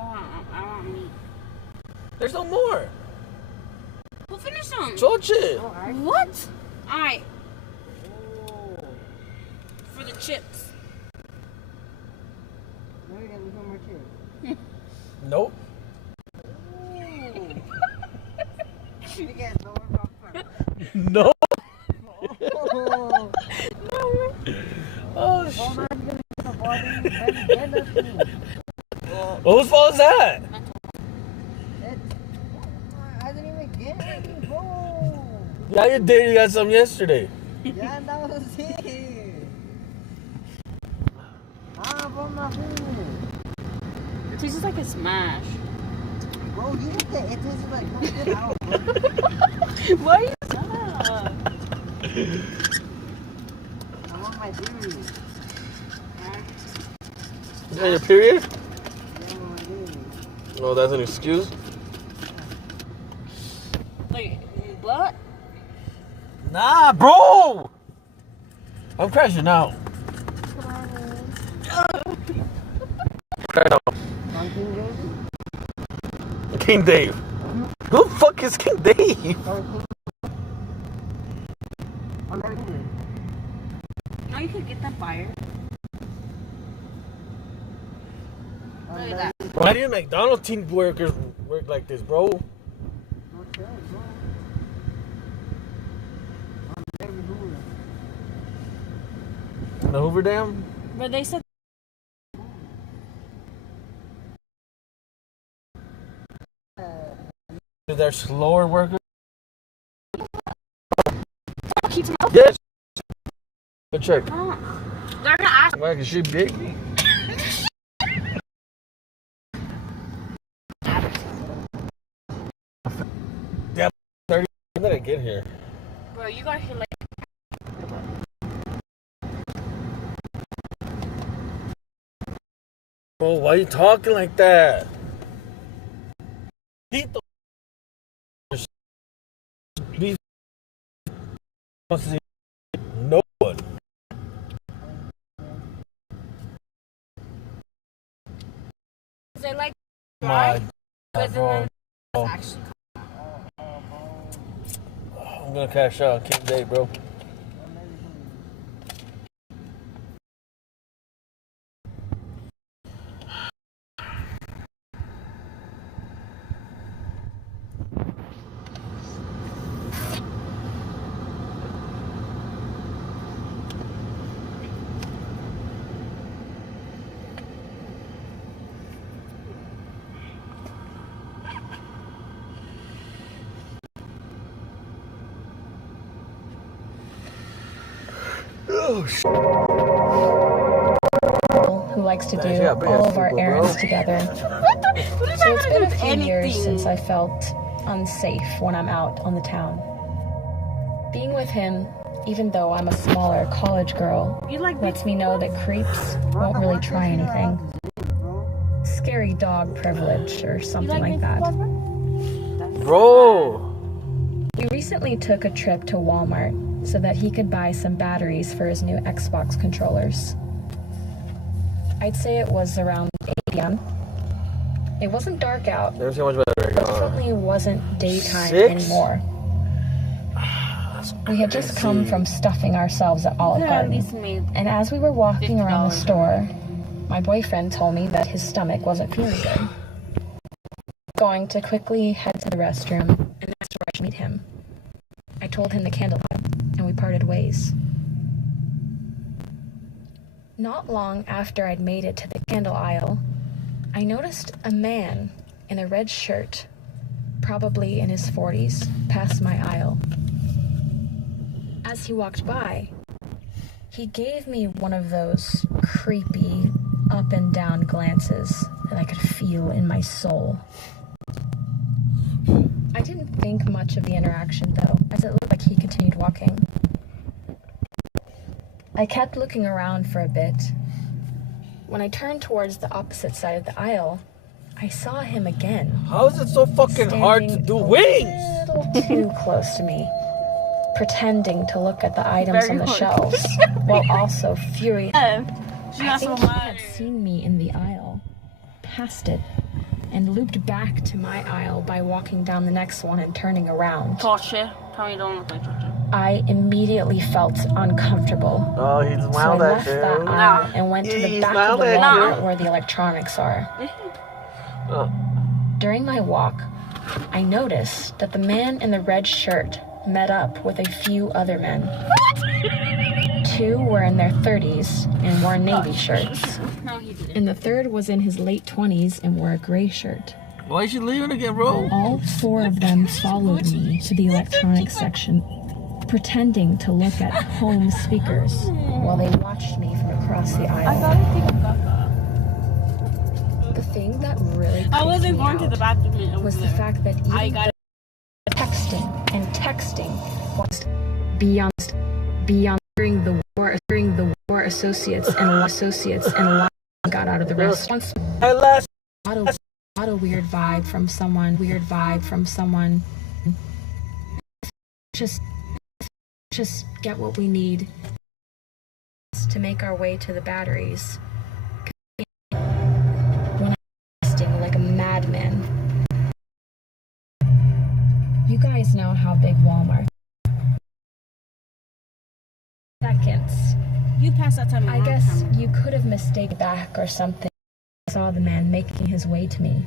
want meat. There's no more. We'll finish them. Choche. What? Alright. For the chips. Nope. No. Oh shit. Whose fault is that? I didn't even get any, bro. Yeah, you did. You got some yesterday. Yeah, that was it. It tastes like a smash. Bro, you look at it tastes like no get out, bro. Why are you I want my period. Is that your period? No, that's an excuse. like what? Nah, bro. I'm crashing out. Crash out. King Dave. Who the fuck is King Dave? No, you could get them fired. Look at that. Why do McDonald's team workers work like this, bro? The Hoover Dam? But they said They're slower workers? keep them up. Yes. But check. They're gonna ask. Why? Cause she big? Damn, 30. When did I get here? Bro, you got here like. Bro, why are you talking like that? Eat the beef. No one. They like My but bro. then actually. I'm gonna cash out King Day, bro. Who likes to do all of our errands together. So it's been a few years since I felt unsafe when I'm out on the town. Being with him, even though I'm a smaller college girl, lets me know that creeps won't really try anything. Scary dog privilege or something like that. Bro! We recently took a trip to Walmart so that he could buy some batteries for his new Xbox controllers. I'd say it was around 8 p.m. It wasn't dark out, Never seen much better. but it certainly wasn't daytime 6? anymore. We had just come from stuffing ourselves at Olive Garden, and as we were walking around the store, my boyfriend told me that his stomach wasn't feeling good. Going to quickly head to the restroom and asked where I should meet him. I told him the candle aisle, and we parted ways. Not long after I'd made it to the candle aisle, I noticed a man in a red shirt, probably in his 40s, pass my aisle. As he walked by, he gave me one of those creepy up and down glances that I could feel in my soul. I didn't think much of the interaction though, as it looked like he continued walking. I kept looking around for a bit. When I turned towards the opposite side of the aisle, I saw him again. How is it so fucking hard to do wings? A little too close to me, pretending to look at the items on the shelves, while also furious. I think he had seen me in the aisle, passed it, and looped back to my aisle by walking down the next one and turning around. Torture. Tell me you don't look like torture. I immediately felt uncomfortable. Oh, he So I smiled left at that you. aisle and went to the He back of the smiled at Walmart you. where the electronics are. Oh. During my walk, I noticed that the man in the red shirt met up with a few other men. Two were in their 30s and wore navy shirts. No, he didn't. And the third was in his late 20s and wore a gray shirt. Why is she leaving again, bro? All four of them followed me to the electronics section, pretending to look at home speakers while they watched me from across the aisle. The thing that really I wasn't going to the bathroom. was the fact that even texting and texting was beyond during the war associates and got out of the restaurant. Got a weird vibe from someone. Just get what we need to make our way to the batteries. When I'm texting like a madman. You guys know how big Walmart. Seconds. You passed that time. I guess you could have mistaken back or something. I saw the man making his way to me.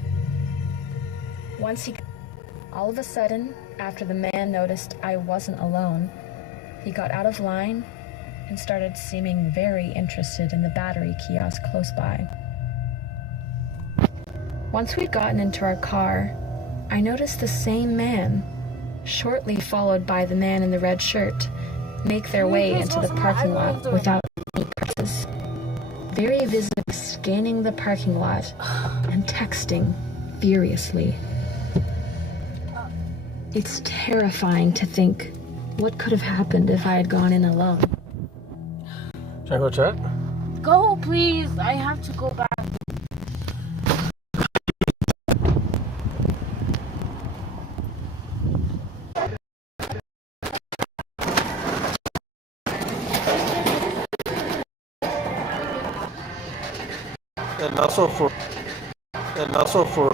All of a sudden, after the man noticed I wasn't alone, he got out of line and started seeming very interested in the battery kiosk close by. Once we'd gotten into our car, I noticed the same man, shortly followed by the man in the red shirt, make their way into the parking lot without any presses. Very visibly scanning the parking lot and texting furiously. It's terrifying to think what could have happened if I had gone in alone. Should I go check? Go, please. I have to go back. And also for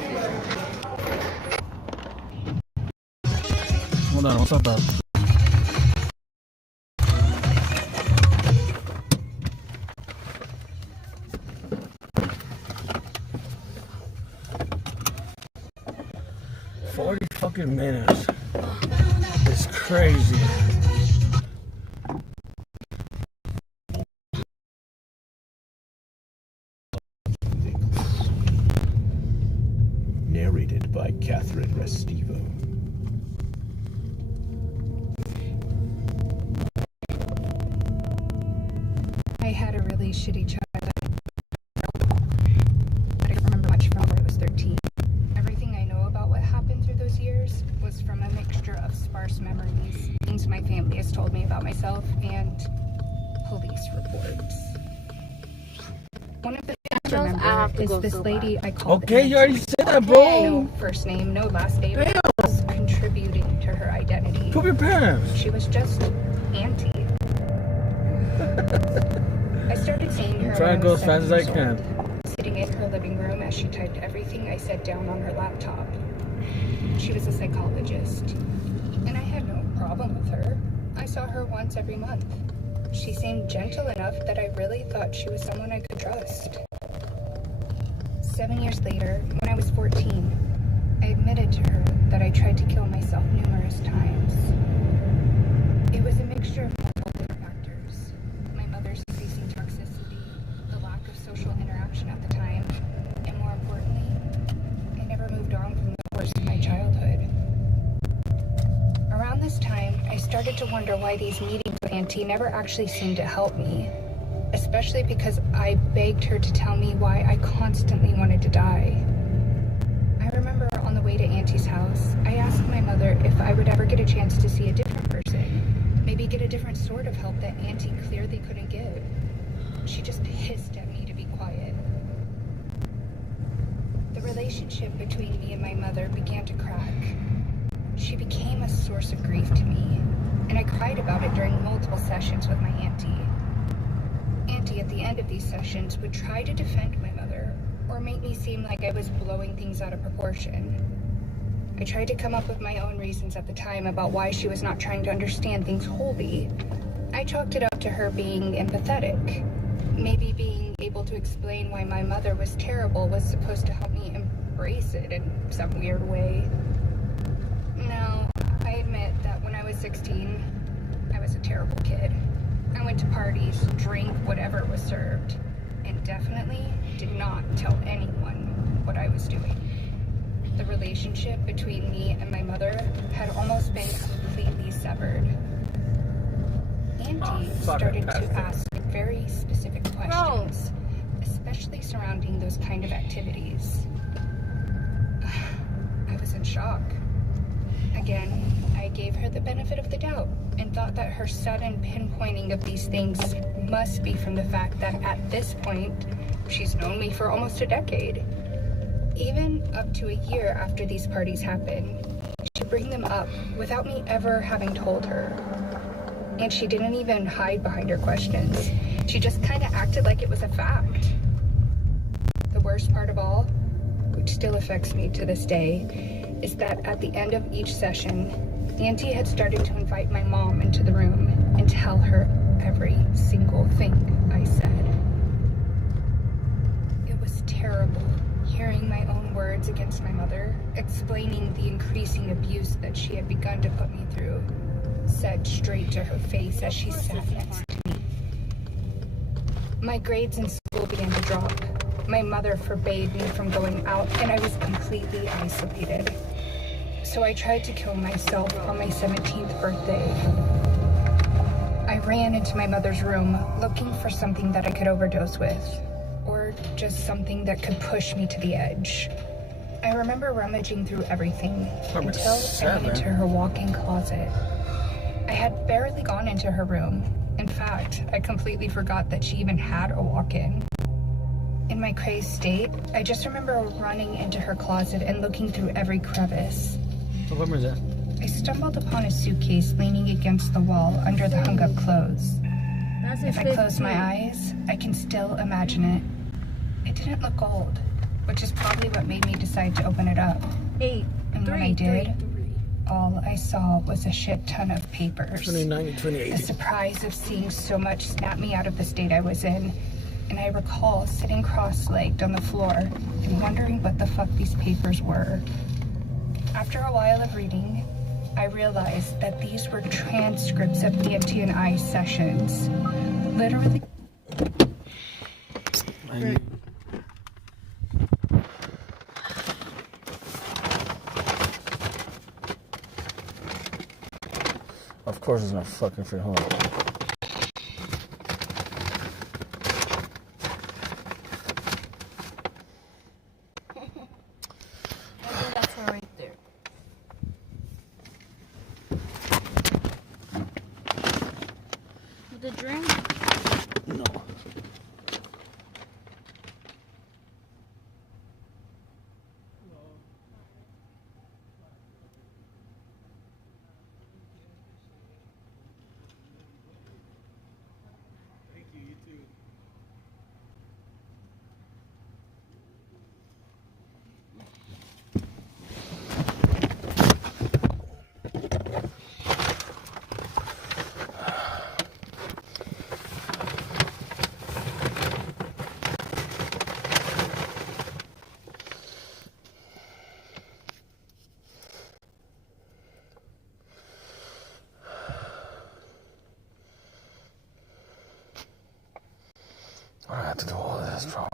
hold on, what's up, bud? Fucking minutes. It's crazy. Narrated by Catherine Restivo. I had a really shitty childhood. I don't remember much from when I was 13. Everything I know about what happened through those years was from a mixture of sparse memories, things my family has told me about myself, and police reports. One of the things I remember is this lady I called. Okay, you already said that, bro. No first name, no last name. Was contributing to her identity. Prove your parents. She was just Auntie. I started seeing her. Try to go as fast as I can. Sitting in her living room as she typed everything I said down on her laptop. She was a psychologist, and I had no problem with her. I saw her once every month. She seemed gentle enough that I really thought she was someone I could trust. 7 years later, when I was 14, I admitted to her that I tried to kill myself numerous times. It was a mixture of multiple different factors. My mother's increasing toxicity, the lack of social interaction at the time, and more importantly, I never moved on from the worst of my childhood. Around this time, I started to wonder why these meetings with Auntie never actually seemed to help me, especially because I begged her to tell me why I constantly wanted to die. I remember on the way to Auntie's house, I asked my mother if I would ever get a chance to see a different person, maybe get a different sort of help that Auntie clearly couldn't give. She just hissed at me to be quiet. The relationship between me and my mother began to crack. She became a source of grief to me, and I cried about it during multiple sessions with my auntie. Auntie, at the end of these sessions, would try to defend my mother, or make me seem like I was blowing things out of proportion. I tried to come up with my own reasons at the time about why she was not trying to understand things wholly. I chalked it up to her being empathetic. Maybe being able to explain why my mother was terrible was supposed to help me embrace it in some weird way. Now, I admit that when I was 16, I was a terrible kid. I went to parties, drank whatever was served, and definitely did not tell anyone what I was doing. The relationship between me and my mother had almost been completely severed. Auntie started to ask very specific questions, especially surrounding those kind of activities. I was in shock. Again, I gave her the benefit of the doubt and thought that her sudden pinpointing of these things must be from the fact that at this point, she's known me for almost a decade. Even up to a year after these parties happened, she'd bring them up without me ever having told her. And she didn't even hide behind her questions. She just kind of acted like it was a fact. The worst part of all, which still affects me to this day, is that at the end of each session, Auntie had started to invite my mom into the room and tell her every single thing I said. It was terrible hearing my own words against my mother, explaining the increasing abuse that she had begun to put me through, said straight to her face as she sat next to me. My grades in school began to drop. My mother forbade me from going out, and I was completely isolated. So I tried to kill myself on my 17th birthday. I ran into my mother's room looking for something that I could overdose with, or just something that could push me to the edge. I remember rummaging through everything until I went into her walk-in closet. I had barely gone into her room. In fact, I completely forgot that she even had a walk-in. In my crazed state, I just remember running into her closet and looking through every crevice. I stumbled upon a suitcase leaning against the wall under the hung-up clothes. If I close my eyes, I can still imagine it. It didn't look old, which is probably what made me decide to open it up. And when I did, all I saw was a shit ton of papers. 2090, 2080. The surprise of seeing so much snapped me out of the state I was in. And I recall sitting cross-legged on the floor and wondering what the fuck these papers were. After a while of reading, I realized that these were transcripts of Auntie and I's sessions. Literally. Of course it's not fucking free home. That's her right there. The drink? No. Thank you, you too. I have to do all of this, bro.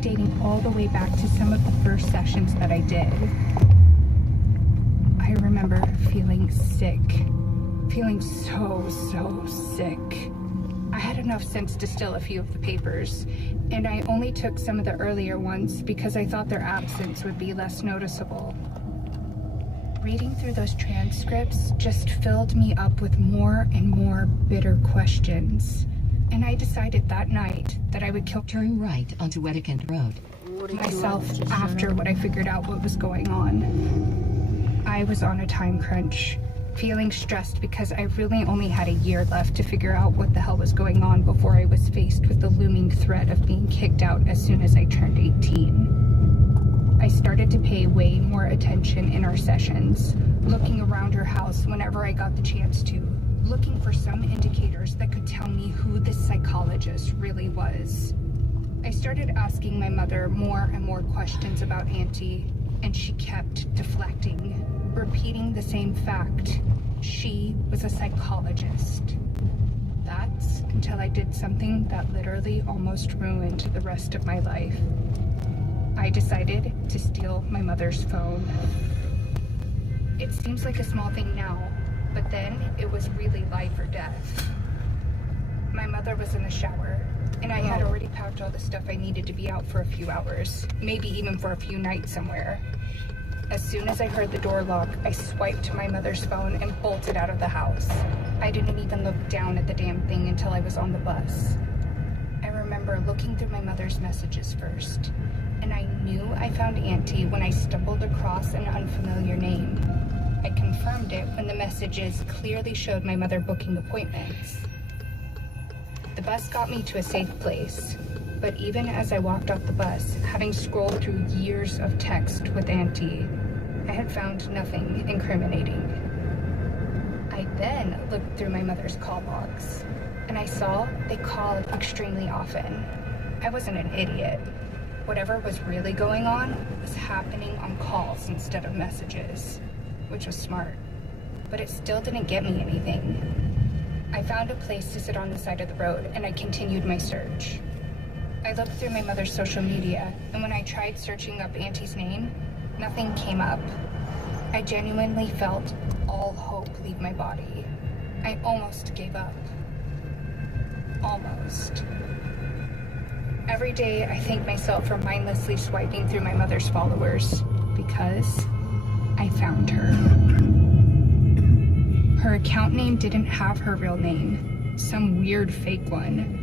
Dating all the way back to some of the first sessions that I did. I remember feeling sick. Feeling so sick. I had enough sense to steal a few of the papers, and I only took some of the earlier ones because I thought their absence would be less noticeable. Reading through those transcripts just filled me up with more and more bitter questions. And I decided that night that I would turn right onto Wedekind Road myself after what I figured out what was going on. I was on a time crunch. feeling stressed because I really only had a year left to figure out what the hell was going on before I was faced with the looming threat of being kicked out as soon as I turned 18. I started to pay way more attention in our sessions, looking around her house whenever I got the chance to, looking for some indicators that could tell me who this psychologist really was. I started asking my mother more and more questions about Auntie, and she kept deflecting, repeating the same fact. She was a psychologist. That's until I did something that literally almost ruined the rest of my life. I decided to steal my mother's phone. It seems like a small thing now, but then it was really life or death. My mother was in the shower, and I had already packed all the stuff I needed to be out for a few hours, maybe even for a few nights somewhere. As soon as I heard the door lock, I swiped my mother's phone and bolted out of the house. I didn't even look down at the damn thing until I was on the bus. I remember looking through my mother's messages first, and I knew I found Auntie when I stumbled across an unfamiliar name. I confirmed it when the messages clearly showed my mother booking appointments. The bus got me to a safe place, but even as I walked off the bus, having scrolled through years of text with Auntie, I had found nothing incriminating. I then looked through my mother's call logs, and I saw they called extremely often. I wasn't an idiot. Whatever was really going on was happening on calls instead of messages, which was smart, but it still didn't get me anything. I found a place to sit on the side of the road, and I continued my search. I looked through my mother's social media, and when I tried searching up Auntie's name, nothing came up. I genuinely felt all hope leave my body. I almost gave up. Almost. Every day, I thank myself for mindlessly swiping through my mother's followers, because I found her. Her account name didn't have her real name, some weird fake one.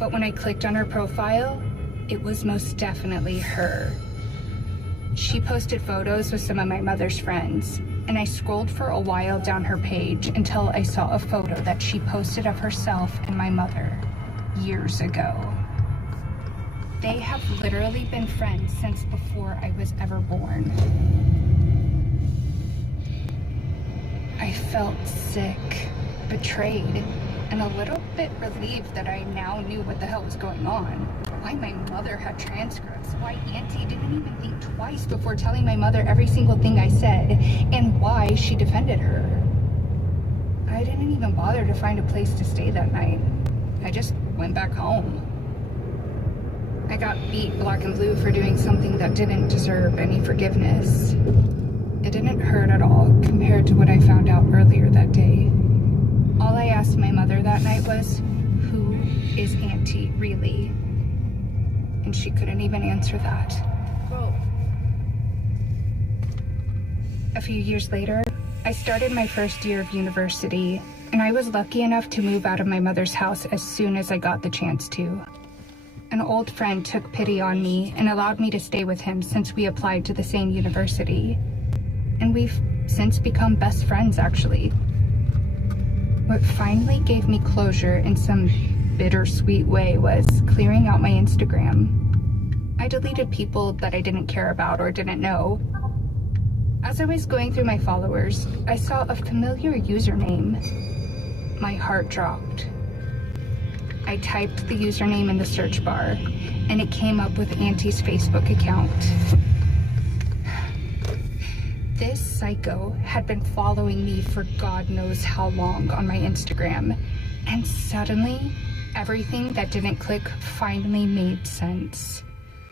But when I clicked on her profile, it was most definitely her. She posted photos with some of my mother's friends, and I scrolled for a while down her page until I saw a photo that she posted of herself and my mother years ago. They have literally been friends since before I was ever born. I felt sick, betrayed, and a little bit relieved that I now knew what the hell was going on. Why my mother had transcripts, why Auntie didn't even think twice before telling my mother every single thing I said, and why she defended her. I didn't even bother to find a place to stay that night. I just went back home. I got beat black and blue for doing something that didn't deserve any forgiveness. It didn't hurt at all compared to what I found out earlier that day. All I asked my mother that night was, who is Auntie really? And she couldn't even answer that. A few years later, I started my first year of university, and I was lucky enough to move out of my mother's house as soon as I got the chance to. An old friend took pity on me and allowed me to stay with him since we applied to the same university. And we've since become best friends, actually. What finally gave me closure in some bittersweet way was clearing out my Instagram. I deleted people that I didn't care about or didn't know. As I was going through my followers, I saw a familiar username. My heart dropped. I typed the username in the search bar, and it came up with Auntie's Facebook account. This psycho had been following me for God knows how long on my Instagram, and suddenly, everything that didn't click finally made sense.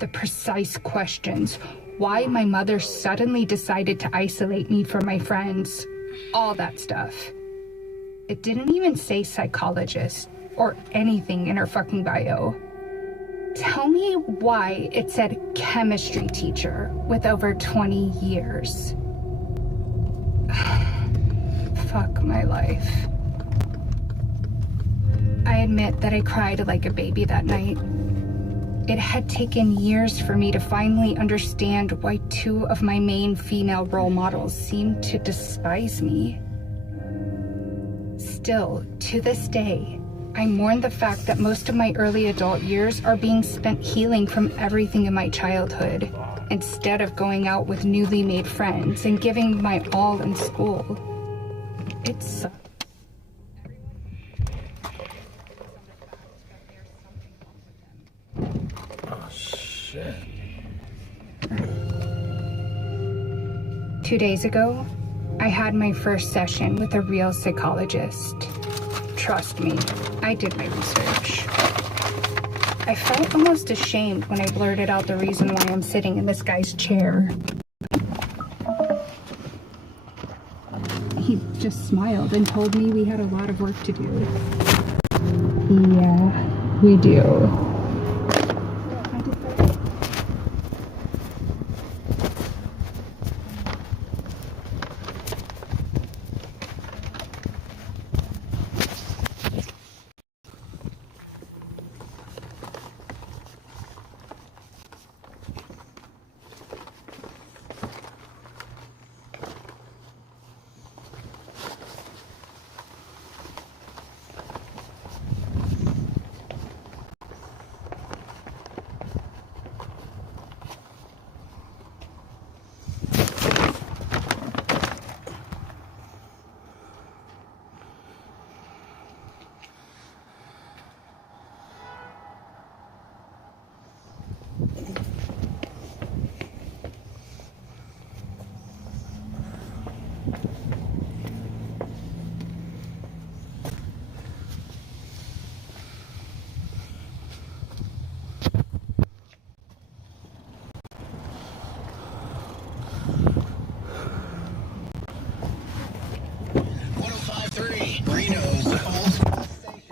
The precise questions, why my mother suddenly decided to isolate me from my friends, all that stuff. It didn't even say psychologist or anything in her fucking bio. Tell me why it said chemistry teacher with over 20 years. Fuck my life. I admit that I cried like a baby that night. It had taken years for me to finally understand why two of my main female role models seemed to despise me. Still, to this day, I mourn the fact that most of my early adult years are being spent healing from everything in my childhood, instead of going out with newly made friends and giving my all in school. It sucks. Oh, shit. 2 days ago, I had my first session with a real psychologist. Trust me, I did my research. I felt almost ashamed when I blurted out the reason why I'm sitting in this guy's chair. He just smiled and told me we had a lot of work to do. Yeah, we do.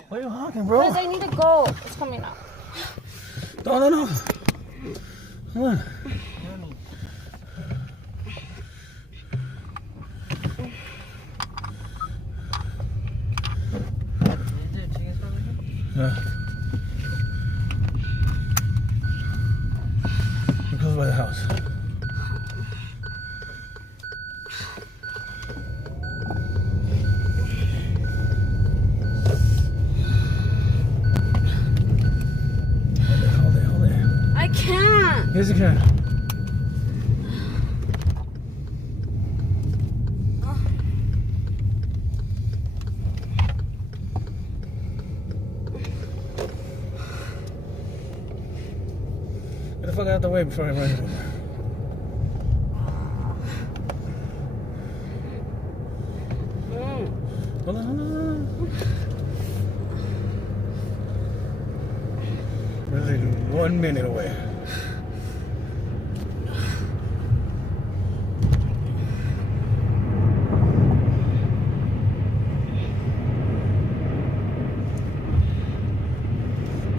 Why are you honking, bro? Because I need to go. It's coming up. No. Come on. Yeah. We're close by the house. I can't. Yes, you can. Get the fuck out of the way before I run into him. Hold on. We're like 1 minute away.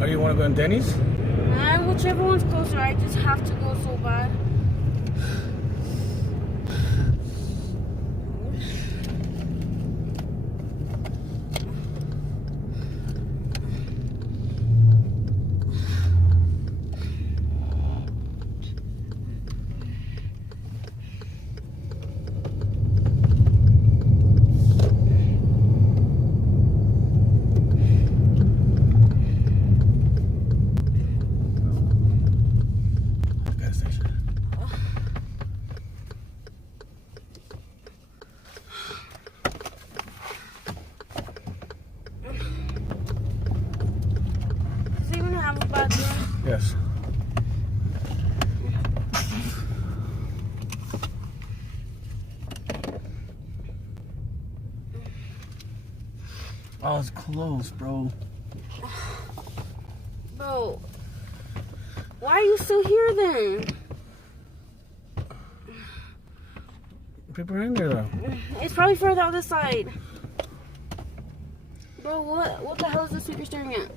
Oh, you want to go on Denny's? Whichever one's closer, I just have to go so bad. Yes. Oh, it's close, bro. Bro, why are you still here then? People are in there though. It's probably further the other side. Bro, what the hell is this you're staring at?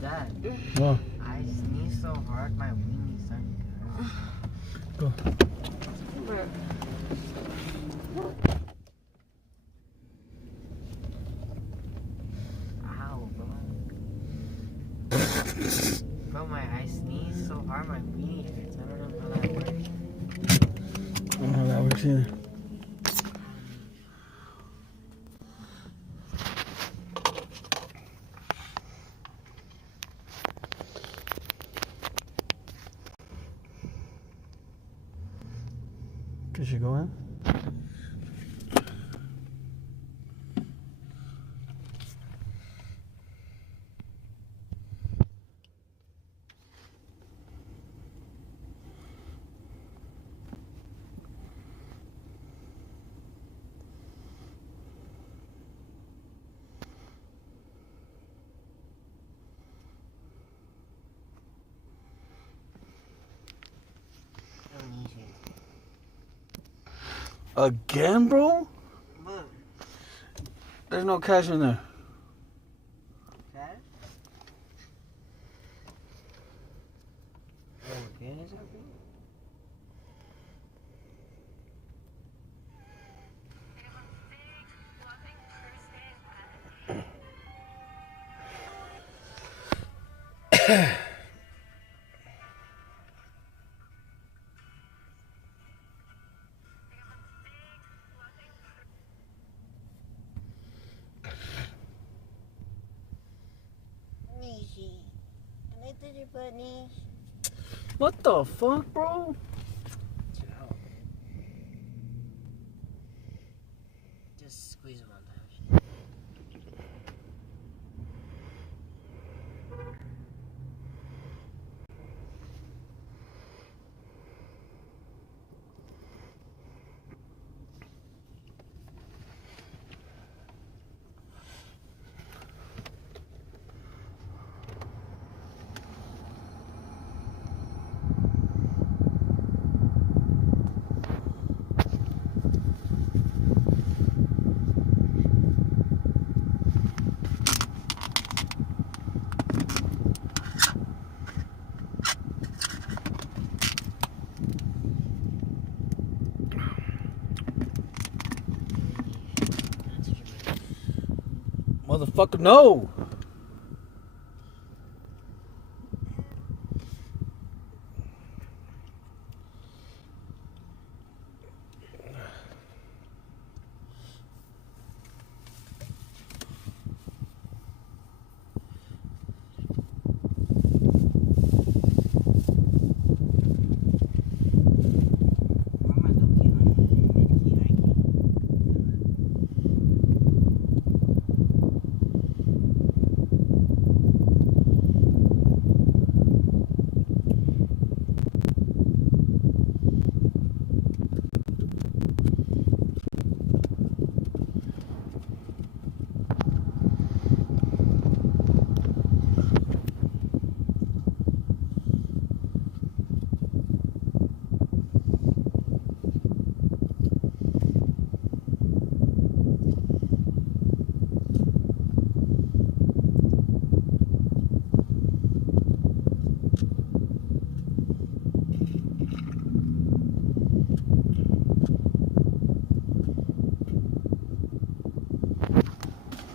Dad. What? I sneezed so hard my weenie started to hurt. Go. Bro. Ow, bro. Bro, I sneezed so hard my weenie hurts. I don't know how that works. I don't know how that works either. should go in. Again, bro? What? There's no cash in there. Cash? Oh, ¿tienes algo? Nishi, can I touch your butt, Nish? What the fuck, bro? Just squeeze it one time. Motherfucker, no!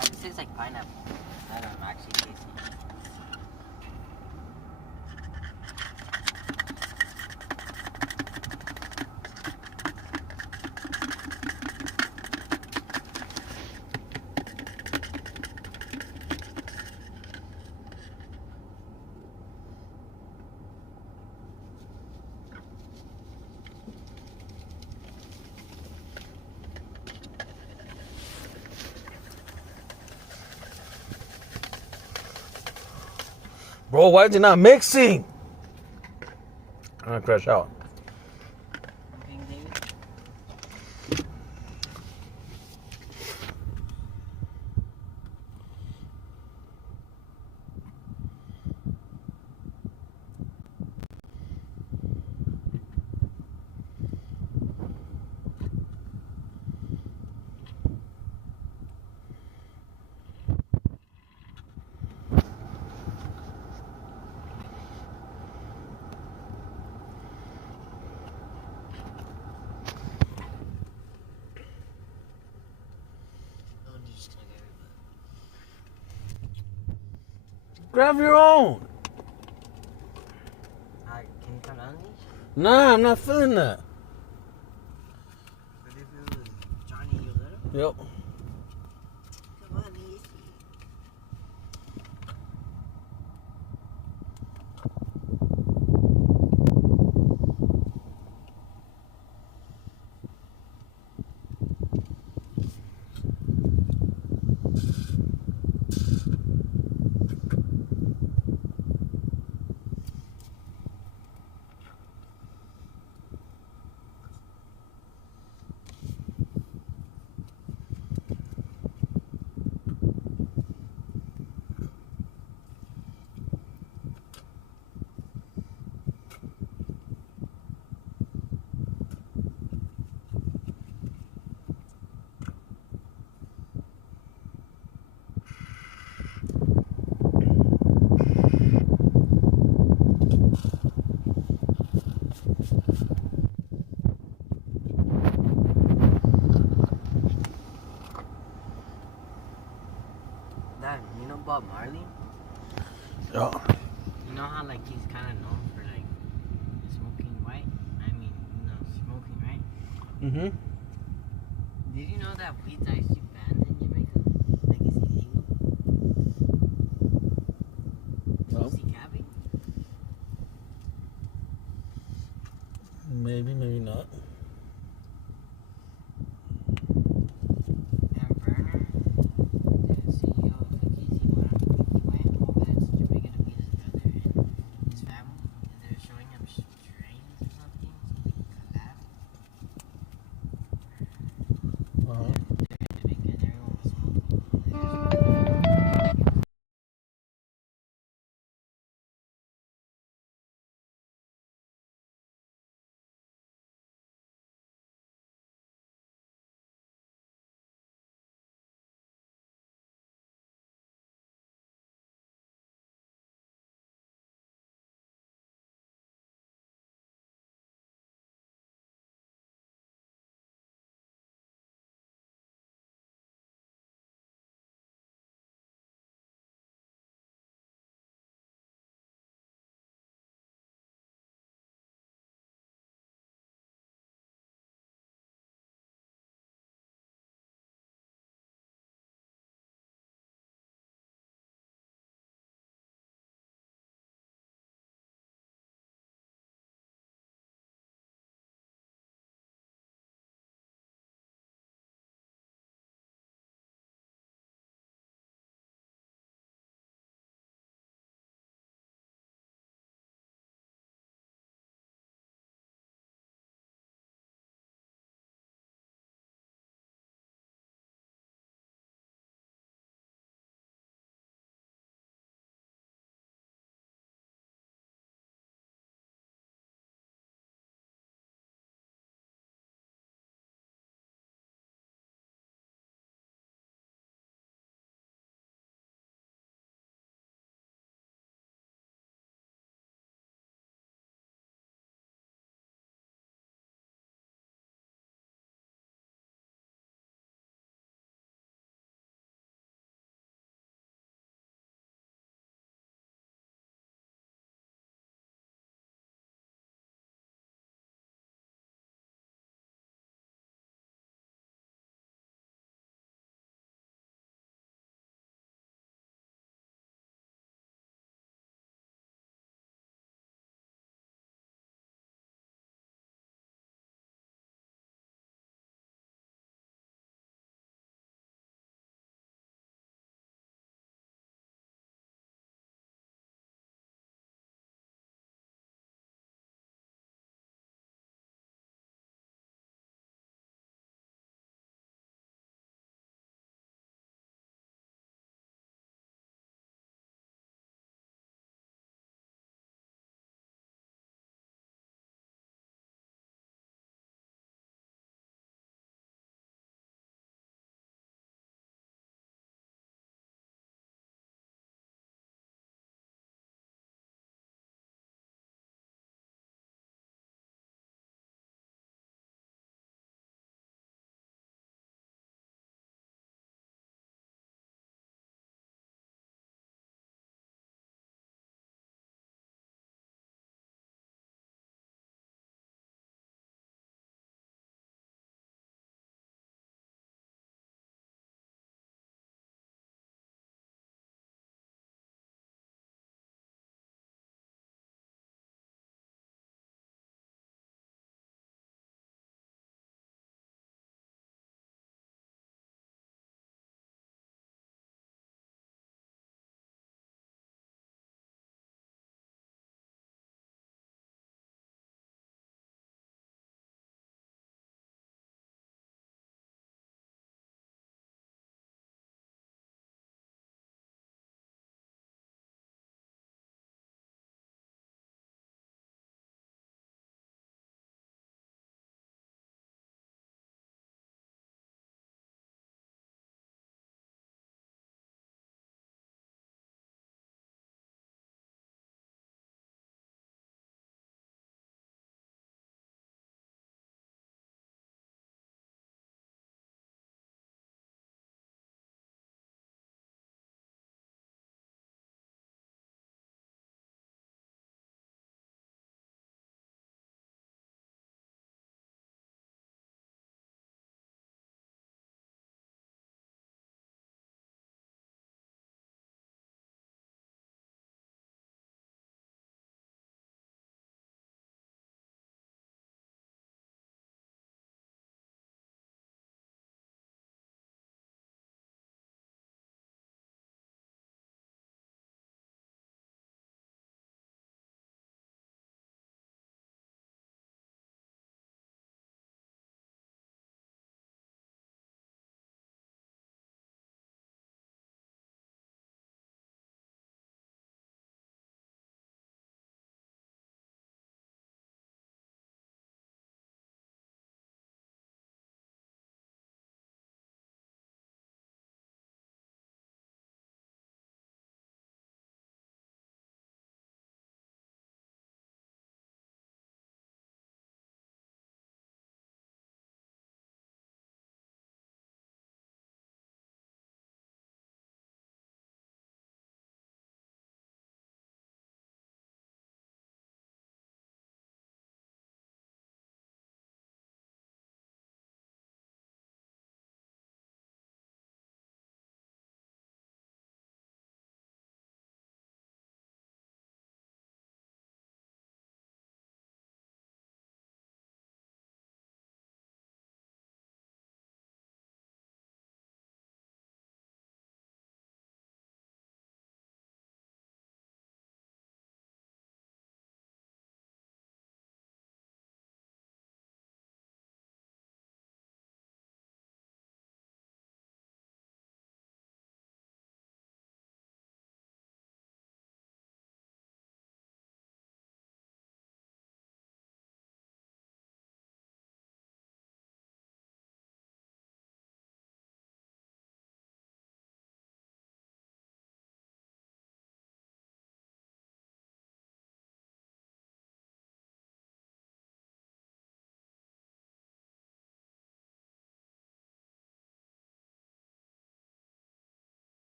This tastes like pineapple. That I'm actually tasting. Bro, why is it not mixing? I'm gonna crash out. Grab your own. Can you come down these? Nah, I'm not feeling that. What if it was Johnny you little? Yep. Come on, easy. Dad, you know Bob Marley? Yeah. You know how like he's kind of known for like smoking white? I mean, smoking, right? Mm-hmm. Did you know that weed's actually banned in Jamaica? Like it's illegal? No. Is he capping? Maybe, maybe not. And Werner, the CEO of Cookies, he went over to Jamaica to meet his brother and his family. And they're showing him strains or something, so they can collab. Uh-huh. They're in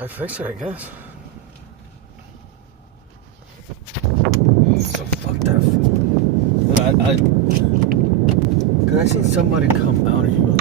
I fixed it, I guess. So fuck that. Cause I seen somebody come out and he goes,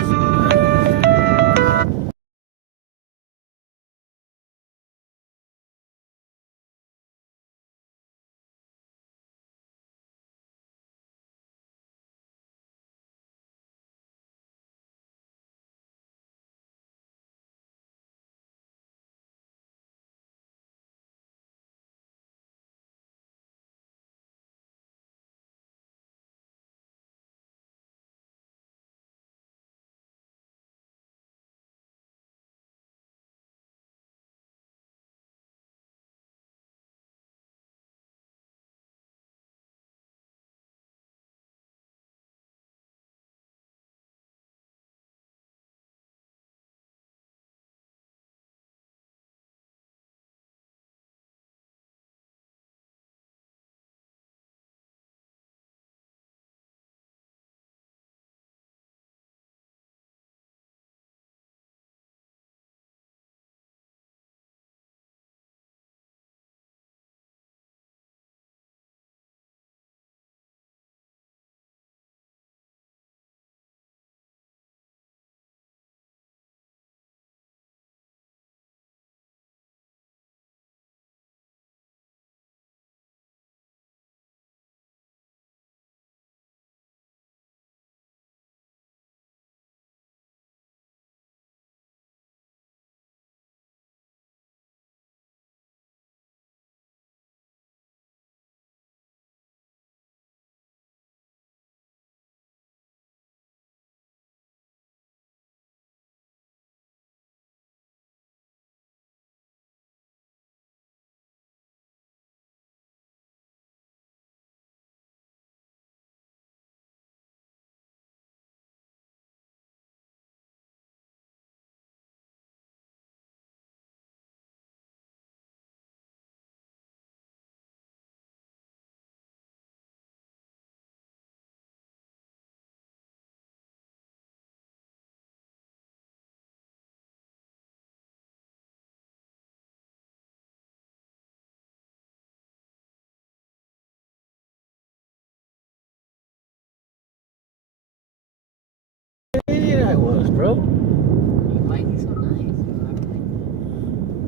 idiot I was, bro. Why is he so nice?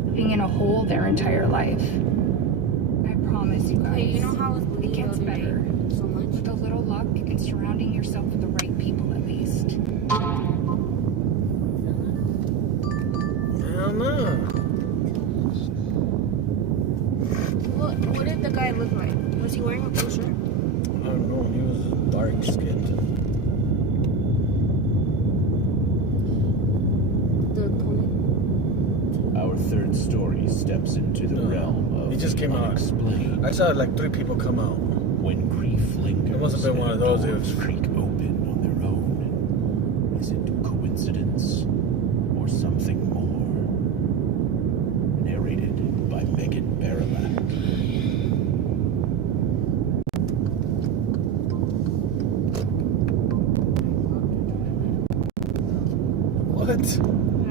Living in a hole their entire life. I promise you guys. Hey, you know how it gets better. So much? With a little luck and surrounding yourself with the right people at least. Hell no. What did the guy look like? Was he wearing a blue shirt? I don't know, he was dark skinned. Our third story steps into the realm of He just came out. unexplained. I saw like 3 people come out. When grief lingers, It must have been one of those. It was creak open on their own. Is it coincidence or something more? Narrated by Megan Barilak. What?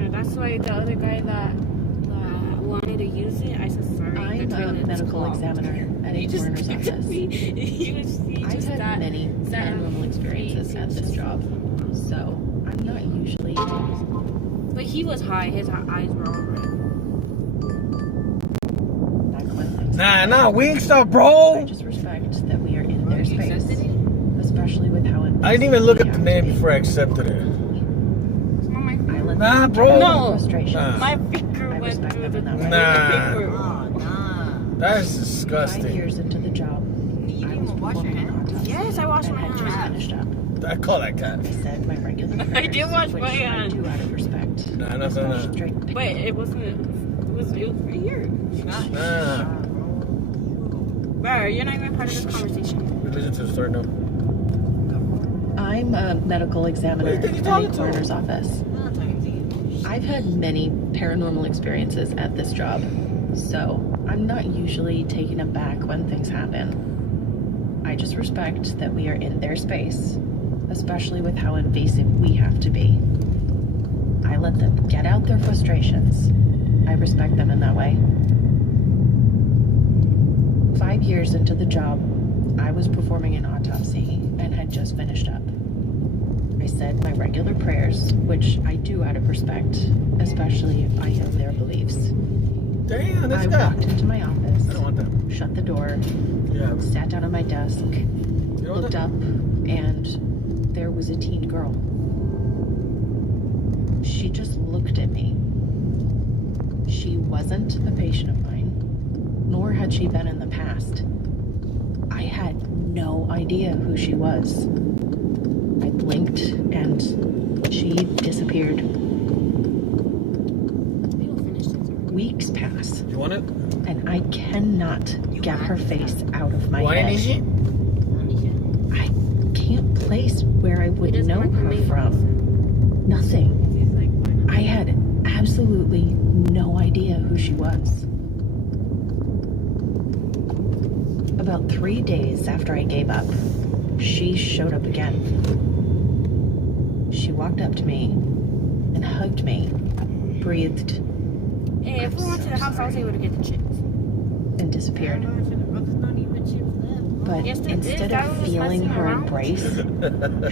Yeah, that's why the other guy that wanted to use it, I said sorry. I'm a medical examiner at a coroner's office. I've had many paranormal experiences at this job, so I'm not usually. But he was high. His eyes were all red. Nah, Wingstop, bro. I just respect that we are in their space, especially with how it. I didn't even look at the name before I accepted it. Nah, bro. No. Nah. My finger went through the Nah. paper. That is disgusting. 5 years into the job, I was performing an autopsy. Yes, I washed my and had just hands. finished up. I call that cat. I said my regular prayers, I did wash which my I hands. do out of respect. Nah, nothing. But it wasn't. It was pretty weird. Nah. Bro, you're not even part of this conversation. Listen to the story now. I'm a medical examiner What do you think at you're a coroner's office. I've had many paranormal experiences at this job, so I'm not usually taken aback when things happen. I just respect that we are in their space, especially with how invasive we have to be. I let them get out their frustrations. I respect them in that way. 5 years into the job, I was performing an autopsy and had just finished up. I said my regular prayers, which I do out of respect, especially if I know their beliefs. Damn, I walked into my office, I don't want that. shut the door, sat down at my desk, looked up, and there was a teen girl. She just looked at me. She wasn't a patient of mine, nor had she been in the past. I had no idea who she was. I blinked and she disappeared. Weeks pass. You want it? And I cannot get her face out of my Why head. is she? I can't place where I would know her from. Nothing. I had absolutely no idea who she was. About 3 days after I gave up, she showed up again. She walked up to me and hugged me, breathed, Hey, if we went to the house, I was able to get the chips. and disappeared. But Yes, they did. instead That of was feeling messing her around. embrace,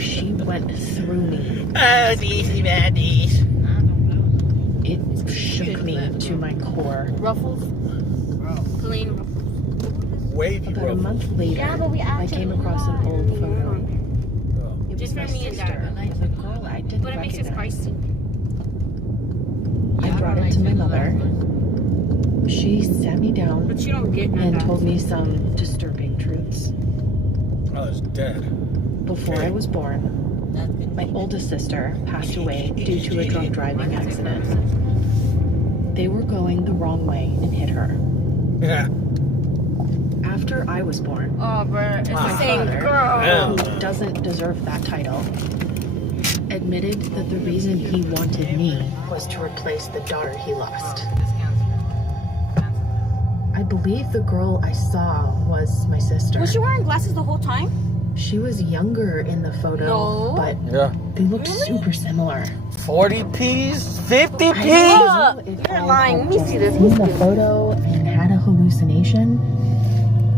she went through me. Oh, these baddies. It shook me to my core. Ruffles? Plain ruffles. Wavy About a month later, Yeah, but we I came across an old photo. It was Just my for me and sister, Dad. with a girl I didn't But it makes it recognize. spicy. I brought it to my mother. She sat me down But you don't get none and of that. told me some disturbing truths. Oh, it's dead. Before I was born, my oldest sister passed away due to a drunk driving accident. They were going the wrong way and hit her. Yeah. After I was born, Oh, bro, it's my the same father, girl. who doesn't deserve that title, admitted that the reason he wanted me was to replace the daughter he lost. I believe the girl I saw was my sister. Was she wearing glasses the whole time? She was younger in the photo, No. but Yeah. they looked super similar. 40 P's? 50 I P's? don't know if You're I lying. had Let me see this. just seen the photo and had a hallucination,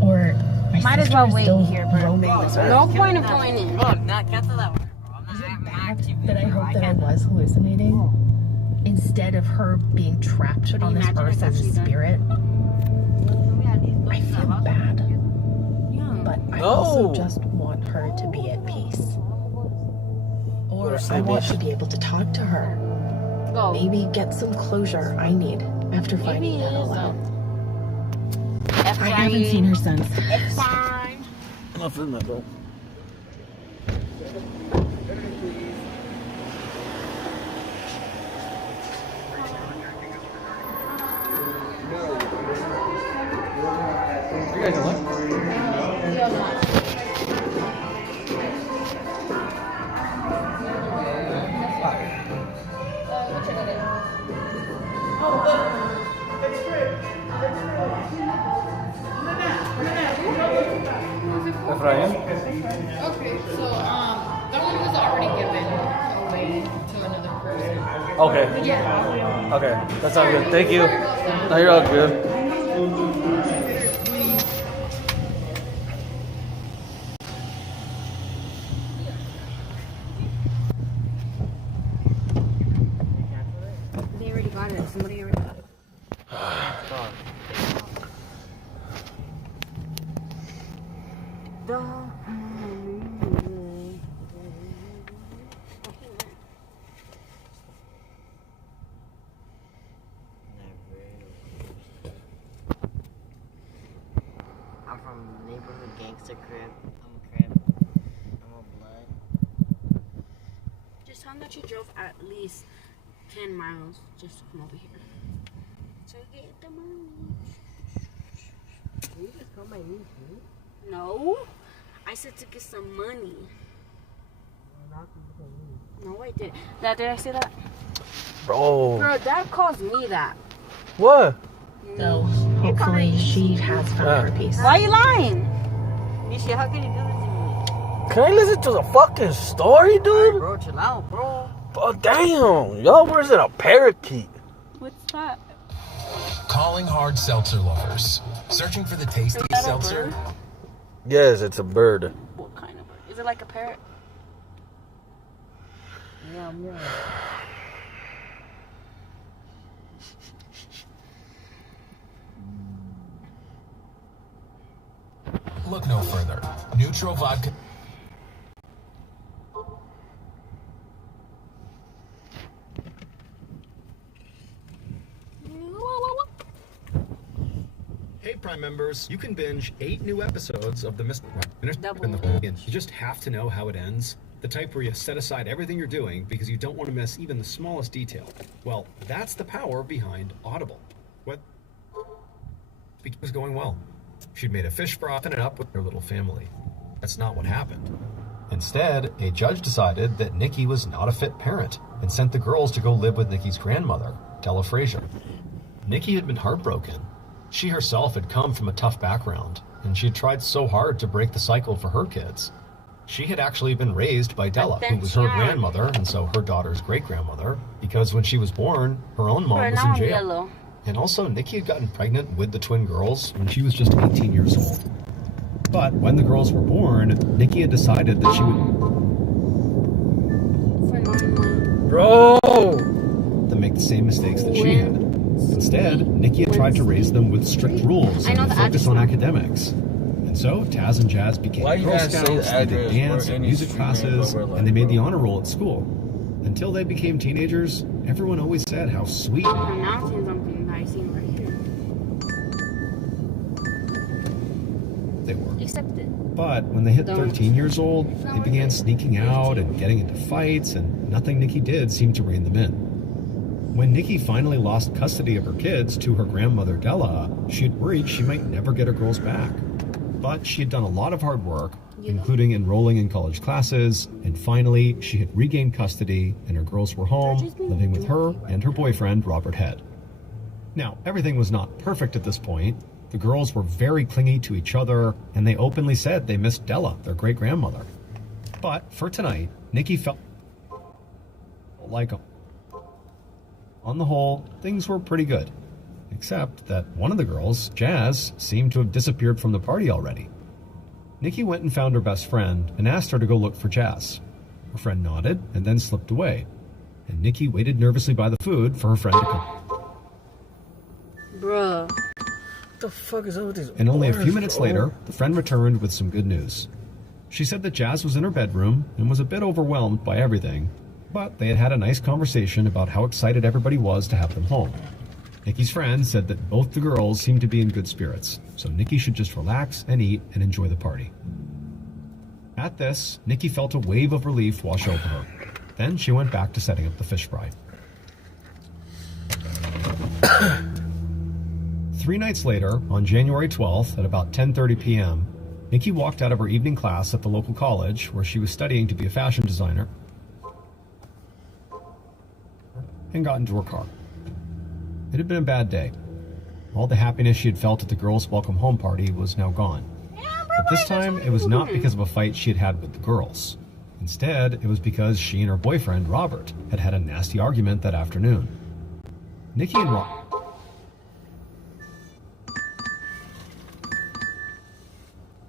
or my Might as sister well is wait still here, bro. roaming this earth. No point of going in. cancel that one. That I hope that I was hallucinating instead of her being trapped on this imagine earth it's as a actually done? spirit. I feel bad, but I also just want her to be at peace. Or I want to be able to talk to her. Go. Maybe get some closure I need after finding that all out. I haven't seen her since. It's fine. I'm not feeling that, bro. You guys are what? Efraim? Okay, so that one was already given away to another person. Okay. Yeah. Okay, that's all good. Thank you. No, you're all good. They already got it. Somebody already got it. I'm from neighborhood gangster crib. I'm a crib. I'm a blood. Just tell them that you drove at least 10 miles just to come over here. So get the money. You just call my niece, dude. No. I said to get some money. No, I did. Dad, did I say that? Bro. Bro, Dad calls me that. What? So hopefully she has found her peace. Why are you lying? Nisha, how can you do this to me? Can I listen to the fucking story, dude? Bro, chill out, bro. Oh, damn. Yo, where's it? A parakeet. What's that? Calling hard seltzer lovers. Searching for the tasty seltzer? Yes, it's a bird. What kind of bird? Is it like a parrot? Yeah. Look no further. Neutral vodka. Hey Prime members, you can binge 8 new episodes of the Mr. You just have to know how it ends. The type where you set aside everything you're doing because you don't want to miss even the smallest detail. Well, that's the power behind Audible. What was going well? She'd made a fish fry and it up with her little family. That's not what happened. Instead, a judge decided that Nikki was not a fit parent and sent the girls to go live with Nikki's grandmother, Della Frazier. Nikki had been heartbroken. She herself had come from a tough background, and she had tried so hard to break the cycle for her kids. She had actually been raised by Della, who was her grandmother, and so her daughter's great-grandmother, because when she was born, her own mom was in jail. And also, Nikki had gotten pregnant with the twin girls when she was just 18 years old. But when the girls were born, Nikki had decided that she would... Bro! ...to make the same mistakes that she had. Instead, Nikki had tried to raise them with strict rules and focus on academics. And so, Taz and Jazz became Girl Scouts, they did dance and music classes, and they made the honor roll at school. Until they became teenagers, everyone always said how sweet. I'm now seeing something that I seen right here. They were. Accepted. But when they hit 13 years old, they began sneaking out and getting into fights, and nothing Nikki did seemed to rein them in. When Nikki finally lost custody of her kids to her grandmother Della, she had worried she might never get her girls back. But she had done a lot of hard work, including enrolling in college classes, and finally she had regained custody and her girls were home, living with her and her boyfriend, Robert Head. Now, everything was not perfect at this point. The girls were very clingy to each other, and they openly said they missed Della, their great-grandmother. But for tonight, Nikki felt like on the whole, things were pretty good. Except that one of the girls, Jazz, seemed to have disappeared from the party already. Nikki went and found her best friend and asked her to go look for Jazz. Her friend nodded and then slipped away. And Nikki waited nervously by the food for her friend to come. Bruh. What the fuck is up with these And only a few orders, minutes bro? later, the friend returned with some good news. She said that Jazz was in her bedroom and was a bit overwhelmed by everything, but they had had a nice conversation about how excited everybody was to have them home. Nikki's friend said that both the girls seemed to be in good spirits, so Nikki should just relax and eat and enjoy the party. At this, Nikki felt a wave of relief wash over her. Then she went back to setting up the fish fry. 3 nights later, on January 12th at about 10:30 p.m., Nikki walked out of her evening class at the local college where she was studying to be a fashion designer and got into her car. It had been a bad day. All the happiness she had felt at the girls' welcome home party was now gone. But this time, it was not because of a fight she had had with the girls. Instead, it was because she and her boyfriend, Robert, had had a nasty argument that afternoon. Nikki and Robert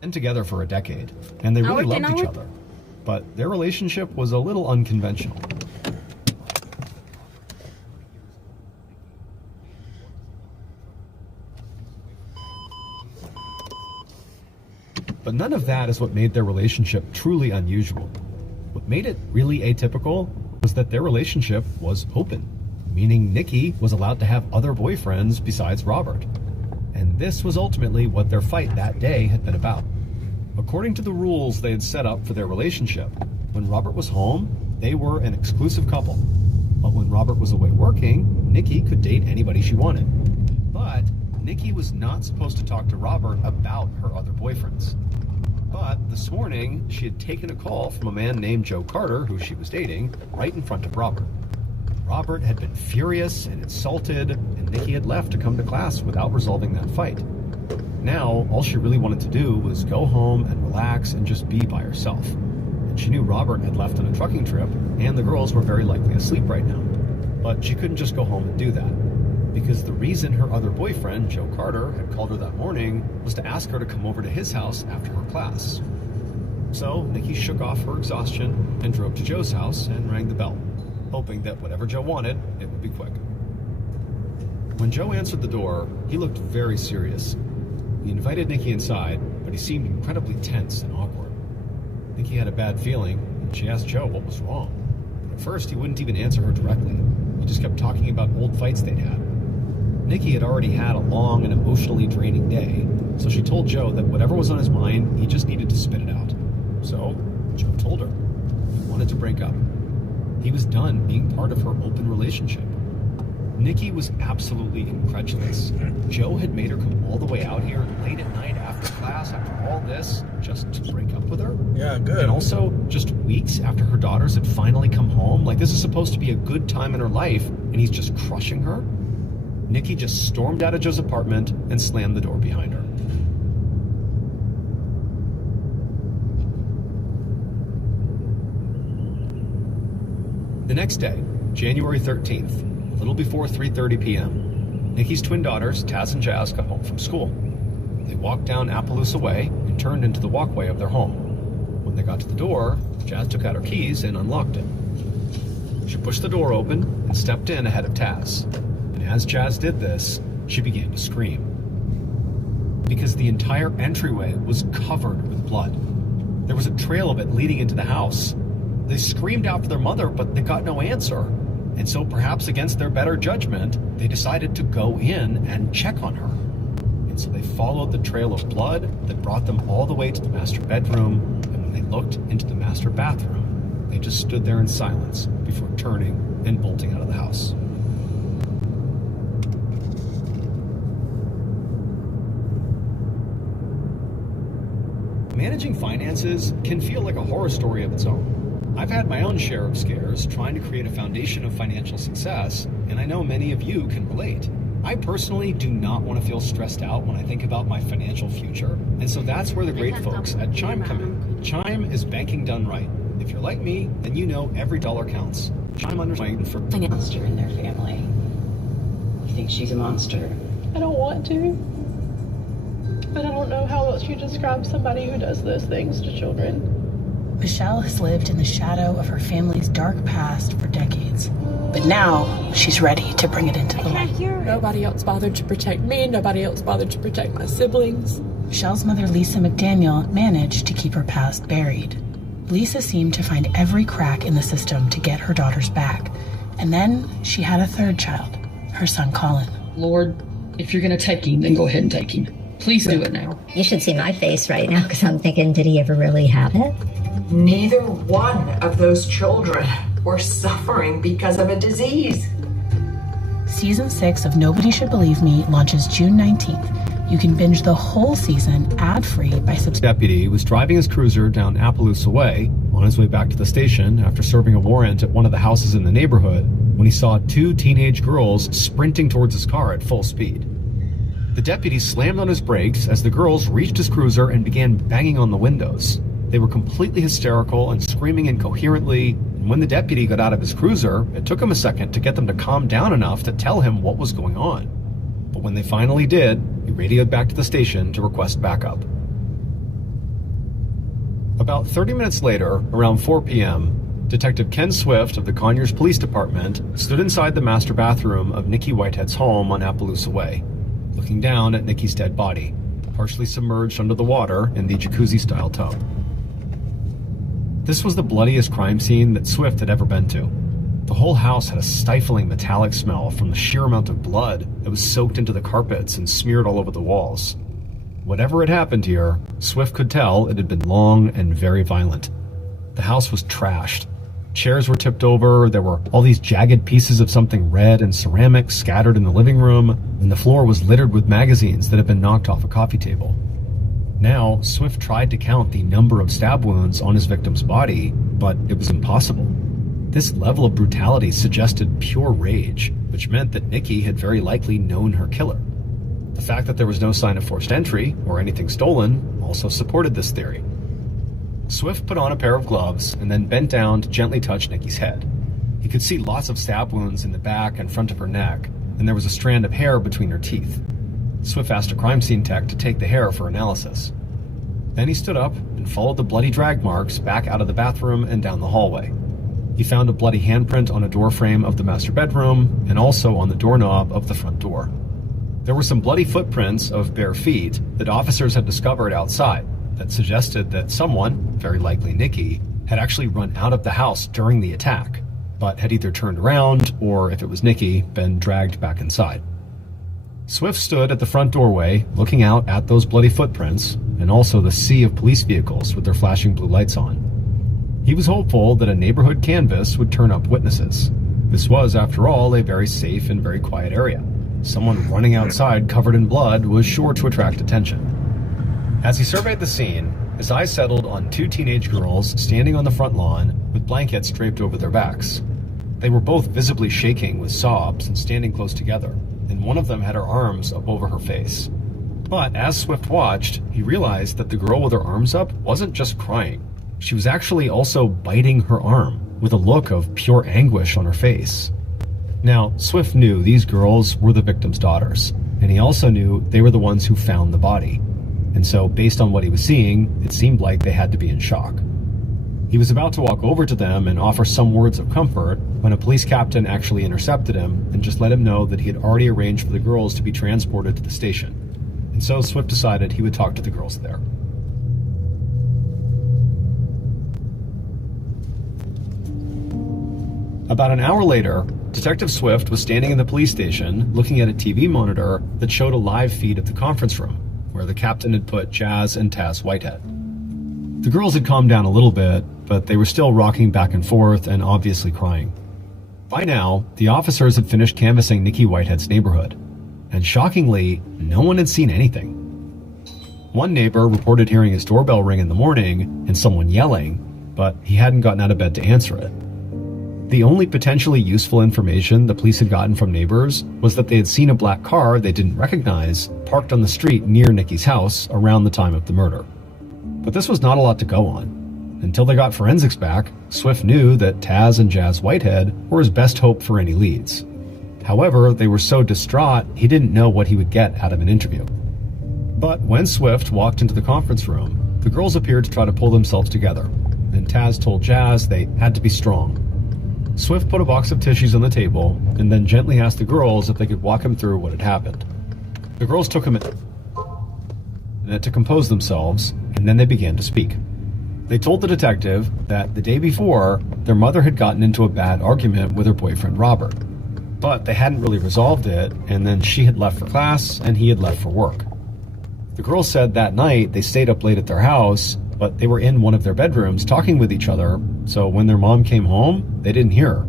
been together for a decade, and they really loved each other. But their relationship was a little unconventional. But none of that is what made their relationship truly unusual. What made it really atypical was that their relationship was open, meaning Nikki was allowed to have other boyfriends besides Robert. And this was ultimately what their fight that day had been about. According to the rules they had set up for their relationship, when Robert was home, they were an exclusive couple. But when Robert was away working, Nikki could date anybody she wanted. But Nikki was not supposed to talk to Robert about her other boyfriends. But this morning, she had taken a call from a man named Joe Carter, who she was dating, right in front of Robert. Robert had been furious and insulted, and Nikki had left to come to class without resolving that fight. Now, all she really wanted to do was go home and relax and just be by herself. And she knew Robert had left on a trucking trip, and the girls were very likely asleep right now. But she couldn't just go home and do that. because the reason her other boyfriend, Joe Carter, had called her that morning was to ask her to come over to his house after her class. So Nikki shook off her exhaustion and drove to Joe's house and rang the bell, hoping that whatever Joe wanted, it would be quick. When Joe answered the door, he looked very serious. He invited Nikki inside, but he seemed incredibly tense and awkward. Nikki had a bad feeling, and she asked Joe what was wrong. But at first, he wouldn't even answer her directly. He just kept talking about old fights they'd had. Nikki had already had a long and emotionally draining day, so she told Joe that whatever was on his mind, he just needed to spit it out. So, Joe told her he wanted to break up. He was done being part of her open relationship. Nikki was absolutely incredulous. Joe had made her come all the way out here late at night after class, after all this, just to break up with her? Yeah, good. And also, just weeks after her daughters had finally come home? Like, this is supposed to be a good time in her life, and he's just crushing her? Nikki just stormed out of Joe's apartment and slammed the door behind her. The next day, January 13th, a little before 3:30 p.m., Nikki's twin daughters, Taz and Jazz, got home from school. They walked down Appaloosa Way and turned into the walkway of their home. When they got to the door, Jazz took out her keys and unlocked it. She pushed the door open and stepped in ahead of Taz. And as Jazz did this, she began to scream. Because the entire entryway was covered with blood. There was a trail of it leading into the house. They screamed out for their mother, but they got no answer. And so perhaps against their better judgment, they decided to go in and check on her. And so they followed the trail of blood that brought them all the way to the master bedroom. And when they looked into the master bathroom, they just stood there in silence before turning and bolting out of the house. Managing finances can feel like a horror story of its own. I've had my own share of scares trying to create a foundation of financial success, and I know many of you can relate. I personally do not want to feel stressed out when I think about my financial future, and so that's where the great folks at Chime come in. Chime is banking done right. If you're like me, then you know every dollar counts. Chime understands for a monster in their family. You think she's a monster? I don't want to. But I don't know how else you describe somebody who does those things to children. Michelle has lived in the shadow of her family's dark past for decades. But now, she's ready to bring it into the light. Nobody else bothered to protect me. Nobody else bothered to protect my siblings. Michelle's mother, Lisa McDaniel, managed to keep her past buried. Lisa seemed to find every crack in the system to get her daughters back. And then she had a third child, her son Colin. Lord, if you're going to take him, then go ahead and take him. Please do it now. You should see my face right now because I'm thinking, did he ever really have it? Neither one of those children were suffering because of a disease. Season 6 of Nobody Should Believe Me launches June 19th. You can binge the whole season ad-free by subscribing. Deputy was driving his cruiser down Appaloosa Way on his way back to the station after serving a warrant at one of the houses in the neighborhood when he saw two teenage girls sprinting towards his car at full speed. The deputy slammed on his brakes as the girls reached his cruiser and began banging on the windows. They were completely hysterical and screaming incoherently, and when the deputy got out of his cruiser, it took him a second to get them to calm down enough to tell him what was going on. But when they finally did, he radioed back to the station to request backup. About 30 minutes later, around 4 p.m., Detective Ken Swift of the Conyers Police Department stood inside the master bathroom of Nikki Whitehead's home on Appaloosa Way, looking down at Nikki's dead body, partially submerged under the water in the jacuzzi-style tub. This was the bloodiest crime scene that Swift had ever been to. The whole house had a stifling metallic smell from the sheer amount of blood that was soaked into the carpets and smeared all over the walls. Whatever had happened here, Swift could tell it had been long and very violent. The house was trashed. Chairs were tipped over, there were all these jagged pieces of something red and ceramic scattered in the living room, and the floor was littered with magazines that had been knocked off a coffee table. Now, Swift tried to count the number of stab wounds on his victim's body, but it was impossible. This level of brutality suggested pure rage, which meant that Nikki had very likely known her killer. The fact that there was no sign of forced entry or anything stolen also supported this theory. Swift put on a pair of gloves and then bent down to gently touch Nikki's head. He could see lots of stab wounds in the back and front of her neck, and there was a strand of hair between her teeth. Swift asked a crime scene tech to take the hair for analysis. Then he stood up and followed the bloody drag marks back out of the bathroom and down the hallway. He found a bloody handprint on a door frame of the master bedroom and also on the doorknob of the front door. There were some bloody footprints of bare feet that officers had discovered outside that suggested that someone, very likely Nikki, had actually run out of the house during the attack, but had either turned around or, if it was Nikki, been dragged back inside. Swift stood at the front doorway, looking out at those bloody footprints and also the sea of police vehicles with their flashing blue lights on. He was hopeful that a neighborhood canvass would turn up witnesses. This was, after all, a very safe and very quiet area. Someone running outside covered in blood was sure to attract attention. As he surveyed the scene, his eyes settled on two teenage girls standing on the front lawn with blankets draped over their backs. They were both visibly shaking with sobs and standing close together, and one of them had her arms up over her face. But as Swift watched, he realized that the girl with her arms up wasn't just crying. She was actually also biting her arm, with a look of pure anguish on her face. Now, Swift knew these girls were the victim's daughters, and he also knew they were the ones who found the body. And so, based on what he was seeing, it seemed like they had to be in shock. He was about to walk over to them and offer some words of comfort when a police captain actually intercepted him and just let him know that he had already arranged for the girls to be transported to the station. And so Swift decided he would talk to the girls there. About an hour later, Detective Swift was standing in the police station looking at a TV monitor that showed a live feed of the conference room, where the captain had put Jazz and Taz Whitehead. The girls had calmed down a little bit, but they were still rocking back and forth and obviously crying. By now, the officers had finished canvassing Nikki Whitehead's neighborhood, and shockingly, no one had seen anything. One neighbor reported hearing his doorbell ring in the morning and someone yelling, but he hadn't gotten out of bed to answer it. The only potentially useful information the police had gotten from neighbors was that they had seen a black car they didn't recognize parked on the street near Nikki's house around the time of the murder. But this was not a lot to go on. Until they got forensics back, Swift knew that Taz and Jazz Whitehead were his best hope for any leads. However, they were so distraught he didn't know what he would get out of an interview. But when Swift walked into the conference room, the girls appeared to try to pull themselves together, and Taz told Jazz they had to be strong. Swift put a box of tissues on the table and then gently asked the girls if they could walk him through what had happened. The girls took a minute to compose themselves, and then they began to speak. They told the detective that the day before, their mother had gotten into a bad argument with her boyfriend Robert. But they hadn't really resolved it, and then she had left for class and he had left for work. The girls said that night they stayed up late at their house, but they were in one of their bedrooms talking with each other, so when their mom came home, they didn't hear her.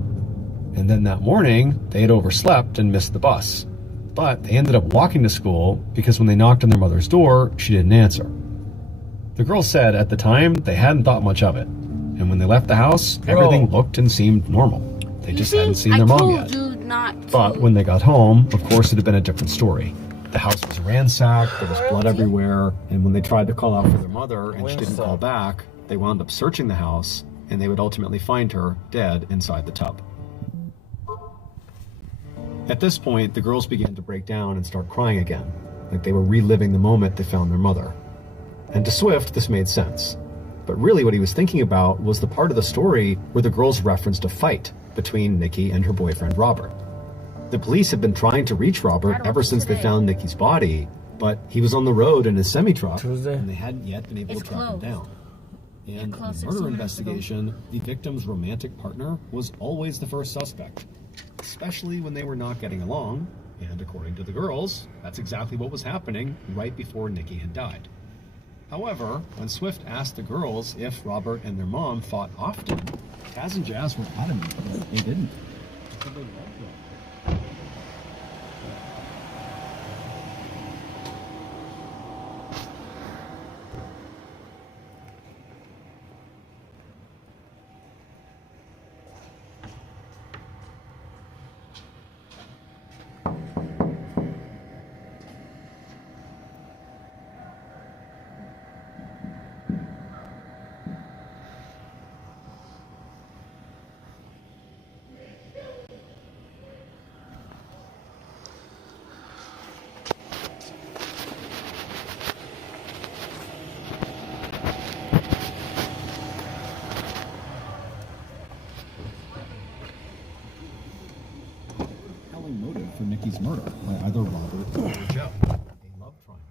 And then that morning, they had overslept and missed the bus. But they ended up walking to school because when they knocked on their mother's door, she didn't answer. The girls said at the time they hadn't thought much of it, and when they left the house, everything looked and seemed normal. They just hadn't seen their mom yet. But when they got home, of course it had been a different story. The house was ransacked, there was blood everywhere, and when they tried to call out for their mother and she didn't call back, they wound up searching the house, and they would ultimately find her dead inside the tub. At this point, the girls began to break down and start crying again, like they were reliving the moment they found their mother. And to Swift, this made sense. But really what he was thinking about was the part of the story where the girls referenced a fight between Nikki and her boyfriend Robert. The police had been trying to reach Robert ever since they found Nikki's body, but he was on the road in his semi-truck, and they hadn't yet been able to track him down. And in the murder investigation, the victim's romantic partner was always the first suspect, especially when they were not getting along, and according to the girls, that's exactly what was happening right before Nikki had died. However, when Swift asked the girls if Robert and their mom fought often, Taz and Jazz were adamant that they didn't. murder by either Robert or Joe. A love triangle.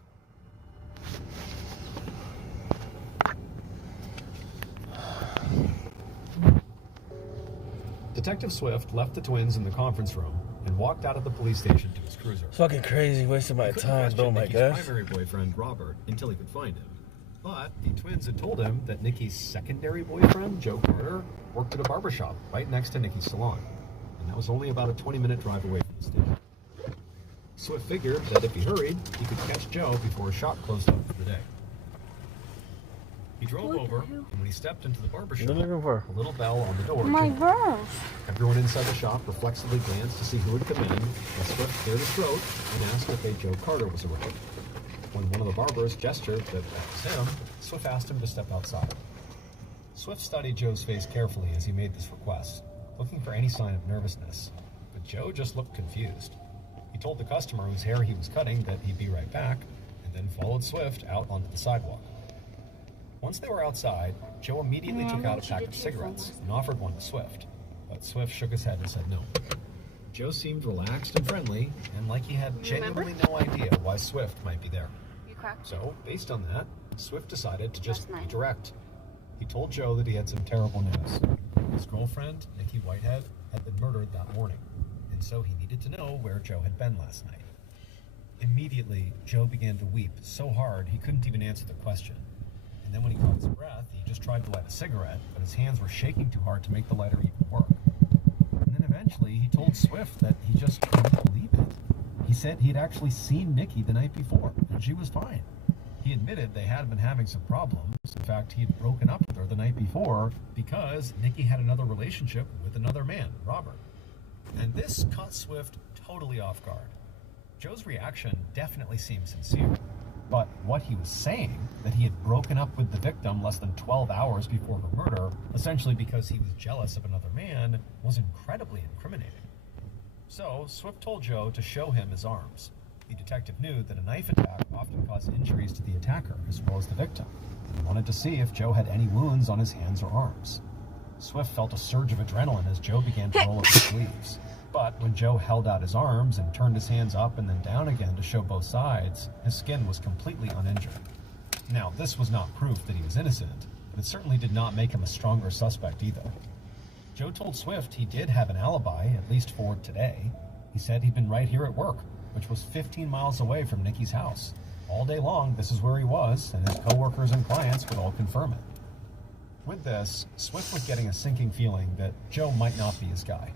Detective Swift left the twins in the conference room and walked out of the police station to his cruiser. Fucking crazy, wasting my time, oh my Nikki's gosh. primary boyfriend, Robert, until he could find him. But the twins had told him that Nikki's secondary boyfriend, Joe Carter, worked at a barbershop right next to Nikki's salon. And that was only about a 20-minute drive away from the station. Swift figured that if he hurried, he could catch Joe before his shop closed up for the day. He drove over, and when he stepped into the barbershop, a little bell on the door jingled. Everyone inside the shop reflexively glanced to see who had come in, and Swift cleared his throat and asked if a Joe Carter was around. When one of the barbers gestured that was him, Swift asked him to step outside. Swift studied Joe's face carefully as he made this request, looking for any sign of nervousness, but Joe just looked confused. He told the customer whose hair he was cutting that he'd be right back, and then followed Swift out onto the sidewalk. Once they were outside, Joe immediately took out a pack of cigarettes and offered one to Swift, but Swift shook his head and said no. Joe seemed relaxed and friendly, and like he had genuinely no idea why Swift might be there. So, based on that, Swift decided to just be direct. He told Joe that he had some terrible news. His girlfriend, Nikki Whitehead, had been murdered that morning, and so he needed to know where Joe had been last night. Immediately, Joe began to weep so hard he couldn't even answer the question. And then when he caught his breath, he just tried to light a cigarette, but his hands were shaking too hard to make the lighter even work. And then eventually, he told Swift that he just couldn't believe it. He said he had actually seen Nikki the night before, and she was fine. He admitted they had been having some problems. In fact, he had broken up with her the night before because Nikki had another relationship with another man, Robert. And this caught Swift totally off guard. Joe's reaction definitely seemed sincere. But what he was saying, that he had broken up with the victim less than 12 hours before her murder, essentially because he was jealous of another man, was incredibly incriminating. So, Swift told Joe to show him his arms. The detective knew that a knife attack often caused injuries to the attacker as well as the victim, and wanted to see if Joe had any wounds on his hands or arms. Swift felt a surge of adrenaline as Joe began to roll up his sleeves. But when Joe held out his arms and turned his hands up and then down again to show both sides, his skin was completely uninjured. Now, this was not proof that he was innocent, but it certainly did not make him a stronger suspect either. Joe told Swift he did have an alibi, at least for today. He said he'd been right here at work, which was 15 miles away from Nikki's house. All day long, this is where he was, and his coworkers and clients would all confirm it. With this, Swift was getting a sinking feeling that Joe might not be his guy.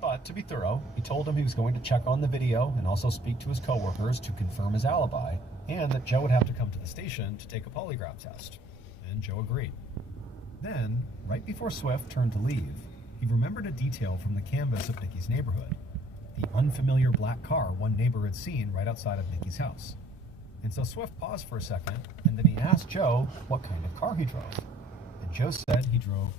But to be thorough, he told him he was going to check on the video and also speak to his coworkers to confirm his alibi, and that Joe would have to come to the station to take a polygraph test. And Joe agreed. Then, right before Swift turned to leave, he remembered a detail from the canvas of Nikki's neighborhood. The unfamiliar black car one neighbor had seen right outside of Nikki's house. And so Swift paused for a second, and then he asked Joe what kind of car he drove. And Joe said he drove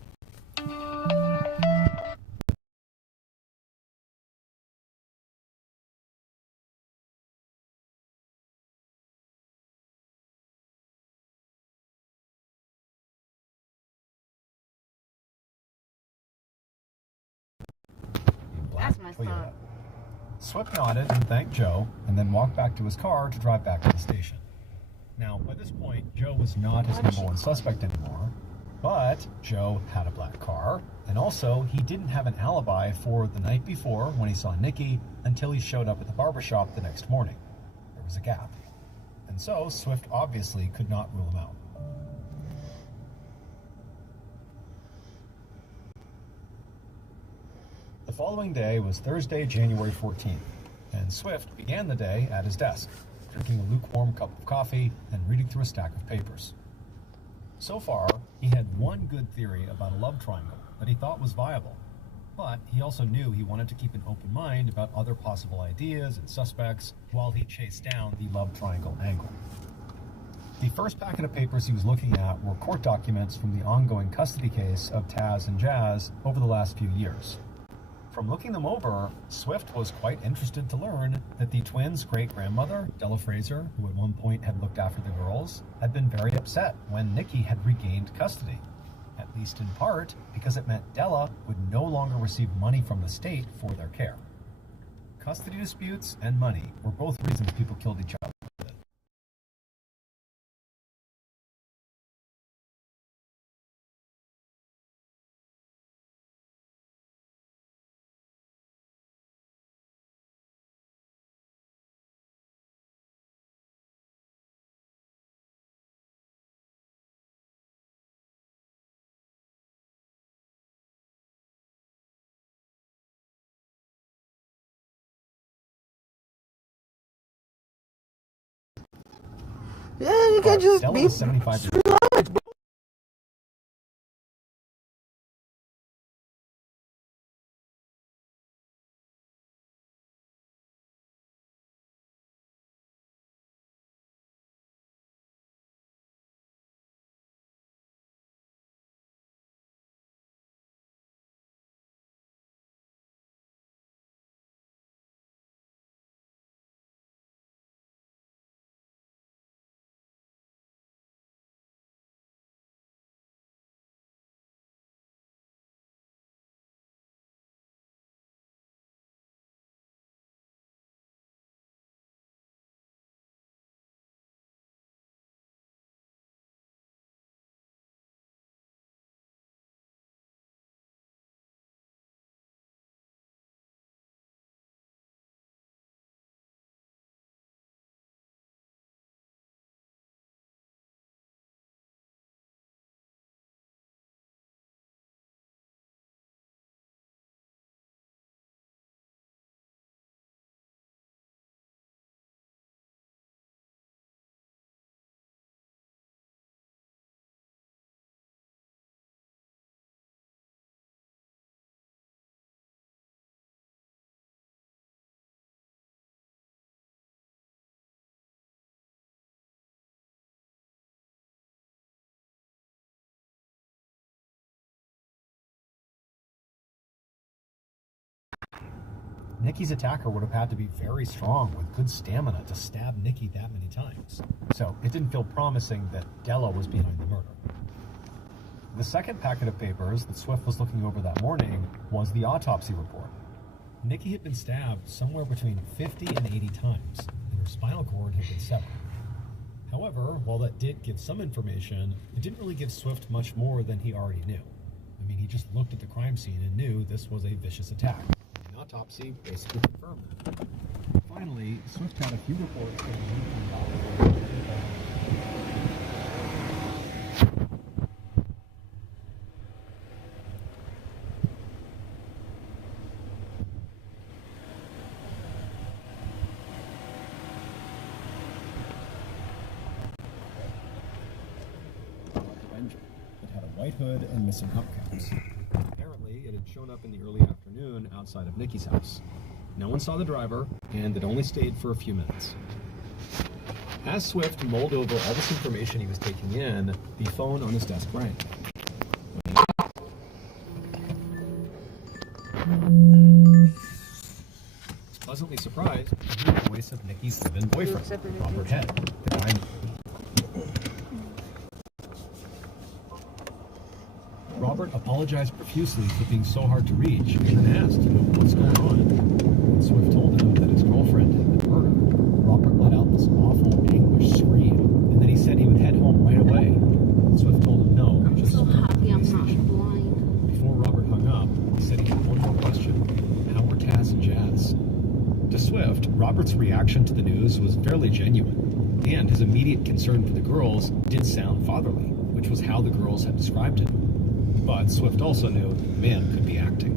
Toyota. Swift nodded and thanked Joe, and then walked back to his car to drive back to the station. Now, by this point, Joe was not his number one suspect anymore, but Joe had a black car, and also he didn't have an alibi for the night before when he saw Nikki until he showed up at the barbershop the next morning. There was a gap. And so, Swift obviously could not rule him out. The following day was Thursday, January 14th, and Swift began the day at his desk, drinking a lukewarm cup of coffee and reading through a stack of papers. So far, he had one good theory about a love triangle that he thought was viable, but he also knew he wanted to keep an open mind about other possible ideas and suspects while he chased down the love triangle angle. The first packet of papers he was looking at were court documents from the ongoing custody case of Taz and Jazz over the last few years. From looking them over, Swift was quite interested to learn that the twins' great-grandmother, Della Fraser, who at one point had looked after the girls, had been very upset when Nikki had regained custody, at least in part because it meant Della would no longer receive money from the state for their care. custody disputes and money were both reasons people killed each other. Yeah, you can't just Della be was 75 years relax, bro. Nikki's attacker would have had to be very strong with good stamina to stab Nikki that many times. So it didn't feel promising that Della was behind the murder. The second packet of papers that Swift was looking over that morning was the autopsy report. Nikki had been stabbed somewhere between 50 and 80 times, and her spinal cord had been severed. However, while that did give some information, it didn't really give Swift much more than he already knew. I mean, he just looked at the crime scene and knew this was a vicious attack. The autopsy basically confirmed that. Finally, Swift had a few reports that white hood and missing hubcaps. Apparently, it had shown up in the early afternoon outside of Nikki's house. No one saw the driver, and it only stayed for a few minutes. As Swift mulled over all this information he was taking in, the phone on his desk rang. Pleasantly surprised to hear the voice of Nikki's live-in boyfriend, Robert Head, the guy. Robert apologized profusely for being so hard to reach and then asked, what's going on? When Swift told him that his girlfriend had been murdered, Robert let out this awful, anguished scream, and then he said he would head home right away. Swift told him no, just so happy I'm not blind. Before Robert hung up, he said he had one more question. How were Taz and Jazz? To Swift, Robert's reaction to the news was fairly genuine, and his immediate concern for the girls did sound fatherly, which was how the girls had described him. But Swift also knew the man could be acting.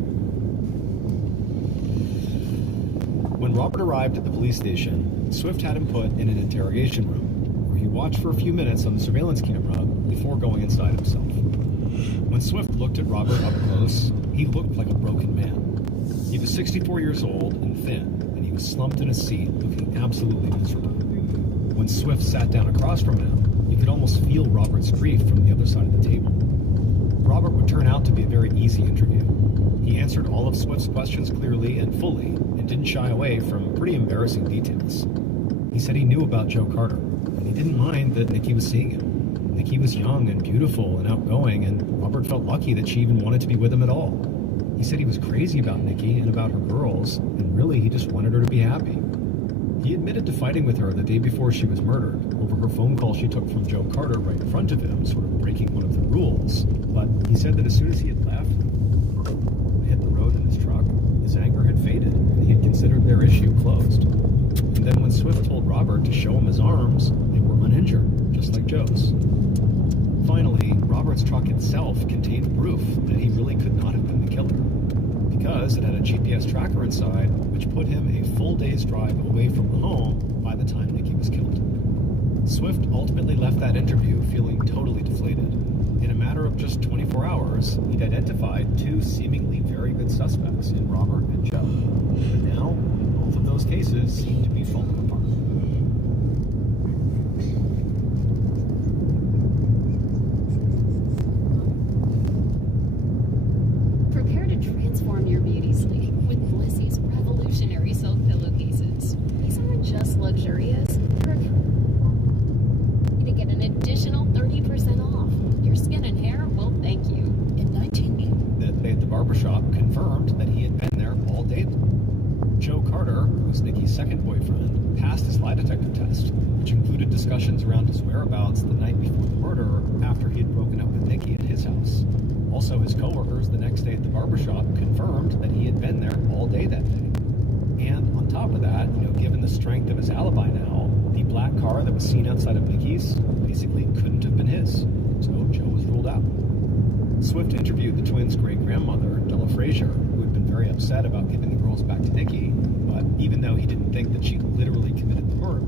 When Robert arrived at the police station, Swift had him put in an interrogation room, where he watched for a few minutes on the surveillance camera before going inside himself. When Swift looked at Robert up close, he looked like a broken man. He was 64 years old and thin, and he was slumped in a seat, looking absolutely miserable. When Swift sat down across from him, you could almost feel Robert's grief from the other side of the table. Robert would turn out to be a very easy interview. He answered all of Swift's questions clearly and fully, and didn't shy away from pretty embarrassing details. He said he knew about Joe Carter, and he didn't mind that Nikki was seeing him. Nikki was young and beautiful and outgoing, and Robert felt lucky that she even wanted to be with him at all. He said he was crazy about Nikki and about her girls, and really he just wanted her to be happy. He admitted to fighting with her the day before she was murdered over her phone call she took from Joe Carter right in front of him, sort of breaking one of the rules. But he said that as soon as he had left, hit the road in his truck, his anger had faded, and he had considered their issue closed. And then when Swift told Robert to show him his arms, they were uninjured, just like Joe's. Finally, Robert's truck itself contained proof that he really could not have been the killer, because it had a GPS tracker inside, which put him a full day's drive away from the home by the time Nikki was killed. Swift ultimately left that interview feeling totally deflated. In a matter of just 24 hours, he'd identified two seemingly very good suspects in Robert and Joe. But now, both of those cases seem to be falling apart. Prepare to transform your beauty sleep with Blissy's revolutionary silk pillowcases. These aren't just luxurious, they're to get an additional 30% off. Your skin and hair will thank you. In 1980, that day at the barbershop confirmed that he had been there all day. Joe Carter, who was Nikki's second boyfriend, passed his lie detector test, which included discussions around his whereabouts the night before the murder after he had broken up with Nikki at his house. Also, his coworkers the next day at the barbershop confirmed that he had been there all day that day. And on top of that, given the strength of his alibi now, the black car that was seen outside of Nikki's basically couldn't have been his. So Joe was ruled out. Swift interviewed the twins' great-grandmother, Della Frazier, who had been very upset about giving the girls back to Nikki, but even though he didn't think that she literally committed the murder,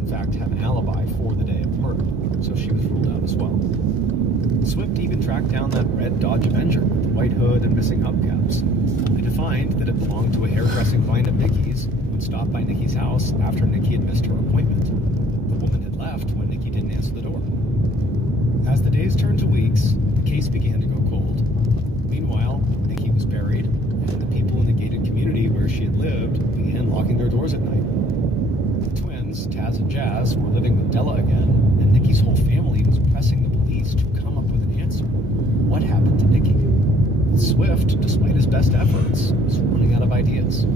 in fact, have an alibi for the day of the murder, so she was ruled out as well. Swift even tracked down that red Dodge Avenger with the white hood and missing hubcaps. They defined that it belonged to a hairdressing client of Nikki's who had stopped by Nikki's house after Nikki had missed her appointment. The woman had left when Nikki didn't answer the door. As the days turned to weeks, the case began to go cold. Meanwhile, Nikki was buried, and the people in the gated community where she had lived began locking their doors at night. The twins, Taz and Jazz, were living with Della again, and Nikki's whole family was pressing the police to come up with an answer. What happened to Nikki? But Swift, despite his best efforts, was running out of ideas.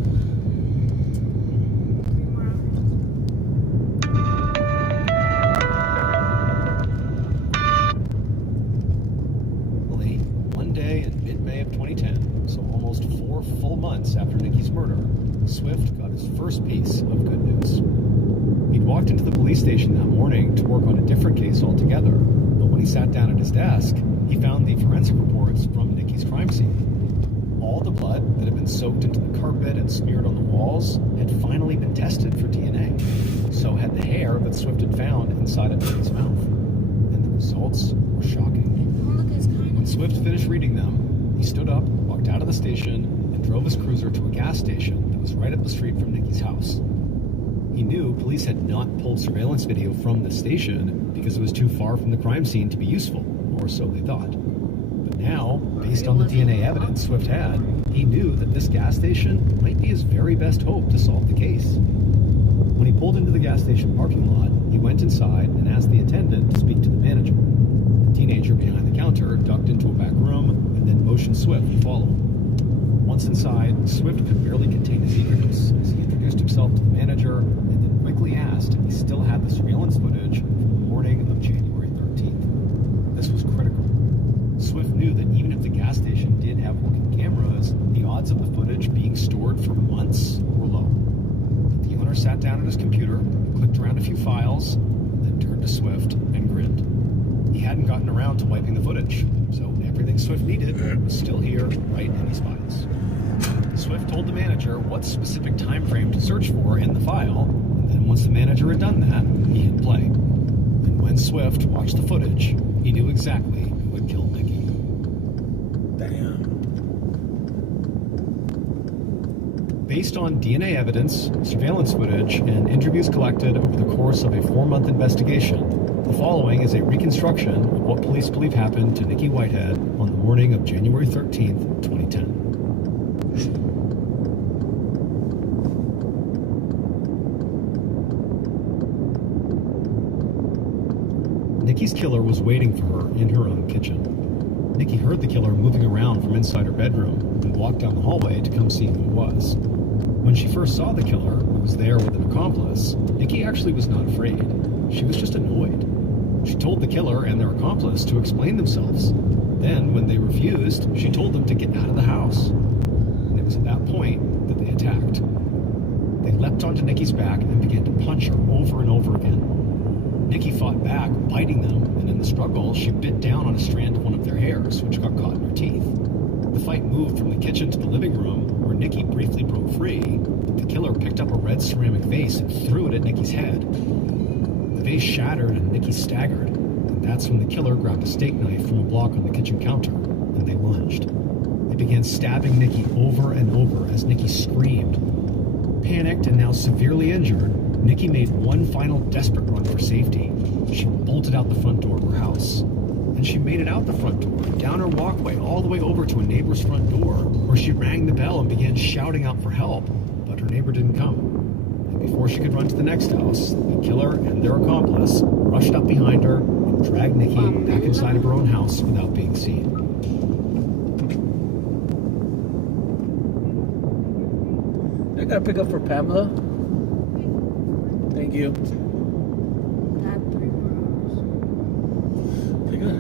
One day in mid-May of 2010, so almost 4 full months after Nikki's murder, Swift got his first piece of good news. He'd walked into the police station that morning to work on a different case altogether, but when he sat down at his desk, he found the forensic reports from Nikki's crime scene. All the blood that had been soaked into the carpet and smeared on the walls had finally been tested for DNA. So had the hair that Swift had found inside of Nikki's mouth. And the results were shocking. When Swift finished reading them, he stood up, walked out of the station, and drove his cruiser to a gas station that was right up the street from Nikki's house. He knew police had not pulled surveillance video from the station because it was too far from the crime scene to be useful, or so they thought. But now, based on the DNA evidence Swift had, he knew that this gas station might be his very best hope to solve the case. When he pulled into the gas station parking lot, he went inside and asked the attendant to speak to the manager. The teenager behind the counter ducked into a back room and then motioned Swift to follow him. Once inside, Swift could barely contain his eagerness as he introduced himself to the manager and then quickly asked if he still had the surveillance footage from the morning of January 13th. This was critical. Swift knew that even if the gas station did have working cameras, the odds of the footage being stored for months were low. But the owner sat down at his computer, clicked around a few files, then turned to Swift and grinned. He hadn't gotten around to wiping the footage, so everything Swift needed was still here, right in his files. Swift told the manager what specific time frame to search for in the file, and then once the manager had done that, he hit play. And when Swift watched the footage, he knew exactly who had killed Nikki. Damn. Based on DNA evidence, surveillance footage, and interviews collected over the course of a 4-month investigation, the following is a reconstruction of what police believe happened to Nikki Whitehead on the morning of January 13th, 2010. Nikki's killer was waiting for her in her own kitchen. Nikki heard the killer moving around from inside her bedroom and walked down the hallway to come see who it was. When she first saw the killer, who was there with an accomplice, Nikki actually was not afraid. She was just annoyed. She told the killer and their accomplice to explain themselves. Then, when they refused, she told them to get out of the house. And it was at that point that they attacked. They leapt onto Nikki's back and began to punch her over and over again. Nikki fought back, biting them, and in the struggle, she bit down on a strand of one of their hairs, which got caught in her teeth. The fight moved from the kitchen to the living room, where Nikki briefly broke free. The killer picked up a red ceramic vase and threw it at Nikki's head. The vase shattered and Nikki staggered, and that's when the killer grabbed a steak knife from a block on the kitchen counter, and they lunged. They began stabbing Nikki over and over as Nikki screamed. Panicked and now severely injured, Nikki made one final desperate run for safety. She bolted out the front door of her house. And she made it out the front door, down her walkway, all the way over to a neighbor's front door, where she rang the bell and began shouting out for help, but her neighbor didn't come. And before she could run to the next house, the killer and their accomplice rushed up behind her and dragged Nikki back inside of her own house without being seen. I gotta pick up for Pamela. Thank you. Take it.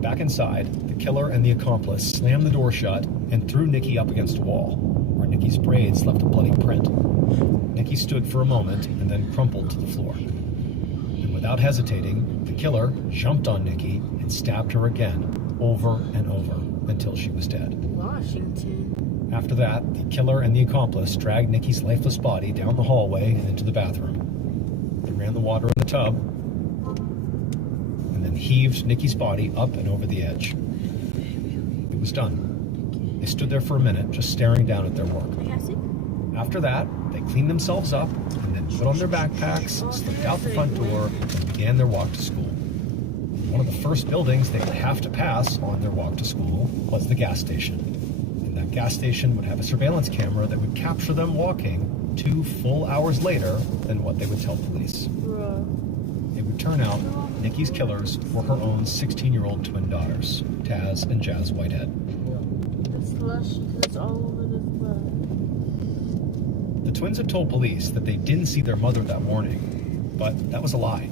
Back inside, the killer and the accomplice slammed the door shut and threw Nikki up against a wall, where Nikki's braids left a bloody print. Nikki stood for a moment and then crumpled to the floor. And without hesitating, the killer jumped on Nikki and stabbed her again, over and over, until she was dead. Washington. After that, the killer and the accomplice dragged Nikki's lifeless body down the hallway and into the bathroom. They ran the water in the tub, and then heaved Nikki's body up and over the edge. It was done. They stood there for a minute, just staring down at their work. After that, they cleaned themselves up, and then put on their backpacks, slipped out the front door, and began their walk to school. One of the first buildings they would have to pass on their walk to school was the gas station. And that gas station would have a surveillance camera that would capture them walking 2 full hours later than what they would tell police. It would turn out Nikki's killers were her own 16-year-old twin daughters, Taz and Jazz Whitehead. The slush is all over this blood. The twins had told police that they didn't see their mother that morning, but that was a lie.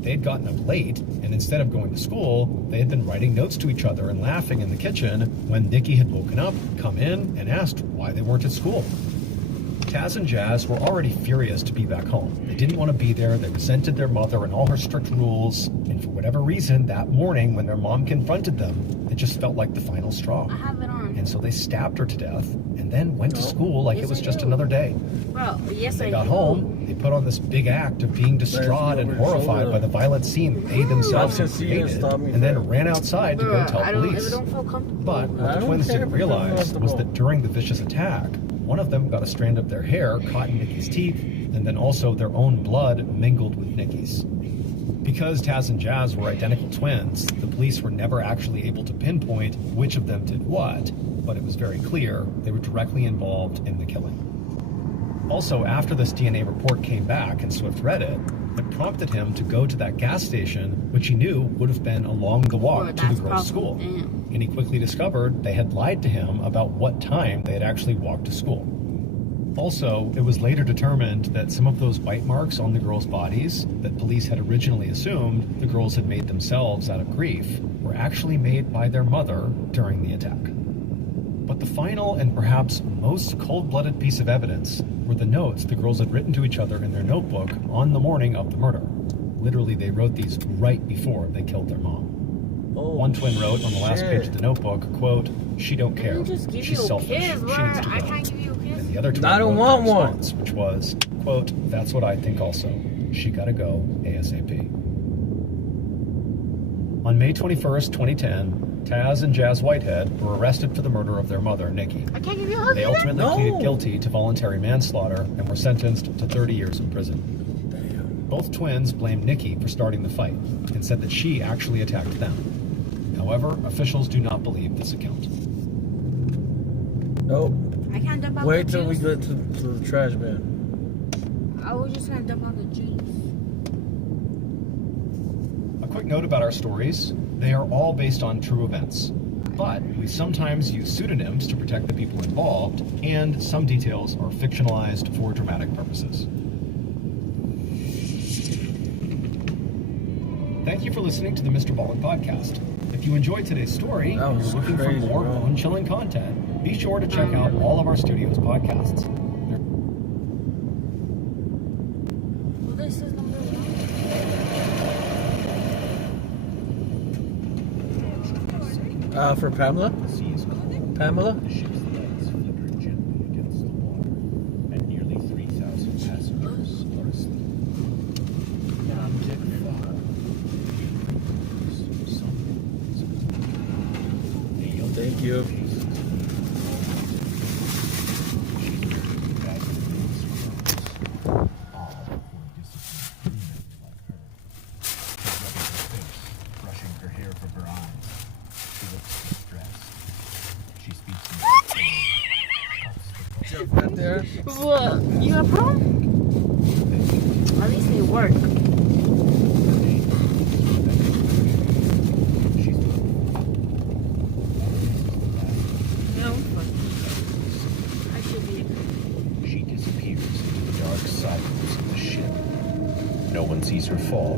They had gotten up late, and instead of going to school, they had been writing notes to each other and laughing in the kitchen when Nikki had woken up, come in, and asked why they weren't at school. Taz and Jazz were already furious to be back home. They didn't want to be there, they resented their mother and all her strict rules, and for whatever reason, that morning when their mom confronted them, it just felt like the final straw. I have it on. And so they stabbed her to death, and then went to school like it was just another day. Bro, yes, When they got home, they put on this big act of being distraught and horrified by the violent scene they themselves had created, and then ran outside to go tell police. But what the twins didn't realize was that during the vicious attack, one of them got a strand of their hair caught in Nikki's teeth, and then also their own blood mingled with Nikki's. Because Taz and Jazz were identical twins, the police were never actually able to pinpoint which of them did what, but it was very clear they were directly involved in the killing. Also, after this DNA report came back and Swift read it, it prompted him to go to that gas station, which he knew would have been along the walk to the girls' school. And he quickly discovered they had lied to him about what time they had actually walked to school. Also, it was later determined that some of those bite marks on the girls' bodies that police had originally assumed the girls had made themselves out of grief were actually made by their mother during the attack. But the final and perhaps most cold-blooded piece of evidence were the notes the girls had written to each other in their notebook on the morning of the murder. Literally, they wrote these right before they killed their mom. One twin wrote on the last page of the notebook, quote, "She don't care. She's selfish. She needs to go." And the other twin I don't wrote want the one. response, which was, quote, "That's what I think also. She gotta go ASAP." On May 21st, 2010, Taz and Jazz Whitehead were arrested for the murder of their mother, Nikki. I can't give you a hug. They ultimately pleaded guilty to voluntary manslaughter and were sentenced to 30 years in prison. Both twins blamed Nikki for starting the fight and said that she actually attacked them. However, officials do not believe this account. Nope. I can't dump out Wait the till we juice. get to the trash bin. I was just gonna dump out the juice. A quick note about our stories. They are all based on true events. But we sometimes use pseudonyms to protect the people involved, and some details are fictionalized for dramatic purposes. Thank you for listening to the Mr. Ballin podcast. If you enjoyed today's story and you're looking for more bone-chilling content, be sure to check out all of our studio's podcasts. Well, this is number 1. For Pamela? Pamela? Thank you. Brushing her hair from her eyes. She looks distressed. She speaks in right there. What? You got prom? At least they work. She disappears into the dark silence of the ship. No one sees her fall.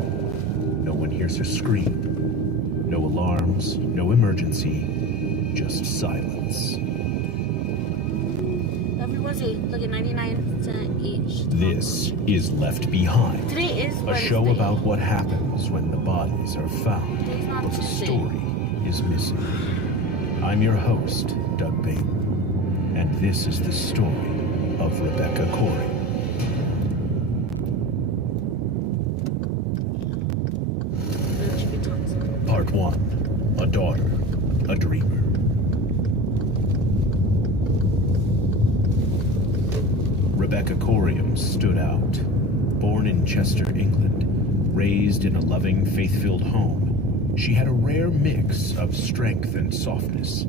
No one hears her scream. No alarms, no emergency, just silence. Everyone's like a 99 each. This is Left Behind, Today is a show Wednesday. about what happens when the bodies are found, Today's not but the Tuesday. story is missing. I'm your host, Doug Bailey, and this is the story of Rebecca Corey. Part 1. A daughter, a dreamer. Rebecca Corium stood out. Born in Chester, England, raised in a loving, faith-filled home, she had a rare mix of strength and softness.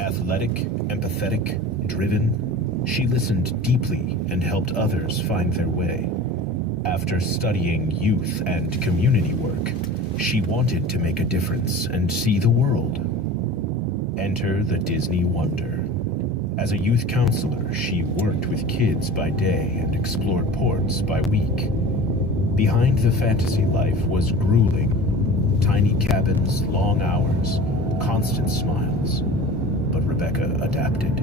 Athletic, empathetic, driven, she listened deeply and helped others find their way. After studying youth and community work, she wanted to make a difference and see the world. Enter the Disney Wonder. As a youth counselor, she worked with kids by day and explored ports by week. Behind the fantasy life was grueling. Tiny cabins, long hours, constant smiles. But Rebecca adapted.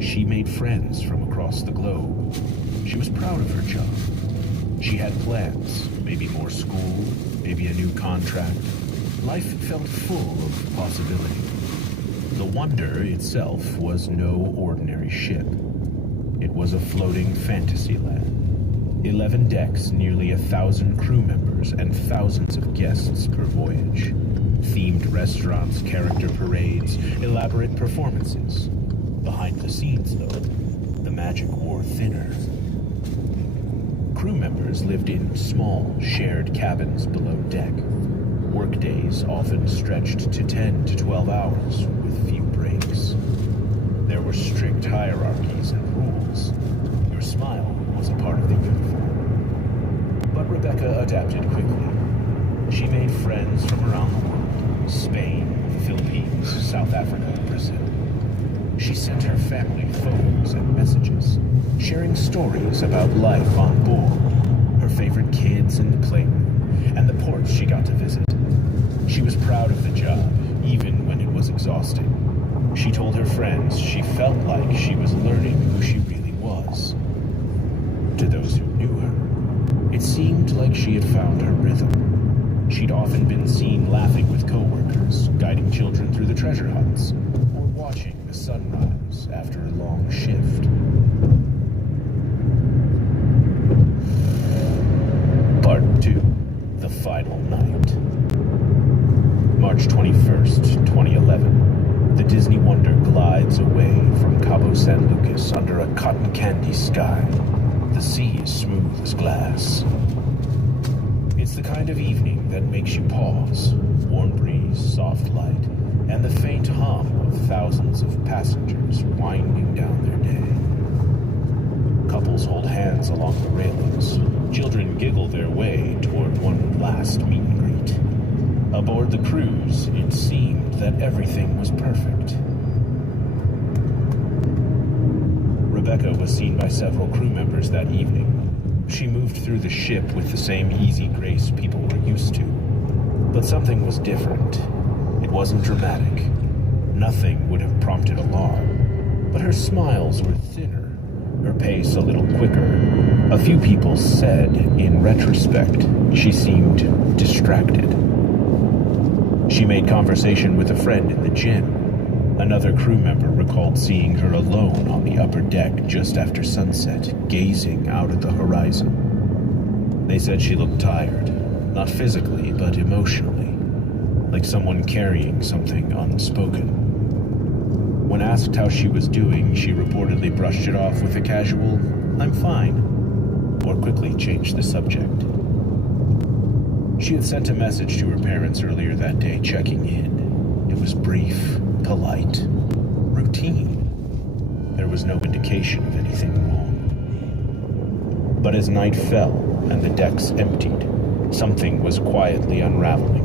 She made friends from across the globe. She was proud of her job. She had plans, maybe more school, maybe a new contract. Life felt full of possibility. The Wonder itself was no ordinary ship. It was a floating fantasy land. 11 decks, nearly 1,000 crew members, and thousands of guests per voyage. Themed restaurants, character parades, elaborate performances. Behind the scenes, though, the magic wore thinner. Crew members lived in small, shared cabins below deck. Workdays often stretched to 10 to 12 hours, with few breaks. There were strict hierarchies and rules. Your smile was a part of the uniform. But Rebecca adapted quickly. She made friends from around the world: Spain, the Philippines, South Africa, Brazil. She sent her family photos and messages, sharing stories about life on board, her favorite kids in the playroom, and the ports she got to visit. She was proud of the job, even when it was exhausting. She told her friends she felt like she was learning who she really was. To those who knew her, it seemed like she had found her rhythm. She'd often been seen laughing with coworkers, guiding children through the treasure hunts, or watching the sunrise after a long shift. Part 2. The Final Night. March 21st, 2011. The Disney Wonder glides away from Cabo San Lucas under a cotton candy sky. The sea is smooth as glass. It's the kind of evening that makes you pause. Warm breeze, soft light, and the faint hum of thousands of passengers winding down their day. Couples couples hold hands along the railings. Children giggle their way toward one last meet and greet. Aboard the cruise, it seemed that everything was perfect. Rebecca was seen by several crew members that evening. She moved through the ship with the same easy grace people were used to. But something was different. It wasn't dramatic. Nothing would have prompted alarm. But her smiles were thinner, her pace a little quicker. A few people said, in retrospect, she seemed distracted. She made conversation with a friend in the gym. Another crew member recalled seeing her alone on the upper deck just after sunset, gazing out at the horizon. They said she looked tired, not physically, but emotionally, like someone carrying something unspoken. When asked how she was doing, she reportedly brushed it off with a casual, "I'm fine," or quickly changed the subject. She had sent a message to her parents earlier that day checking in. It was brief, polite, routine. There was no indication of anything wrong. But as night fell and the decks emptied, something was quietly unraveling.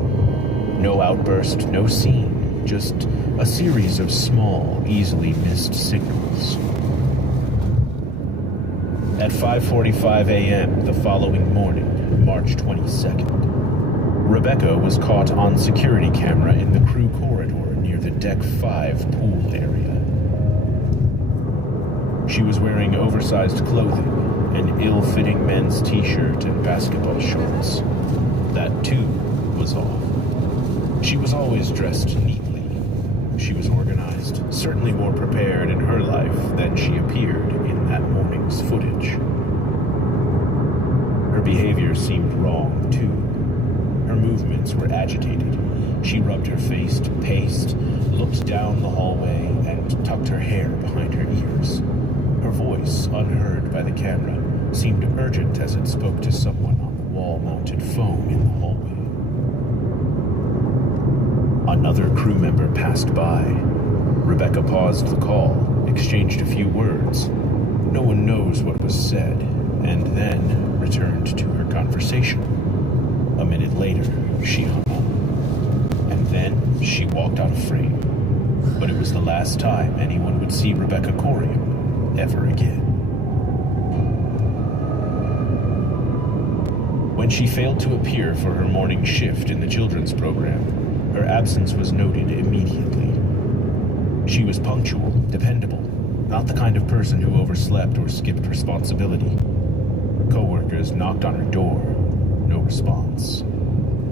No outburst, no scene, just a series of small, easily missed signals. At 5:45 a.m. the following morning, March 22nd, Rebecca was caught on security camera in the crew corridor near the Deck 5 pool area. She was wearing oversized clothing, an ill-fitting men's t-shirt and basketball shorts. That, too, was off. She was always dressed neatly. She was organized, certainly more prepared in her life than she appeared in that morning's footage. Her behavior seemed wrong, too. Her movements were agitated. She rubbed her face, paced, looked down the hallway, and tucked her hair behind her ears. Her voice, unheard by the camera, seemed urgent as it spoke to someone on the wall-mounted phone in the hallway. Another crew member passed by. Rebecca paused the call, exchanged a few words. No one knows what was said, and then returned to her conversation. A minute later, she hung up. And then she walked out of frame. But it was the last time anyone would see Rebecca Corium ever again. When she failed to appear for her morning shift in the children's program, her absence was noted immediately. She was punctual, dependable, not the kind of person who overslept or skipped responsibility. Coworkers knocked on her door. No response.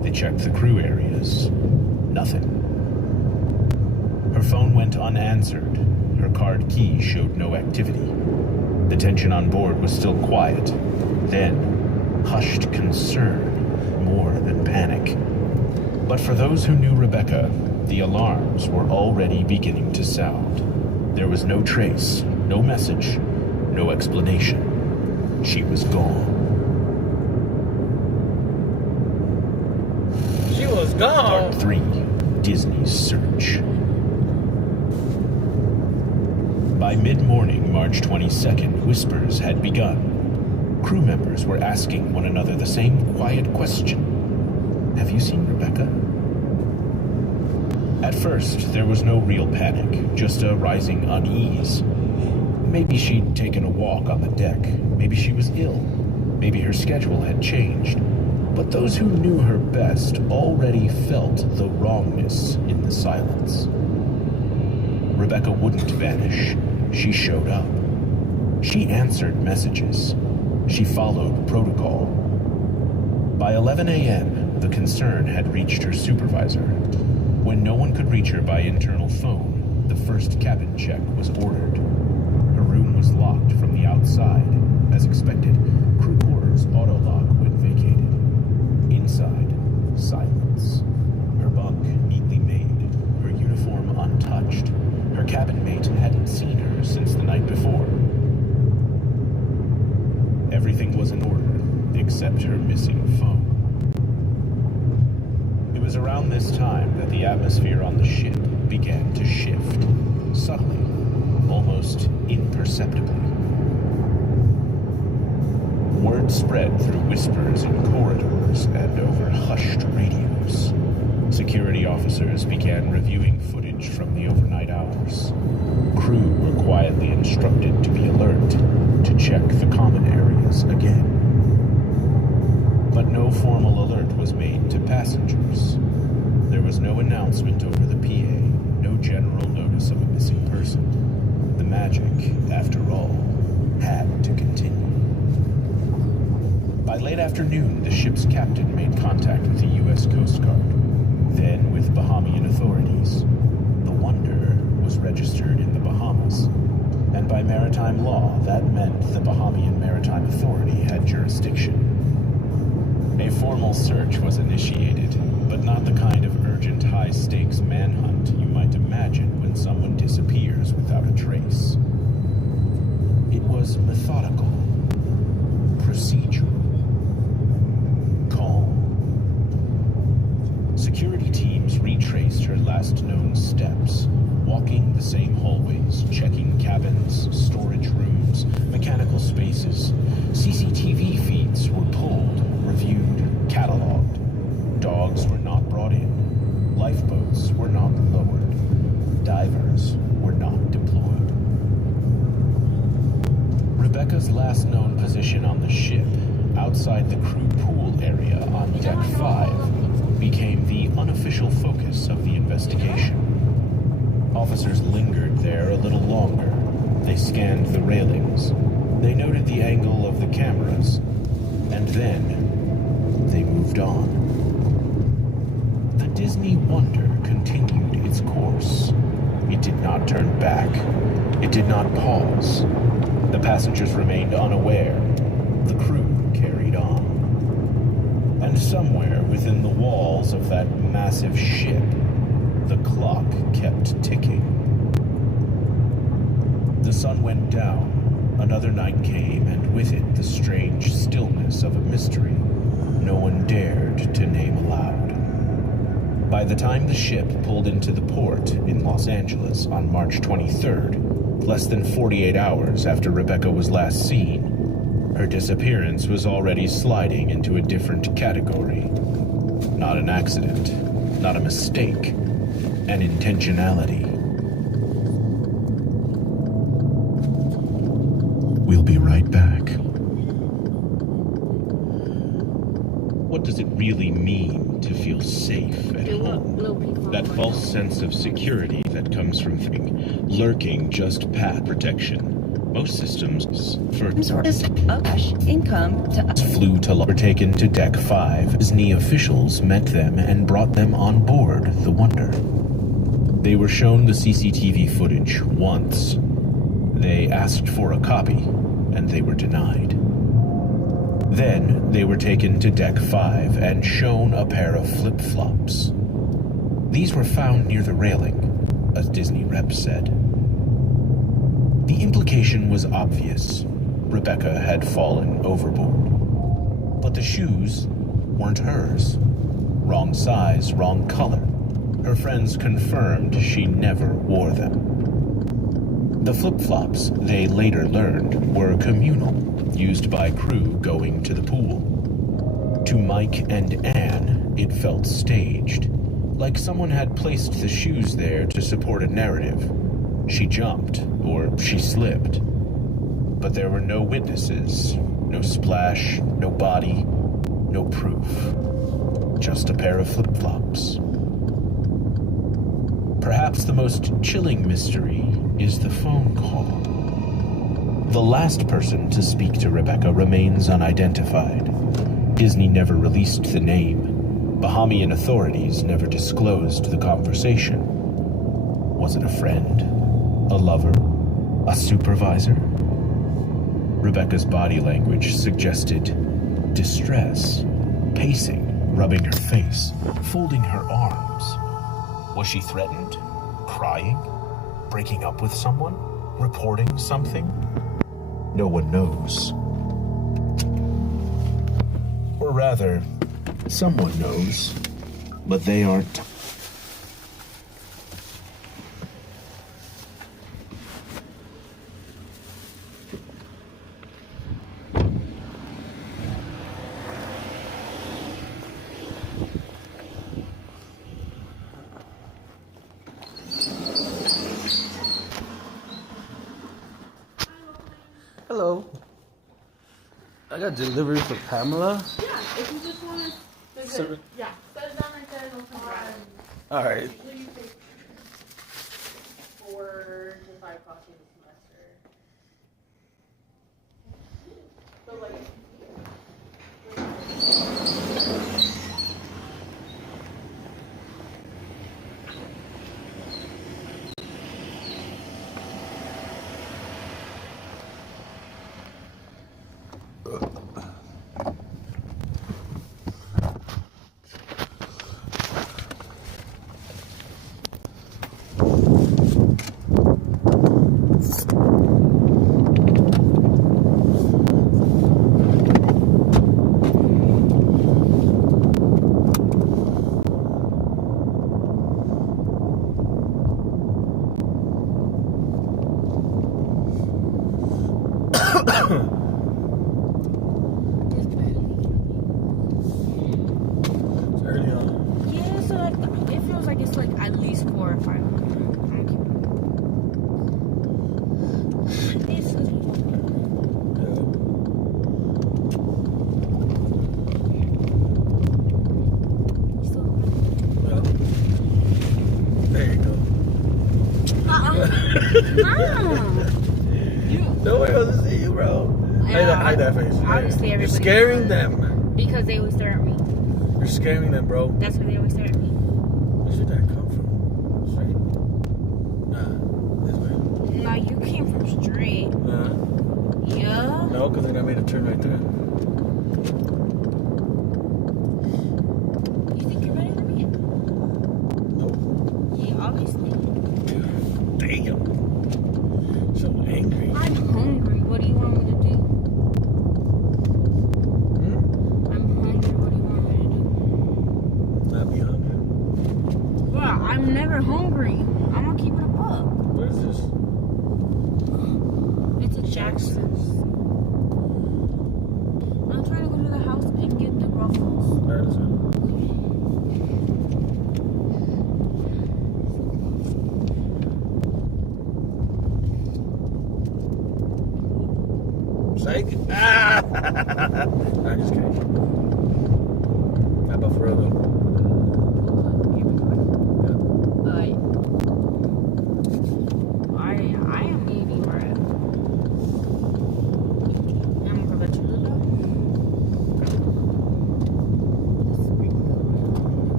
They checked the crew areas. Nothing. Her phone went unanswered. Her card key showed no activity. The tension on board was still quiet. Then, hushed concern, more than panic. But for those who knew Rebecca, the alarms were already beginning to sound. There was no trace, no message, no explanation. She was gone. She was gone. Part 3, Disney's Search. By mid-morning, March 22nd, whispers had begun. Crew members were asking one another the same quiet question. Have you seen Rebecca? At first, there was no real panic, just a rising unease. Maybe she'd taken a walk on the deck. Maybe she was ill. Maybe her schedule had changed. But those who knew her best already felt the wrongness in the silence. Rebecca wouldn't vanish. She showed up. She answered messages. She followed protocol. By 11 a.m., the concern had reached her supervisor. When no one could reach her by internal phone, the first cabin check was ordered. Her room was locked from the outside. As expected, crew quarters auto-lock when vacated. Inside, silence. Her bunk neatly made, her uniform untouched. Her cabin mate hadn't seen her since the night before. Everything was in order, except her missing phone. It was around this time that the atmosphere on the ship began to shift, subtly, almost imperceptibly. Word spread through whispers in corridors and over hushed radios. Security officers began reviewing footage from the overnight hours. Crew were quietly instructed to be alert, to check the common areas again. But no formal alert was made to passengers. There was no announcement over the PA, no general notice of a missing person. The magic, after all, had to continue. By late afternoon, the ship's captain made contact with the U.S. Coast Guard, then with Bahamian authorities. The Wonder was registered in the Bahamas, and by maritime law, that meant the Bahamian Maritime Authority had jurisdiction. A formal search was initiated, but not the kind of urgent high-stakes manhunt you might imagine when someone disappears without a trace. It was methodical, procedural, calm. Security teams retraced her last known steps, walking the same hallways, checking cabins, storage rooms, mechanical spaces. CCTV feeds were pulled, reviewed, cataloged. Dogs were not brought in. Lifeboats were not lowered. Divers were not deployed. Rebecca's last known position on the ship, outside the crew pool area on Deck 5, became the unofficial focus of the investigation. Officers lingered there a little longer. They scanned the railings. They noted the angle of the cameras. And then, they moved on. The Disney Wonder continued its course. It did not turn back. It did not pause. The passengers remained unaware. The crew carried on. And somewhere within the walls of that massive ship, the clock kept ticking. The sun went down. Another night came, and with it the strange stillness of a mystery no one dared to name aloud. By the time the ship pulled into the port in Los Angeles on March 23rd, less than 48 hours after Rebecca was last seen, her disappearance was already sliding into a different category. Not an accident, not a mistake, an intentionality. We'll be right back. What does it really mean to feel safe at home? That false sense of security that comes from lurking just past protection. Most systems flew to were taken to Deck 5. Disney officials met them and brought them on board the Wonder. They were shown the CCTV footage once. They asked for a copy, and they were denied. Then they were taken to Deck 5 and shown a pair of flip-flops. These were found near the railing, a Disney rep said. The implication was obvious. Rebecca had fallen overboard. But the shoes weren't hers. Wrong size, wrong color. Her friends confirmed she never wore them. The flip-flops, they later learned, were communal, used by crew going to the pool. To Mike and Anne, it felt staged, like someone had placed the shoes there to support a narrative. She jumped, or she slipped. But there were no witnesses, no splash, no body, no proof. Just a pair of flip-flops. Perhaps the most chilling mystery is the phone call. The last person to speak to Rebecca remains unidentified. Disney never released the name. Bahamian authorities never disclosed the conversation. Was it a friend? A lover? A supervisor? Rebecca's body language suggested distress, pacing, rubbing her face, folding her arms. Was she threatened? Crying? Breaking up with someone? Reporting something? No one knows. Or rather, someone knows, but they aren't. Hello. I got delivery for Pamela. Yeah, if you just want to. Sir. Yeah, set it down right there and we'll come grab it. All right. Usually you take 4 to 5 coffees a semester. So like. Yeah, so like it feels like it's like at least 4 or 5. There you go. Nobody wants to see you, bro. Hide that face. Obviously, You're everybody. scaring them. Because they always stare at me. You're scaring them, bro. That's why they always stare at me. Where should that come from? Straight? Nah, this way. No, you came from straight. Nah. Yeah. No, because then I made a turn right there. You think you're better than me? Nope. Yeah, obviously. Damn. So angry. I'm hungry. What do you want me to do? I'm hungry. What do you want me to do? Not be hungry. Well, I'm never hungry. I'm gonna keep it a buck. What is this? It's a Jackson's. I'm trying to go to the house and get the Ruffles. Alright, that's fine. Psych. Ah! I'm just kidding. How about for real though? I am eating bread. I'm gonna let you do that.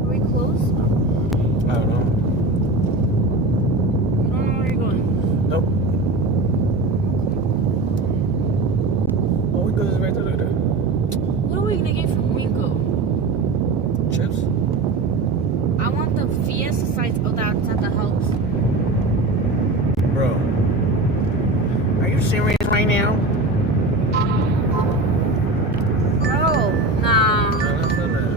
Are we close? I don't know. You don't know where you're going? Nope. Oh, we go right there. Look at that. What are we gonna get from Winko? Chips? I want the Fiesta size. Oh, that's at the house. Bro. Are you serious right now? Bro, nah. No, that's not that.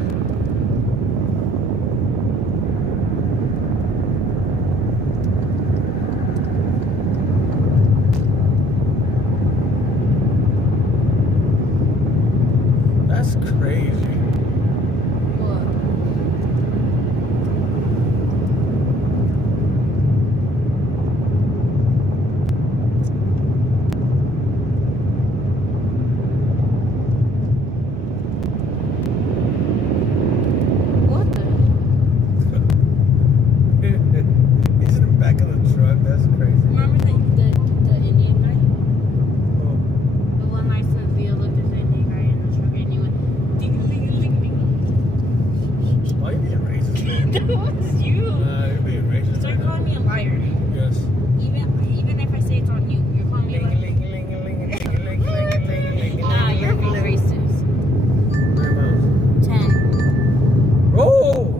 That's crazy. What? What the? He's in the back of the truck. That's crazy. Remember the Indian guy? The one I said Via looked at the Indian guy in the truck and he went ding ding ding ding. Why are you being racist, bro? That was you. You're being racist. So you're calling me a liar. Yes. Even if I say it's on you, you're calling me a liar. Nah, you're being racist. 10. Oh!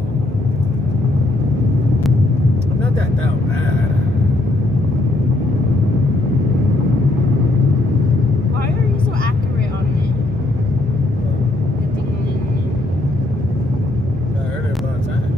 I'm not that down bad. Why are you so accurate on it? I heard it a lot of times.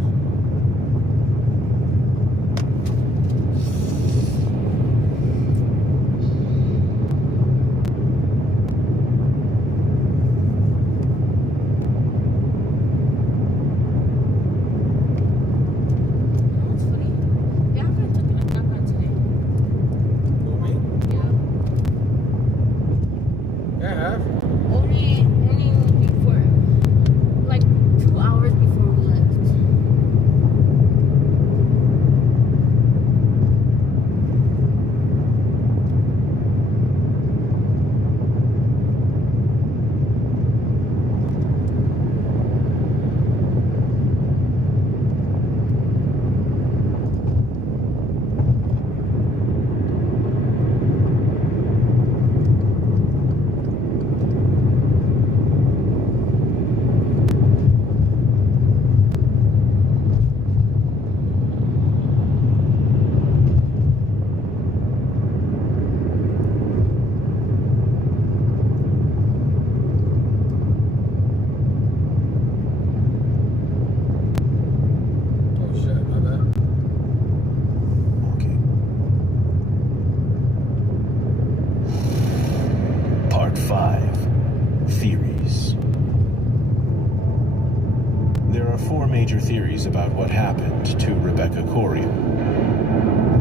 theories about what happened to Rebecca Corium.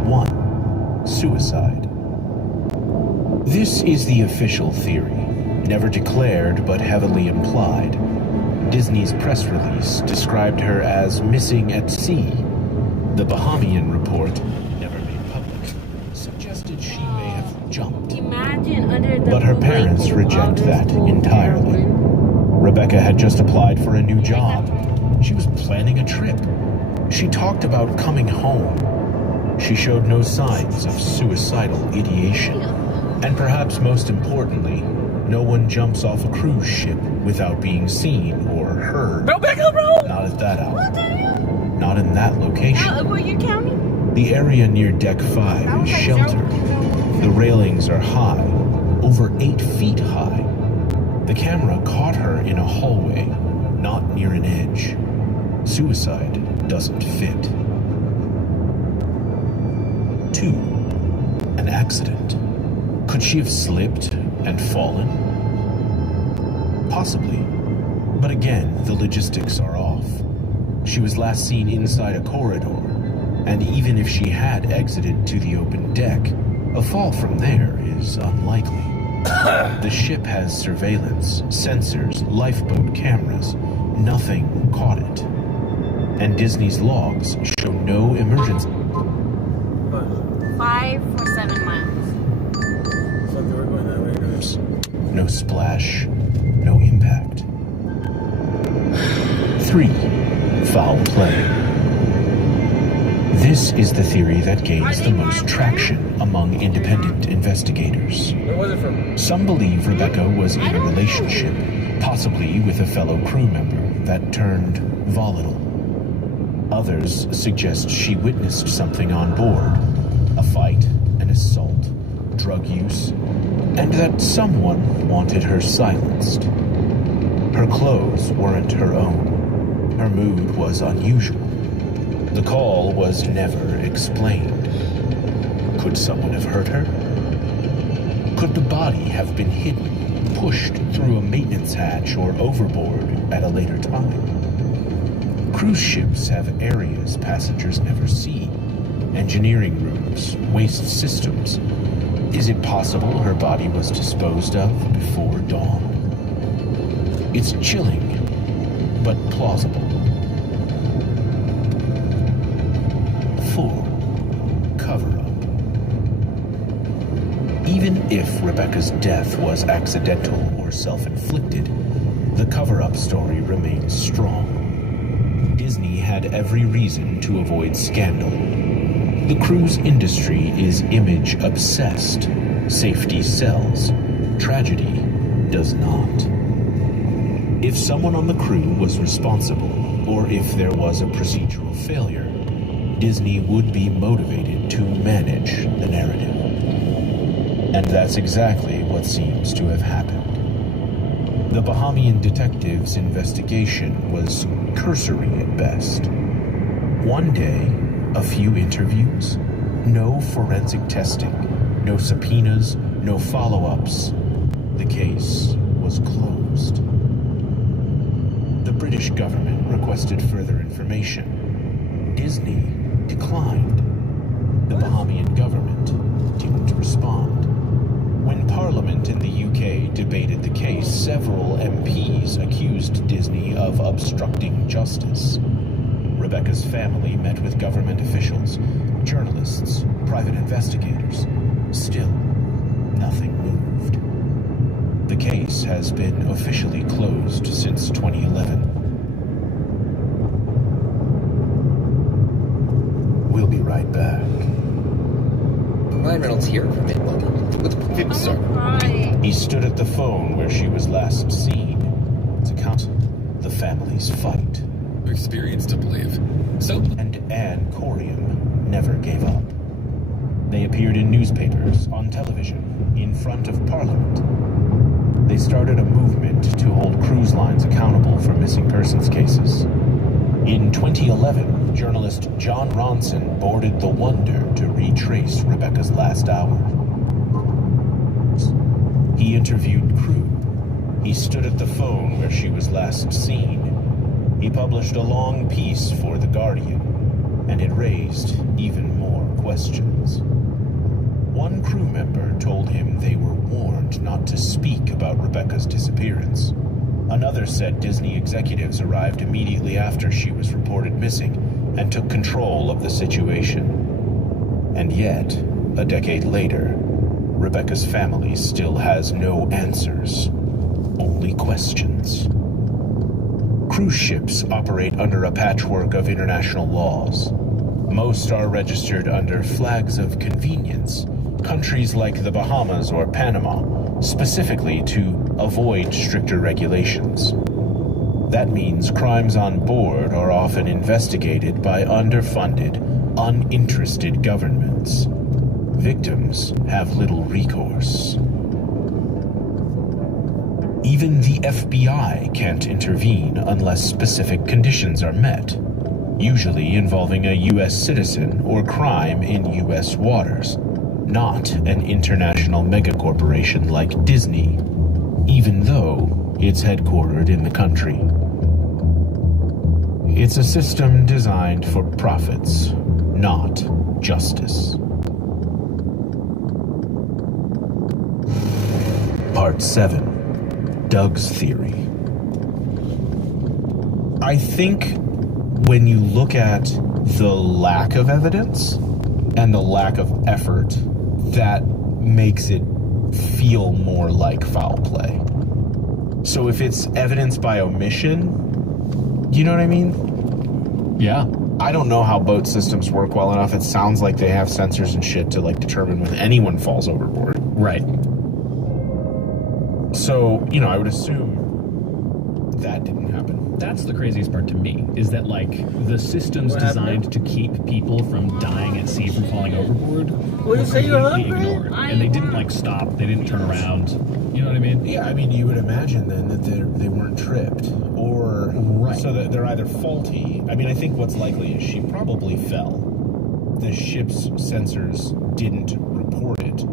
1. Suicide. This is the official theory, never declared but heavily implied. Disney's press release described her as missing at sea. The Bahamian report, never made public, suggested she may have jumped. Imagine under the But her parents reject that entirely. Rebecca had just applied for a new job. She was planning a trip. She talked about coming home. She showed no signs of suicidal ideation. And perhaps most importantly, no one jumps off a cruise ship without being seen or heard. Bro, back up, bro! Not at that hour. Not in that location. What you counting? The area near Deck 5 is sheltered. The railings are high, over 8 feet high. The camera caught her in a hallway, not near an edge. Suicide doesn't fit. 2. An accident. Could she have slipped and fallen? Possibly. But again, the logistics are off. She was last seen inside a corridor, and even if she had exited to the open deck, a fall from there is unlikely. The ship has surveillance, sensors, lifeboat cameras. Nothing caught it. And Disney's logs show no emergency. 5 or 7 miles. No splash, no impact. 3. Foul play. This is the theory that gains the most traction among independent investigators. Some believe Rebecca was in a relationship, possibly with a fellow crew member, that turned volatile. Others suggest she witnessed something on board, a fight, an assault, drug use, and that someone wanted her silenced. Her clothes weren't her own. Her mood was unusual. The call was never explained. Could someone have hurt her? Could the body have been hidden, pushed through a maintenance hatch or overboard at a later time? Cruise ships have areas passengers never see. Engineering rooms, waste systems. Is it possible her body was disposed of before dawn? It's chilling, but plausible. 4. Cover-up. Even if Rebecca's death was accidental or self-inflicted, the cover-up story remains strong. Disney had every reason to avoid scandal. The cruise industry is image-obsessed. Safety sells. Tragedy does not. If someone on the crew was responsible, or if there was a procedural failure, Disney would be motivated to manage the narrative. And that's exactly what seems to have happened. The Bahamian detective's investigation was cursory at best. One day, a few interviews, no forensic testing, no subpoenas, no follow-ups. The case was closed. The British government requested further information. Disney declined. The Bahamian government didn't respond. When Parliament in the UK debated the case, several MPs accused Disney of obstructing justice. Rebecca's family met with government officials, journalists, private investigators. Still, nothing moved. The case has been officially closed since 2011. We'll be right back. Ryan Reynolds here from Mid-London. With people start. He stood at the phone where she was last seen to count the family's fight. Experience to believe. So, and Anne Corium never gave up. They appeared in newspapers, on television, in front of Parliament. They started a movement to hold cruise lines accountable for missing persons cases. In 2011, journalist John Ronson boarded the Wonder to retrace Rebecca's last hour. He interviewed crew. He stood at the phone where she was last seen. He published a long piece for The Guardian, and it raised even more questions. One crew member told him they were warned not to speak about Rebecca's disappearance. Another said Disney executives arrived immediately after she was reported missing and took control of the situation. And yet, a decade later, Rebecca's family still has no answers, only questions. Cruise ships operate under a patchwork of international laws. Most are registered under flags of convenience, countries like the Bahamas or Panama, specifically to avoid stricter regulations. That means crimes on board are often investigated by underfunded, uninterested governments. Victims have little recourse. Even the FBI can't intervene unless specific conditions are met, usually involving a U.S. citizen or crime in U.S. waters, not an international megacorporation like Disney, even though it's headquartered in the country. It's a system designed for profits, not justice. Part 7. Doug's Theory. I think when you look at the lack of evidence and the lack of effort, that makes it feel more like foul play. So if it's evidence by omission, you know what I mean? Yeah. I don't know how boat systems work well enough. It sounds like they have sensors and shit to like determine when anyone falls overboard. Right. So, you know, I would assume that didn't happen. That's the craziest part to me, is that, like, the system's designed to keep people from dying at sea from falling overboard. Well, you say you're completely hungry? ignored. And they didn't, like, stop. They didn't turn around. You know what I mean? Yeah, I mean, you would imagine then that they weren't tripped. Or, right. So that they're either faulty. I mean, I think what's likely is she probably fell. The ship's sensors didn't report it.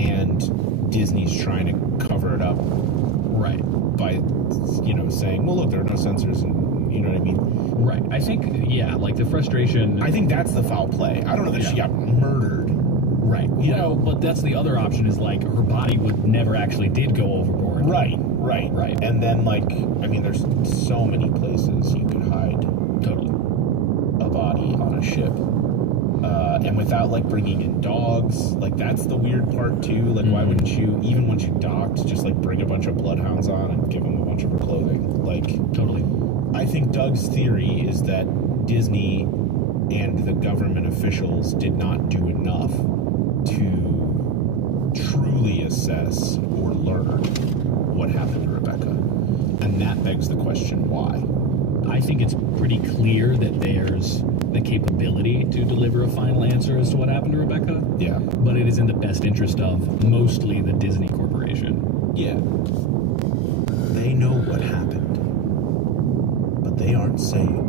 And Disney's trying to cover it up. Right. By, you know, saying, well, look, there are no sensors, and you know what I mean? Right. I think, yeah, like the frustration. I think that's the foul play. I don't know that she got murdered. Right. You know, but that's the other option is, like, her body never actually did go overboard. Right. And then, like, I mean, there's so many places you could hide totally a body on a ship. And without, like, bringing in dogs, like, that's the weird part, too. Like, why wouldn't you, even once you docked, just, like, bring a bunch of bloodhounds on and give them a bunch of her clothing? Like, totally. I think Doug's theory is that Disney and the government officials did not do enough to truly assess or learn what happened to Rebecca. And that begs the question, why? I think it's pretty clear that there's the capability to deliver a final answer as to what happened to Rebecca. Yeah. But it is in the best interest of mostly the Disney Corporation. Yeah. They know what happened, but they aren't saying.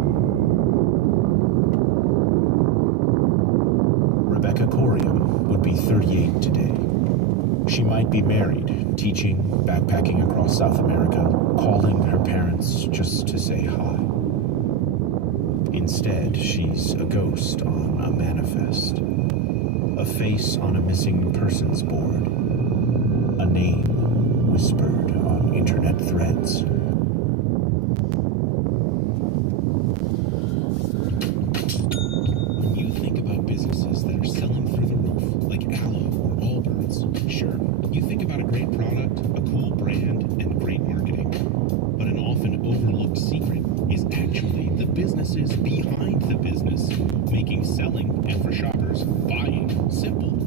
Rebecca Corium would be 38 today. She might be married, teaching, backpacking across South America, calling her parents just to say hi. Instead, she's a ghost on a manifest, a face on a missing persons board, a name whispered on internet threads. When you think about businesses that are selling through the roof, like Aloe or Allbirds, sure, you think about a great product, a cool brand, and great marketing. But an often overlooked secret is actually the businesses behind the business, making selling and for shoppers, buying simple.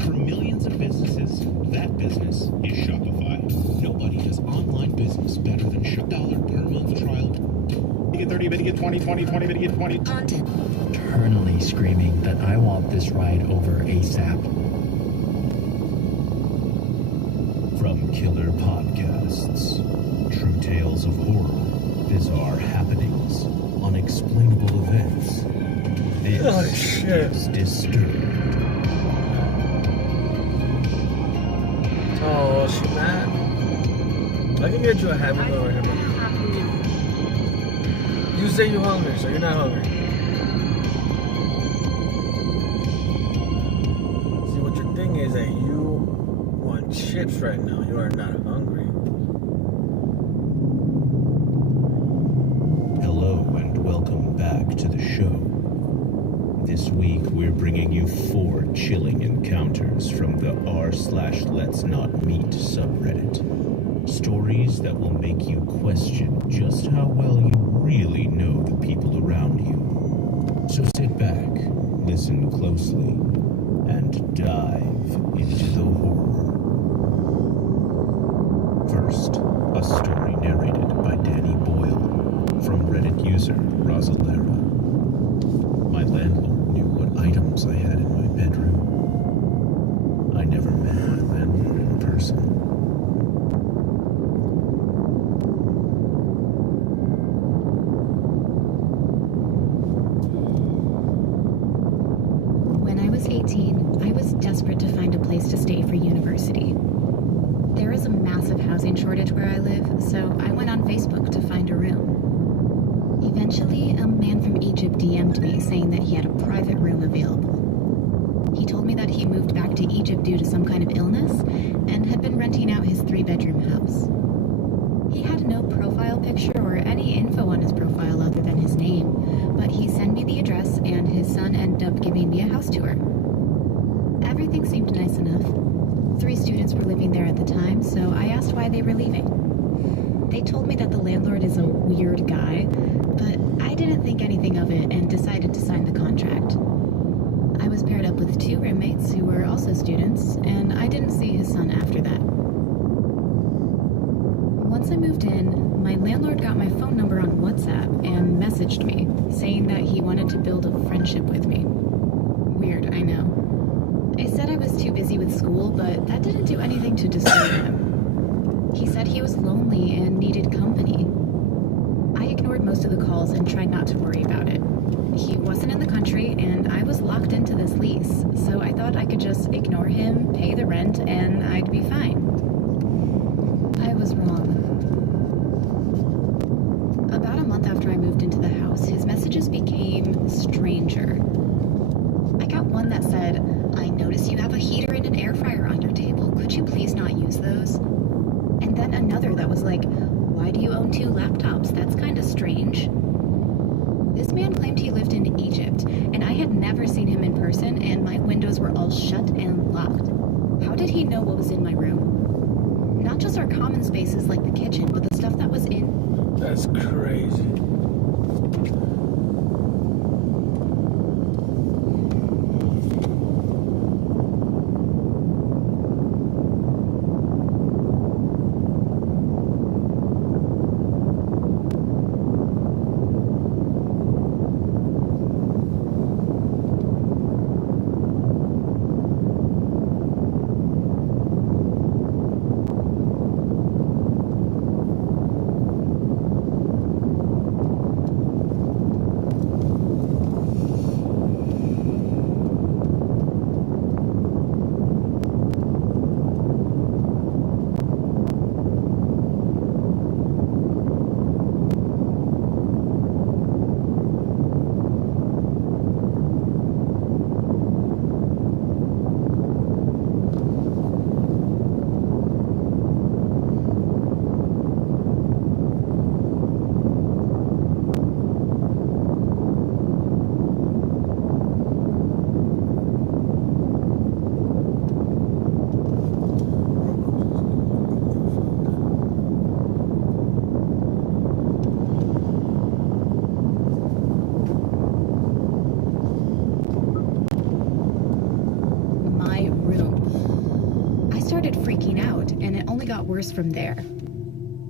For millions of businesses, that business is Shopify. Nobody does online business better than $1 per month trial. You get 30, but you get 20, 20, 20, but you get 20. Eternally screaming that I want this ride over ASAP. From killer podcasts, true tales of horror, bizarre happenings, unexplainable events. This is Disturbed. Oh, she mad? I can get you a hamburger right here. say you're hungry, so you're not hungry. See, what your thing is that you want chips right now. You are not hungry. Hello and welcome back to the show. This week we're bringing you 4 chilling encounters from the r/Let's Not Meet subreddit. Stories that will make you question just how well you really know the people around you. So sit back, listen closely, and dive into the horror. First, a story narrated by Danny Boyle from Reddit user Rosalera. My landlord knew what items I had in my bedroom. I never met my landlord in person. When I was 18, I was desperate to find a place to stay for university. There is a massive housing shortage where I live, so I went on Facebook to find a room. Eventually, a man from Egypt DM'd me saying that he had a private room available. He told me that he moved back to Egypt due to some kind of illness and had been renting out his 3-bedroom house. He had no profile picture or any info on his profile other than his name, but he sent me the address and his son ended up giving me a house tour. Everything seemed nice enough. 3 students were living there at the time, so I asked why they were leaving. They told me that the landlord is a weird guy, but I didn't think anything of it and decided to sign the contract. I was paired up with 2 roommates who were also students, and I didn't see his son after that. Once I moved in, my landlord got my phone number on WhatsApp and messaged me, saying that he wanted to build a friendship with me. Weird, I know. I said I was too busy with school, but that didn't do anything to disturb him. He said he was lonely and needed company. I ignored most of the calls and tried not to worry about it. He wasn't in the country, and I was locked into this lease, so I thought I could just ignore him, pay the rent, and I'd be fine. I was wrong. About a month after I moved into the house, his messages became stranger. I got one that said, "I notice you have a heater and an air fryer on your table. Could you please not use those?" And then another that was like, "Why do you own 2 laptops? That's kind of strange." This man claimed he lived in Egypt, and I had never seen him in person, and my windows were all shut and locked. How did he know what was in my room? Not just our common spaces like the kitchen, but the stuff that was in... That's crazy. Worse from there.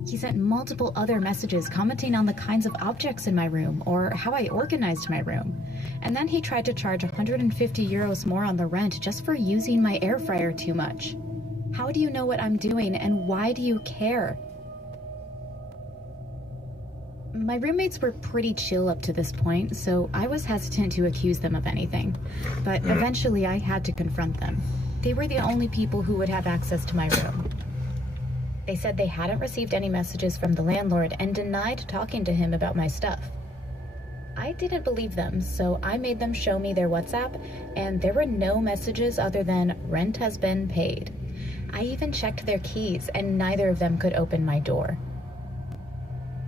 He sent multiple other messages commenting on the kinds of objects in my room or how I organized my room. And then he tried to charge 150 euros more on the rent just for using my air fryer too much. How do you know what I'm doing and why do you care? My roommates were pretty chill up to this point, so I was hesitant to accuse them of anything. But eventually I had to confront them. They were the only people who would have access to my room. They said they hadn't received any messages from the landlord and denied talking to him about my stuff. I didn't believe them, so I made them show me their WhatsApp, and there were no messages other than "rent has been paid." I even checked their keys, and neither of them could open my door.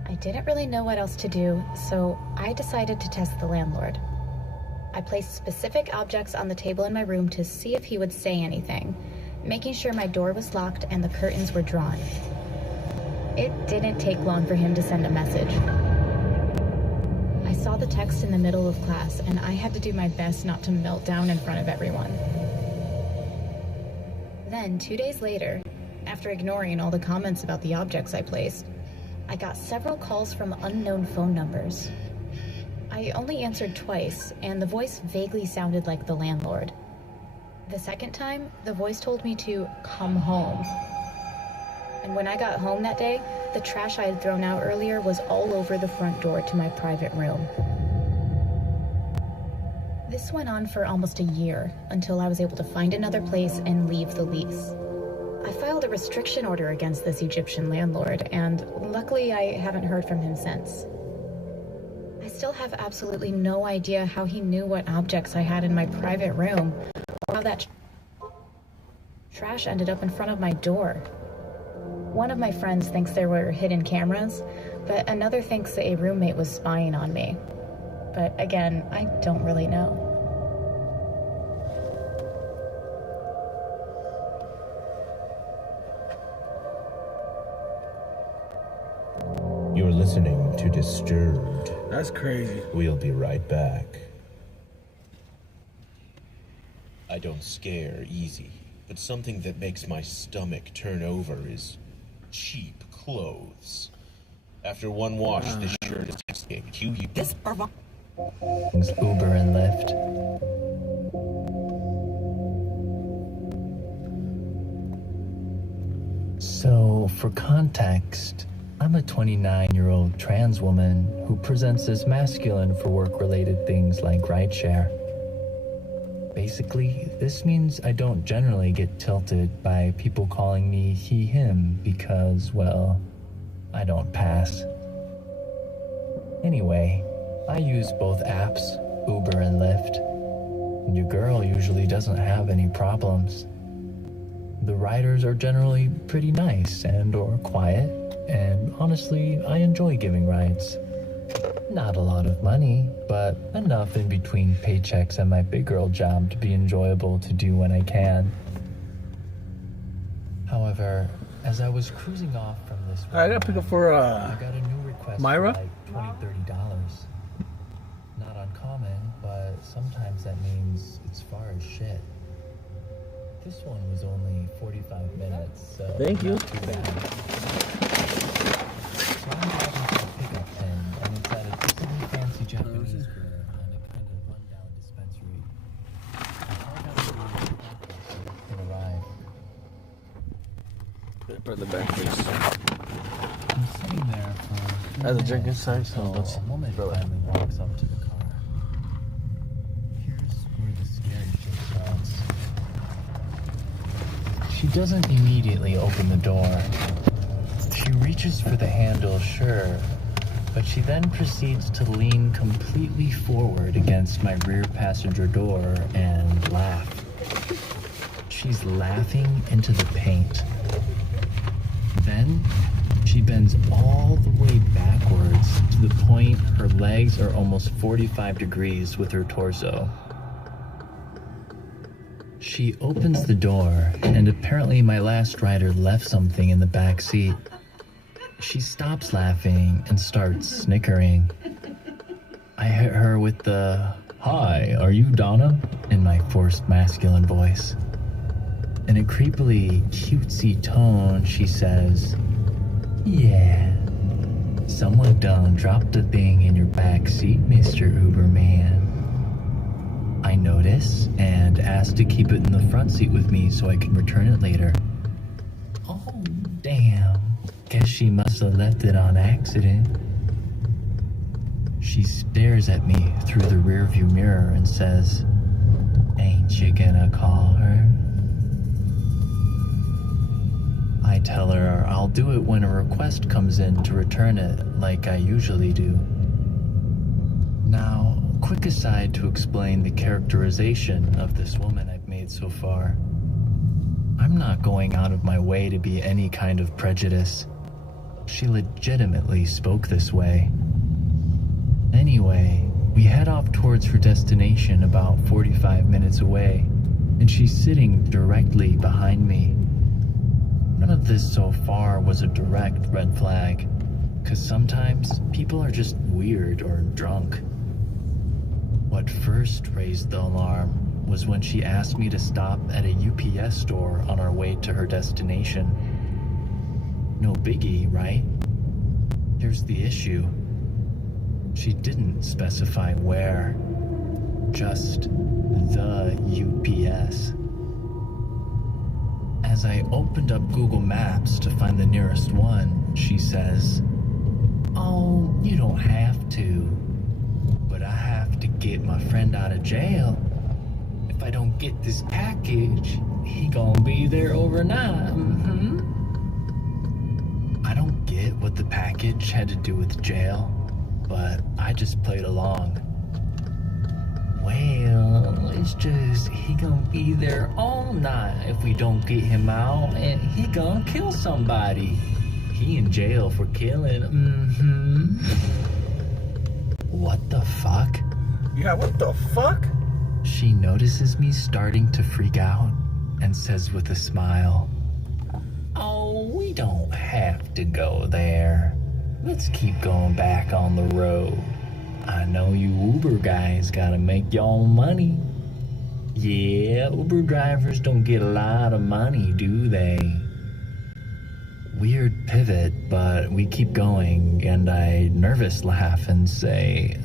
I didn't really know what else to do, so I decided to test the landlord. I placed specific objects on the table in my room to see if he would say anything, making sure my door was locked and the curtains were drawn. It didn't take long for him to send a message. I saw the text in the middle of class, and I had to do my best not to melt down in front of everyone. Then, 2 days later, after ignoring all the comments about the objects I placed, I got several calls from unknown phone numbers. I only answered twice, and the voice vaguely sounded like the landlord. The second time, the voice told me to come home. And when I got home that day, the trash I had thrown out earlier was all over the front door to my private room. This went on for almost a year, until I was able to find another place and leave the lease. I filed a restriction order against this Egyptian landlord, and luckily I haven't heard from him since. I still have absolutely no idea how he knew what objects I had in my private room, or how that trash ended up in front of my door. One of my friends thinks there were hidden cameras, but another thinks that a roommate was spying on me. But again, I don't really know. You're listening to Disturbed. That's crazy. We'll be right back. I don't scare easy, but something that makes my stomach turn over is cheap clothes. After one wash, this shirt is tasting. This Uber and Lyft. So, for context, I'm a 29-year-old trans woman who presents as masculine for work-related things like rideshare. Basically, this means I don't generally get tilted by people calling me he, him because, well, I don't pass. Anyway, I use both apps, Uber and Lyft, and your girl usually doesn't have any problems. The riders are generally pretty nice and/or quiet, and honestly, I enjoy giving rides. Not a lot of money, but enough in between paychecks and my big girl job to be enjoyable to do when I can. However, as I was cruising off from this I gotta pick up for I got a new request Myra? for like $20-30. Not uncommon, but sometimes that means it's far as shit. This one was only 45 minutes, so Thank you. not too bad. So I'm driving to the pickup pen, and it's at a decently fancy Japanese girl and a kind of rundown dispensary. It arrived. Put the back, please. I'm sitting there for Has a drink inside, so until let's a woman finally walks up to the car. Here's where the scary shit starts. She doesn't immediately open the door. She reaches for the handle, sure, but she then proceeds to lean completely forward against my rear passenger door and laugh. She's laughing into the paint. Then, she bends all the way backwards to the point her legs are almost 45 degrees with her torso. She opens the door, and apparently my last rider left something in the back seat. She stops laughing and starts snickering. I hit her with the, "Hi, are you Donna?" in my forced masculine voice. In a creepily cutesy tone, she says, "Yeah, someone done dropped a thing in your back seat, Mr. Uberman." I notice and ask to keep it in the front seat with me so I can return it later. Oh, damn. Guess she must have left it on accident. She stares at me through the rearview mirror and says, "Ain't you gonna call her?" I tell her I'll do it when a request comes in to return it, like I usually do. Now, quick aside to explain the characterization of this woman I've made so far. I'm not going out of my way to be any kind of prejudice. She legitimately spoke this way. Anyway, we head off towards her destination about 45 minutes away, and she's sitting directly behind me. None of this so far was a direct red flag, because sometimes people are just weird or drunk. What first raised the alarm was when she asked me to stop at a UPS store on our way to her destination. No biggie, right? Here's the issue. She didn't specify where, just the UPS. As I opened up Google Maps to find the nearest one, she says, "Oh, you don't have to, but I have to get my friend out of jail. If I don't get this package, he gonna be there overnight." I don't get what the package had to do with jail, but I just played along. Well, it's just he gonna be there all night if we don't get him out, and he gonna kill somebody. He in jail for killing. What the fuck? Yeah, what the fuck? She notices me starting to freak out and says with a smile, "Oh, we don't have to go there. Let's keep going back on the road. I know you Uber guys gotta make y'all money." Yeah, Uber drivers don't get a lot of money, do they? Weird pivot, but we keep going, and I nervous laugh and say,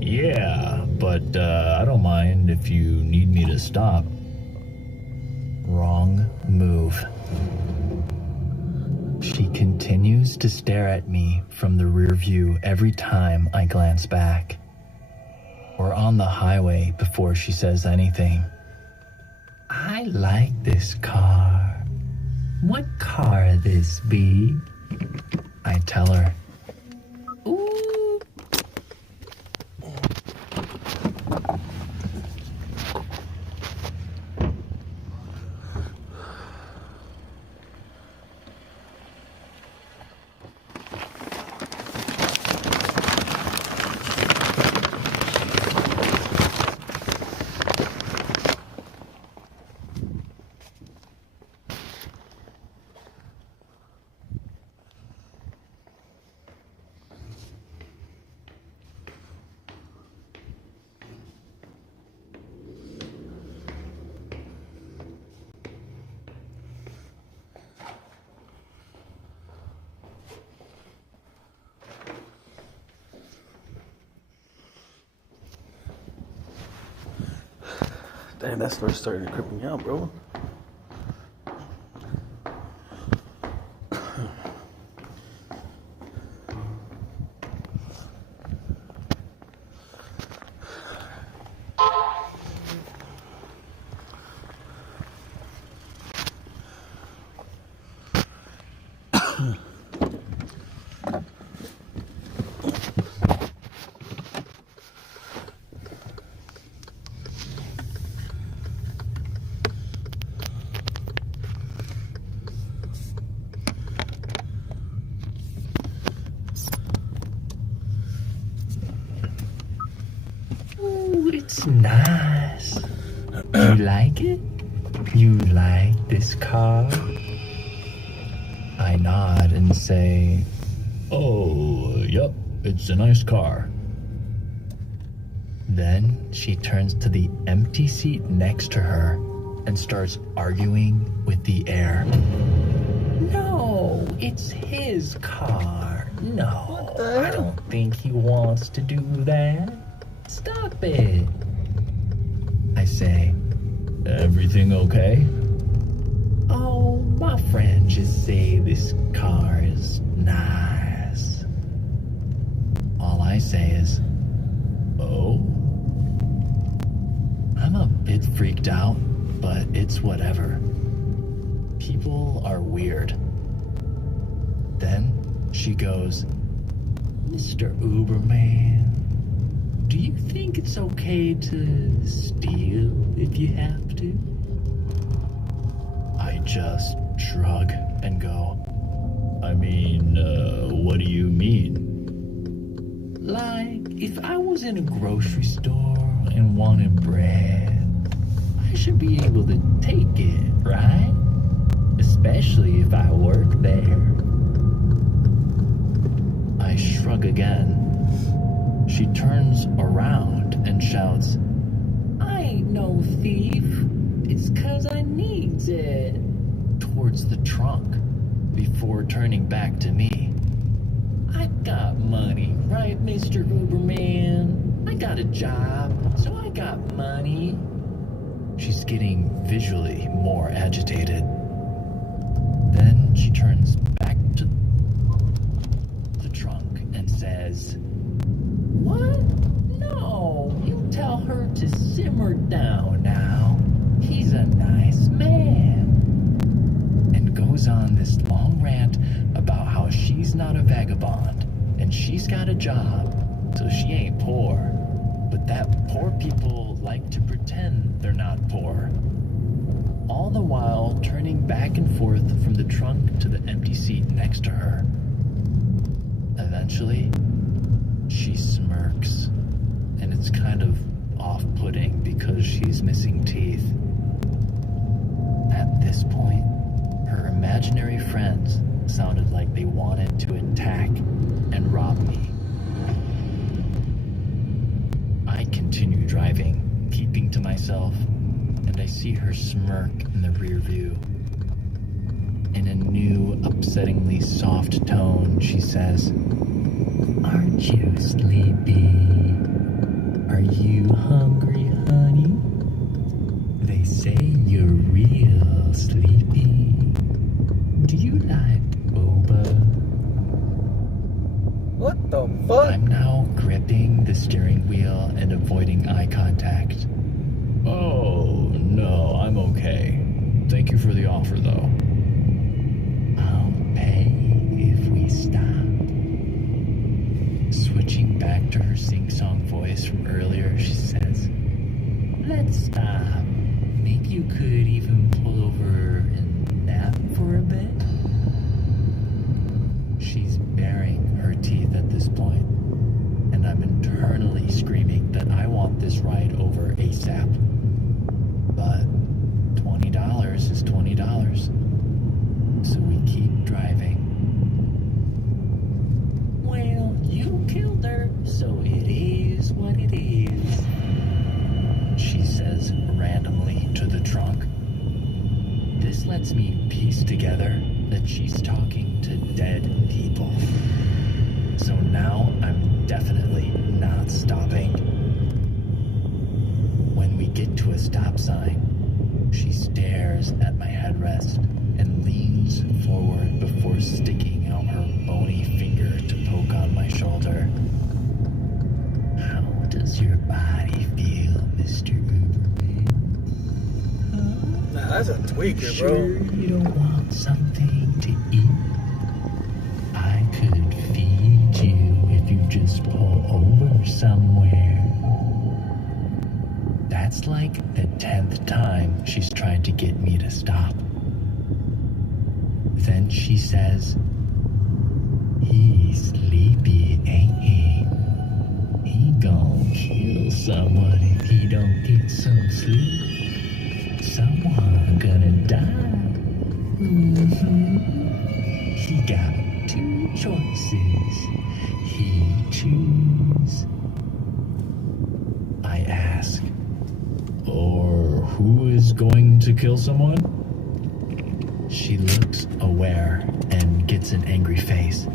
"Yeah, but I don't mind if you need me to stop." Wrong move. She continues to stare at me from the rear view every time I glance back. We're on the highway before she says anything. "I like this car. What car this be?" I tell her. "Ooh." Damn, that story's starting to creep me out, bro. It's nice. You like it? You like this car? I nod and say, "Oh, yep, it's a nice car." Then she turns to the empty seat next to her and starts arguing with the air. "No, it's his car. No, I don't think he wants to do that. Stop it." I say, "Everything okay?" "Oh, my friend just say this car is nice." All I say is, "Oh?" I'm a bit freaked out, but it's whatever. People are weird. Then she goes, "Mr. Uberman, do you think it's okay to steal if you have to? I just shrug and go, I mean, what do you mean? Like, if I was in a grocery store and wanted bread, I should be able to take it, right? Especially if I work there. I shrug again. She turns around and shouts, I ain't no thief. It's 'cause I needs it. Towards the trunk, before turning back to me. I got money, right, Mr. Uberman? I got a job, so I got money. She's getting visually more agitated. Then she turns back to the trunk and says, What? No, you tell her to simmer down now. He's a nice man. And goes on this long rant about how she's not a vagabond and she's got a job, so she ain't poor. But that poor people like to pretend they're not poor. All the while turning back and forth from the trunk to the empty seat next to her. Eventually, she smirks, and it's kind of off-putting because she's missing teeth. At this point, her imaginary friends sounded like they wanted to attack and rob me. I continue driving, keeping to myself, and I see her smirk in the rear view. In a new, upsettingly soft tone, she says, Aren't you sleepy? Are you hungry, honey? They say you're real sleepy. Do you like boba? What the fuck? I'm now gripping the steering wheel and avoiding eye contact. Oh, no, I'm okay. Thank you for the offer, though. I'll pay if we stop. Switching back to her sing-song voice from earlier, she says, Let's stop. Maybe you could even pull over and nap for a bit. She's baring her teeth at this point, and I'm internally screaming that I want this ride over ASAP. But $20 is $20. So we keep driving. Well, you killed her, so it is what it is. She says randomly to the trunk. This lets me piece together that she's talking to dead people. So now I'm definitely not stopping. When we get to a stop sign, she stares at my headrest and leans forward before sticking out her bony finger to poke on my shoulder. How does your body feel, Mr. Uberman? Nah, that's a tweaker, Sure bro. you don't want something to eat? I could feed you if you just pull over somewhere. That's like the 10th time she's tried to get me to stop. Then she says, He's sleepy, ain't he? He gon' kill someone if he don't get some sleep. Someone gonna die. He got 2 choices. He choose. I ask, or who is going to kill someone? She looks aware and gets an angry face.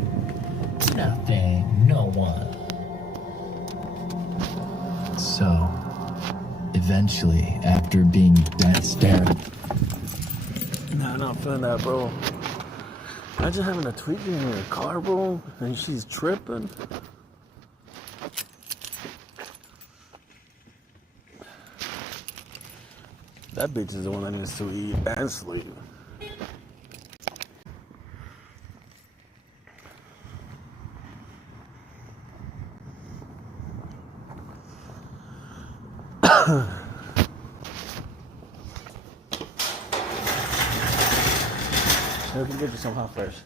Nothing, no one. So, eventually, after being dead stared. Nah, I'm not feeling that, bro. Imagine having a tweaker in your car, bro, and she's tripping. That bitch is the one that needs to eat and sleep. We can get you some hot flash.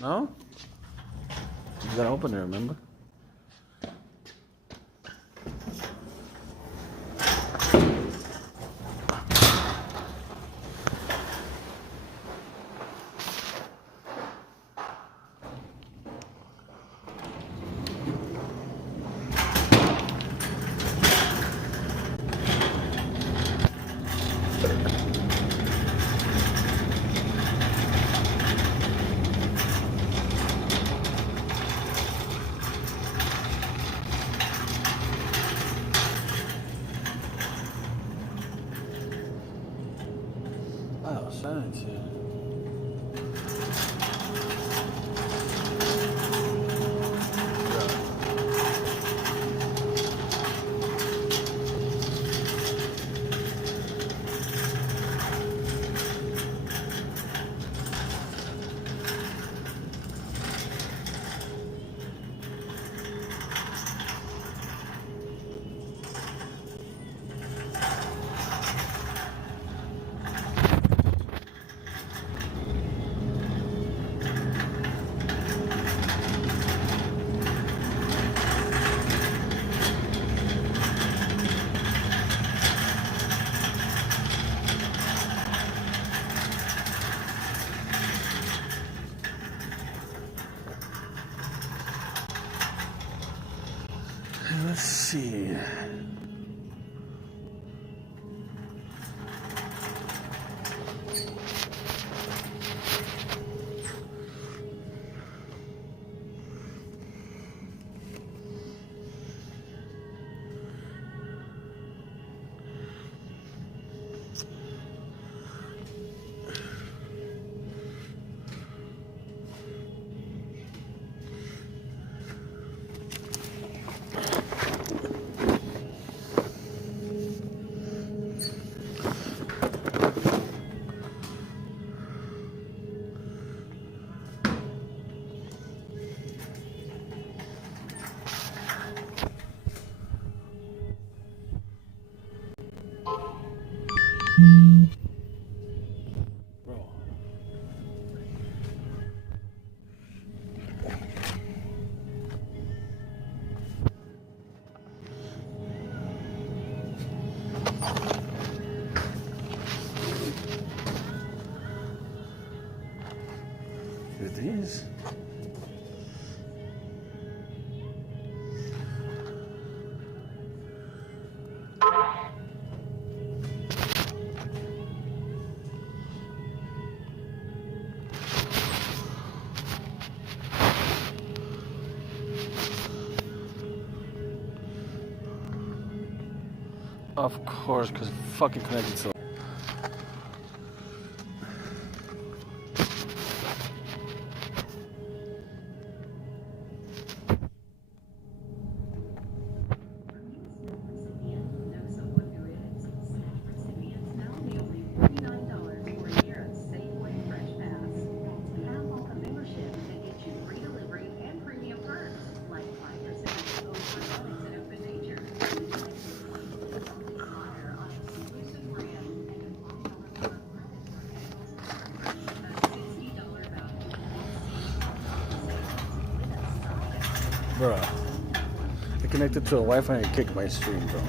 No? You gotta open it, remember? Oh, science, yeah. Let's see. These. Of course, because fucking connected to. Bro, I connected to a Wi-Fi and kicked my stream, bro.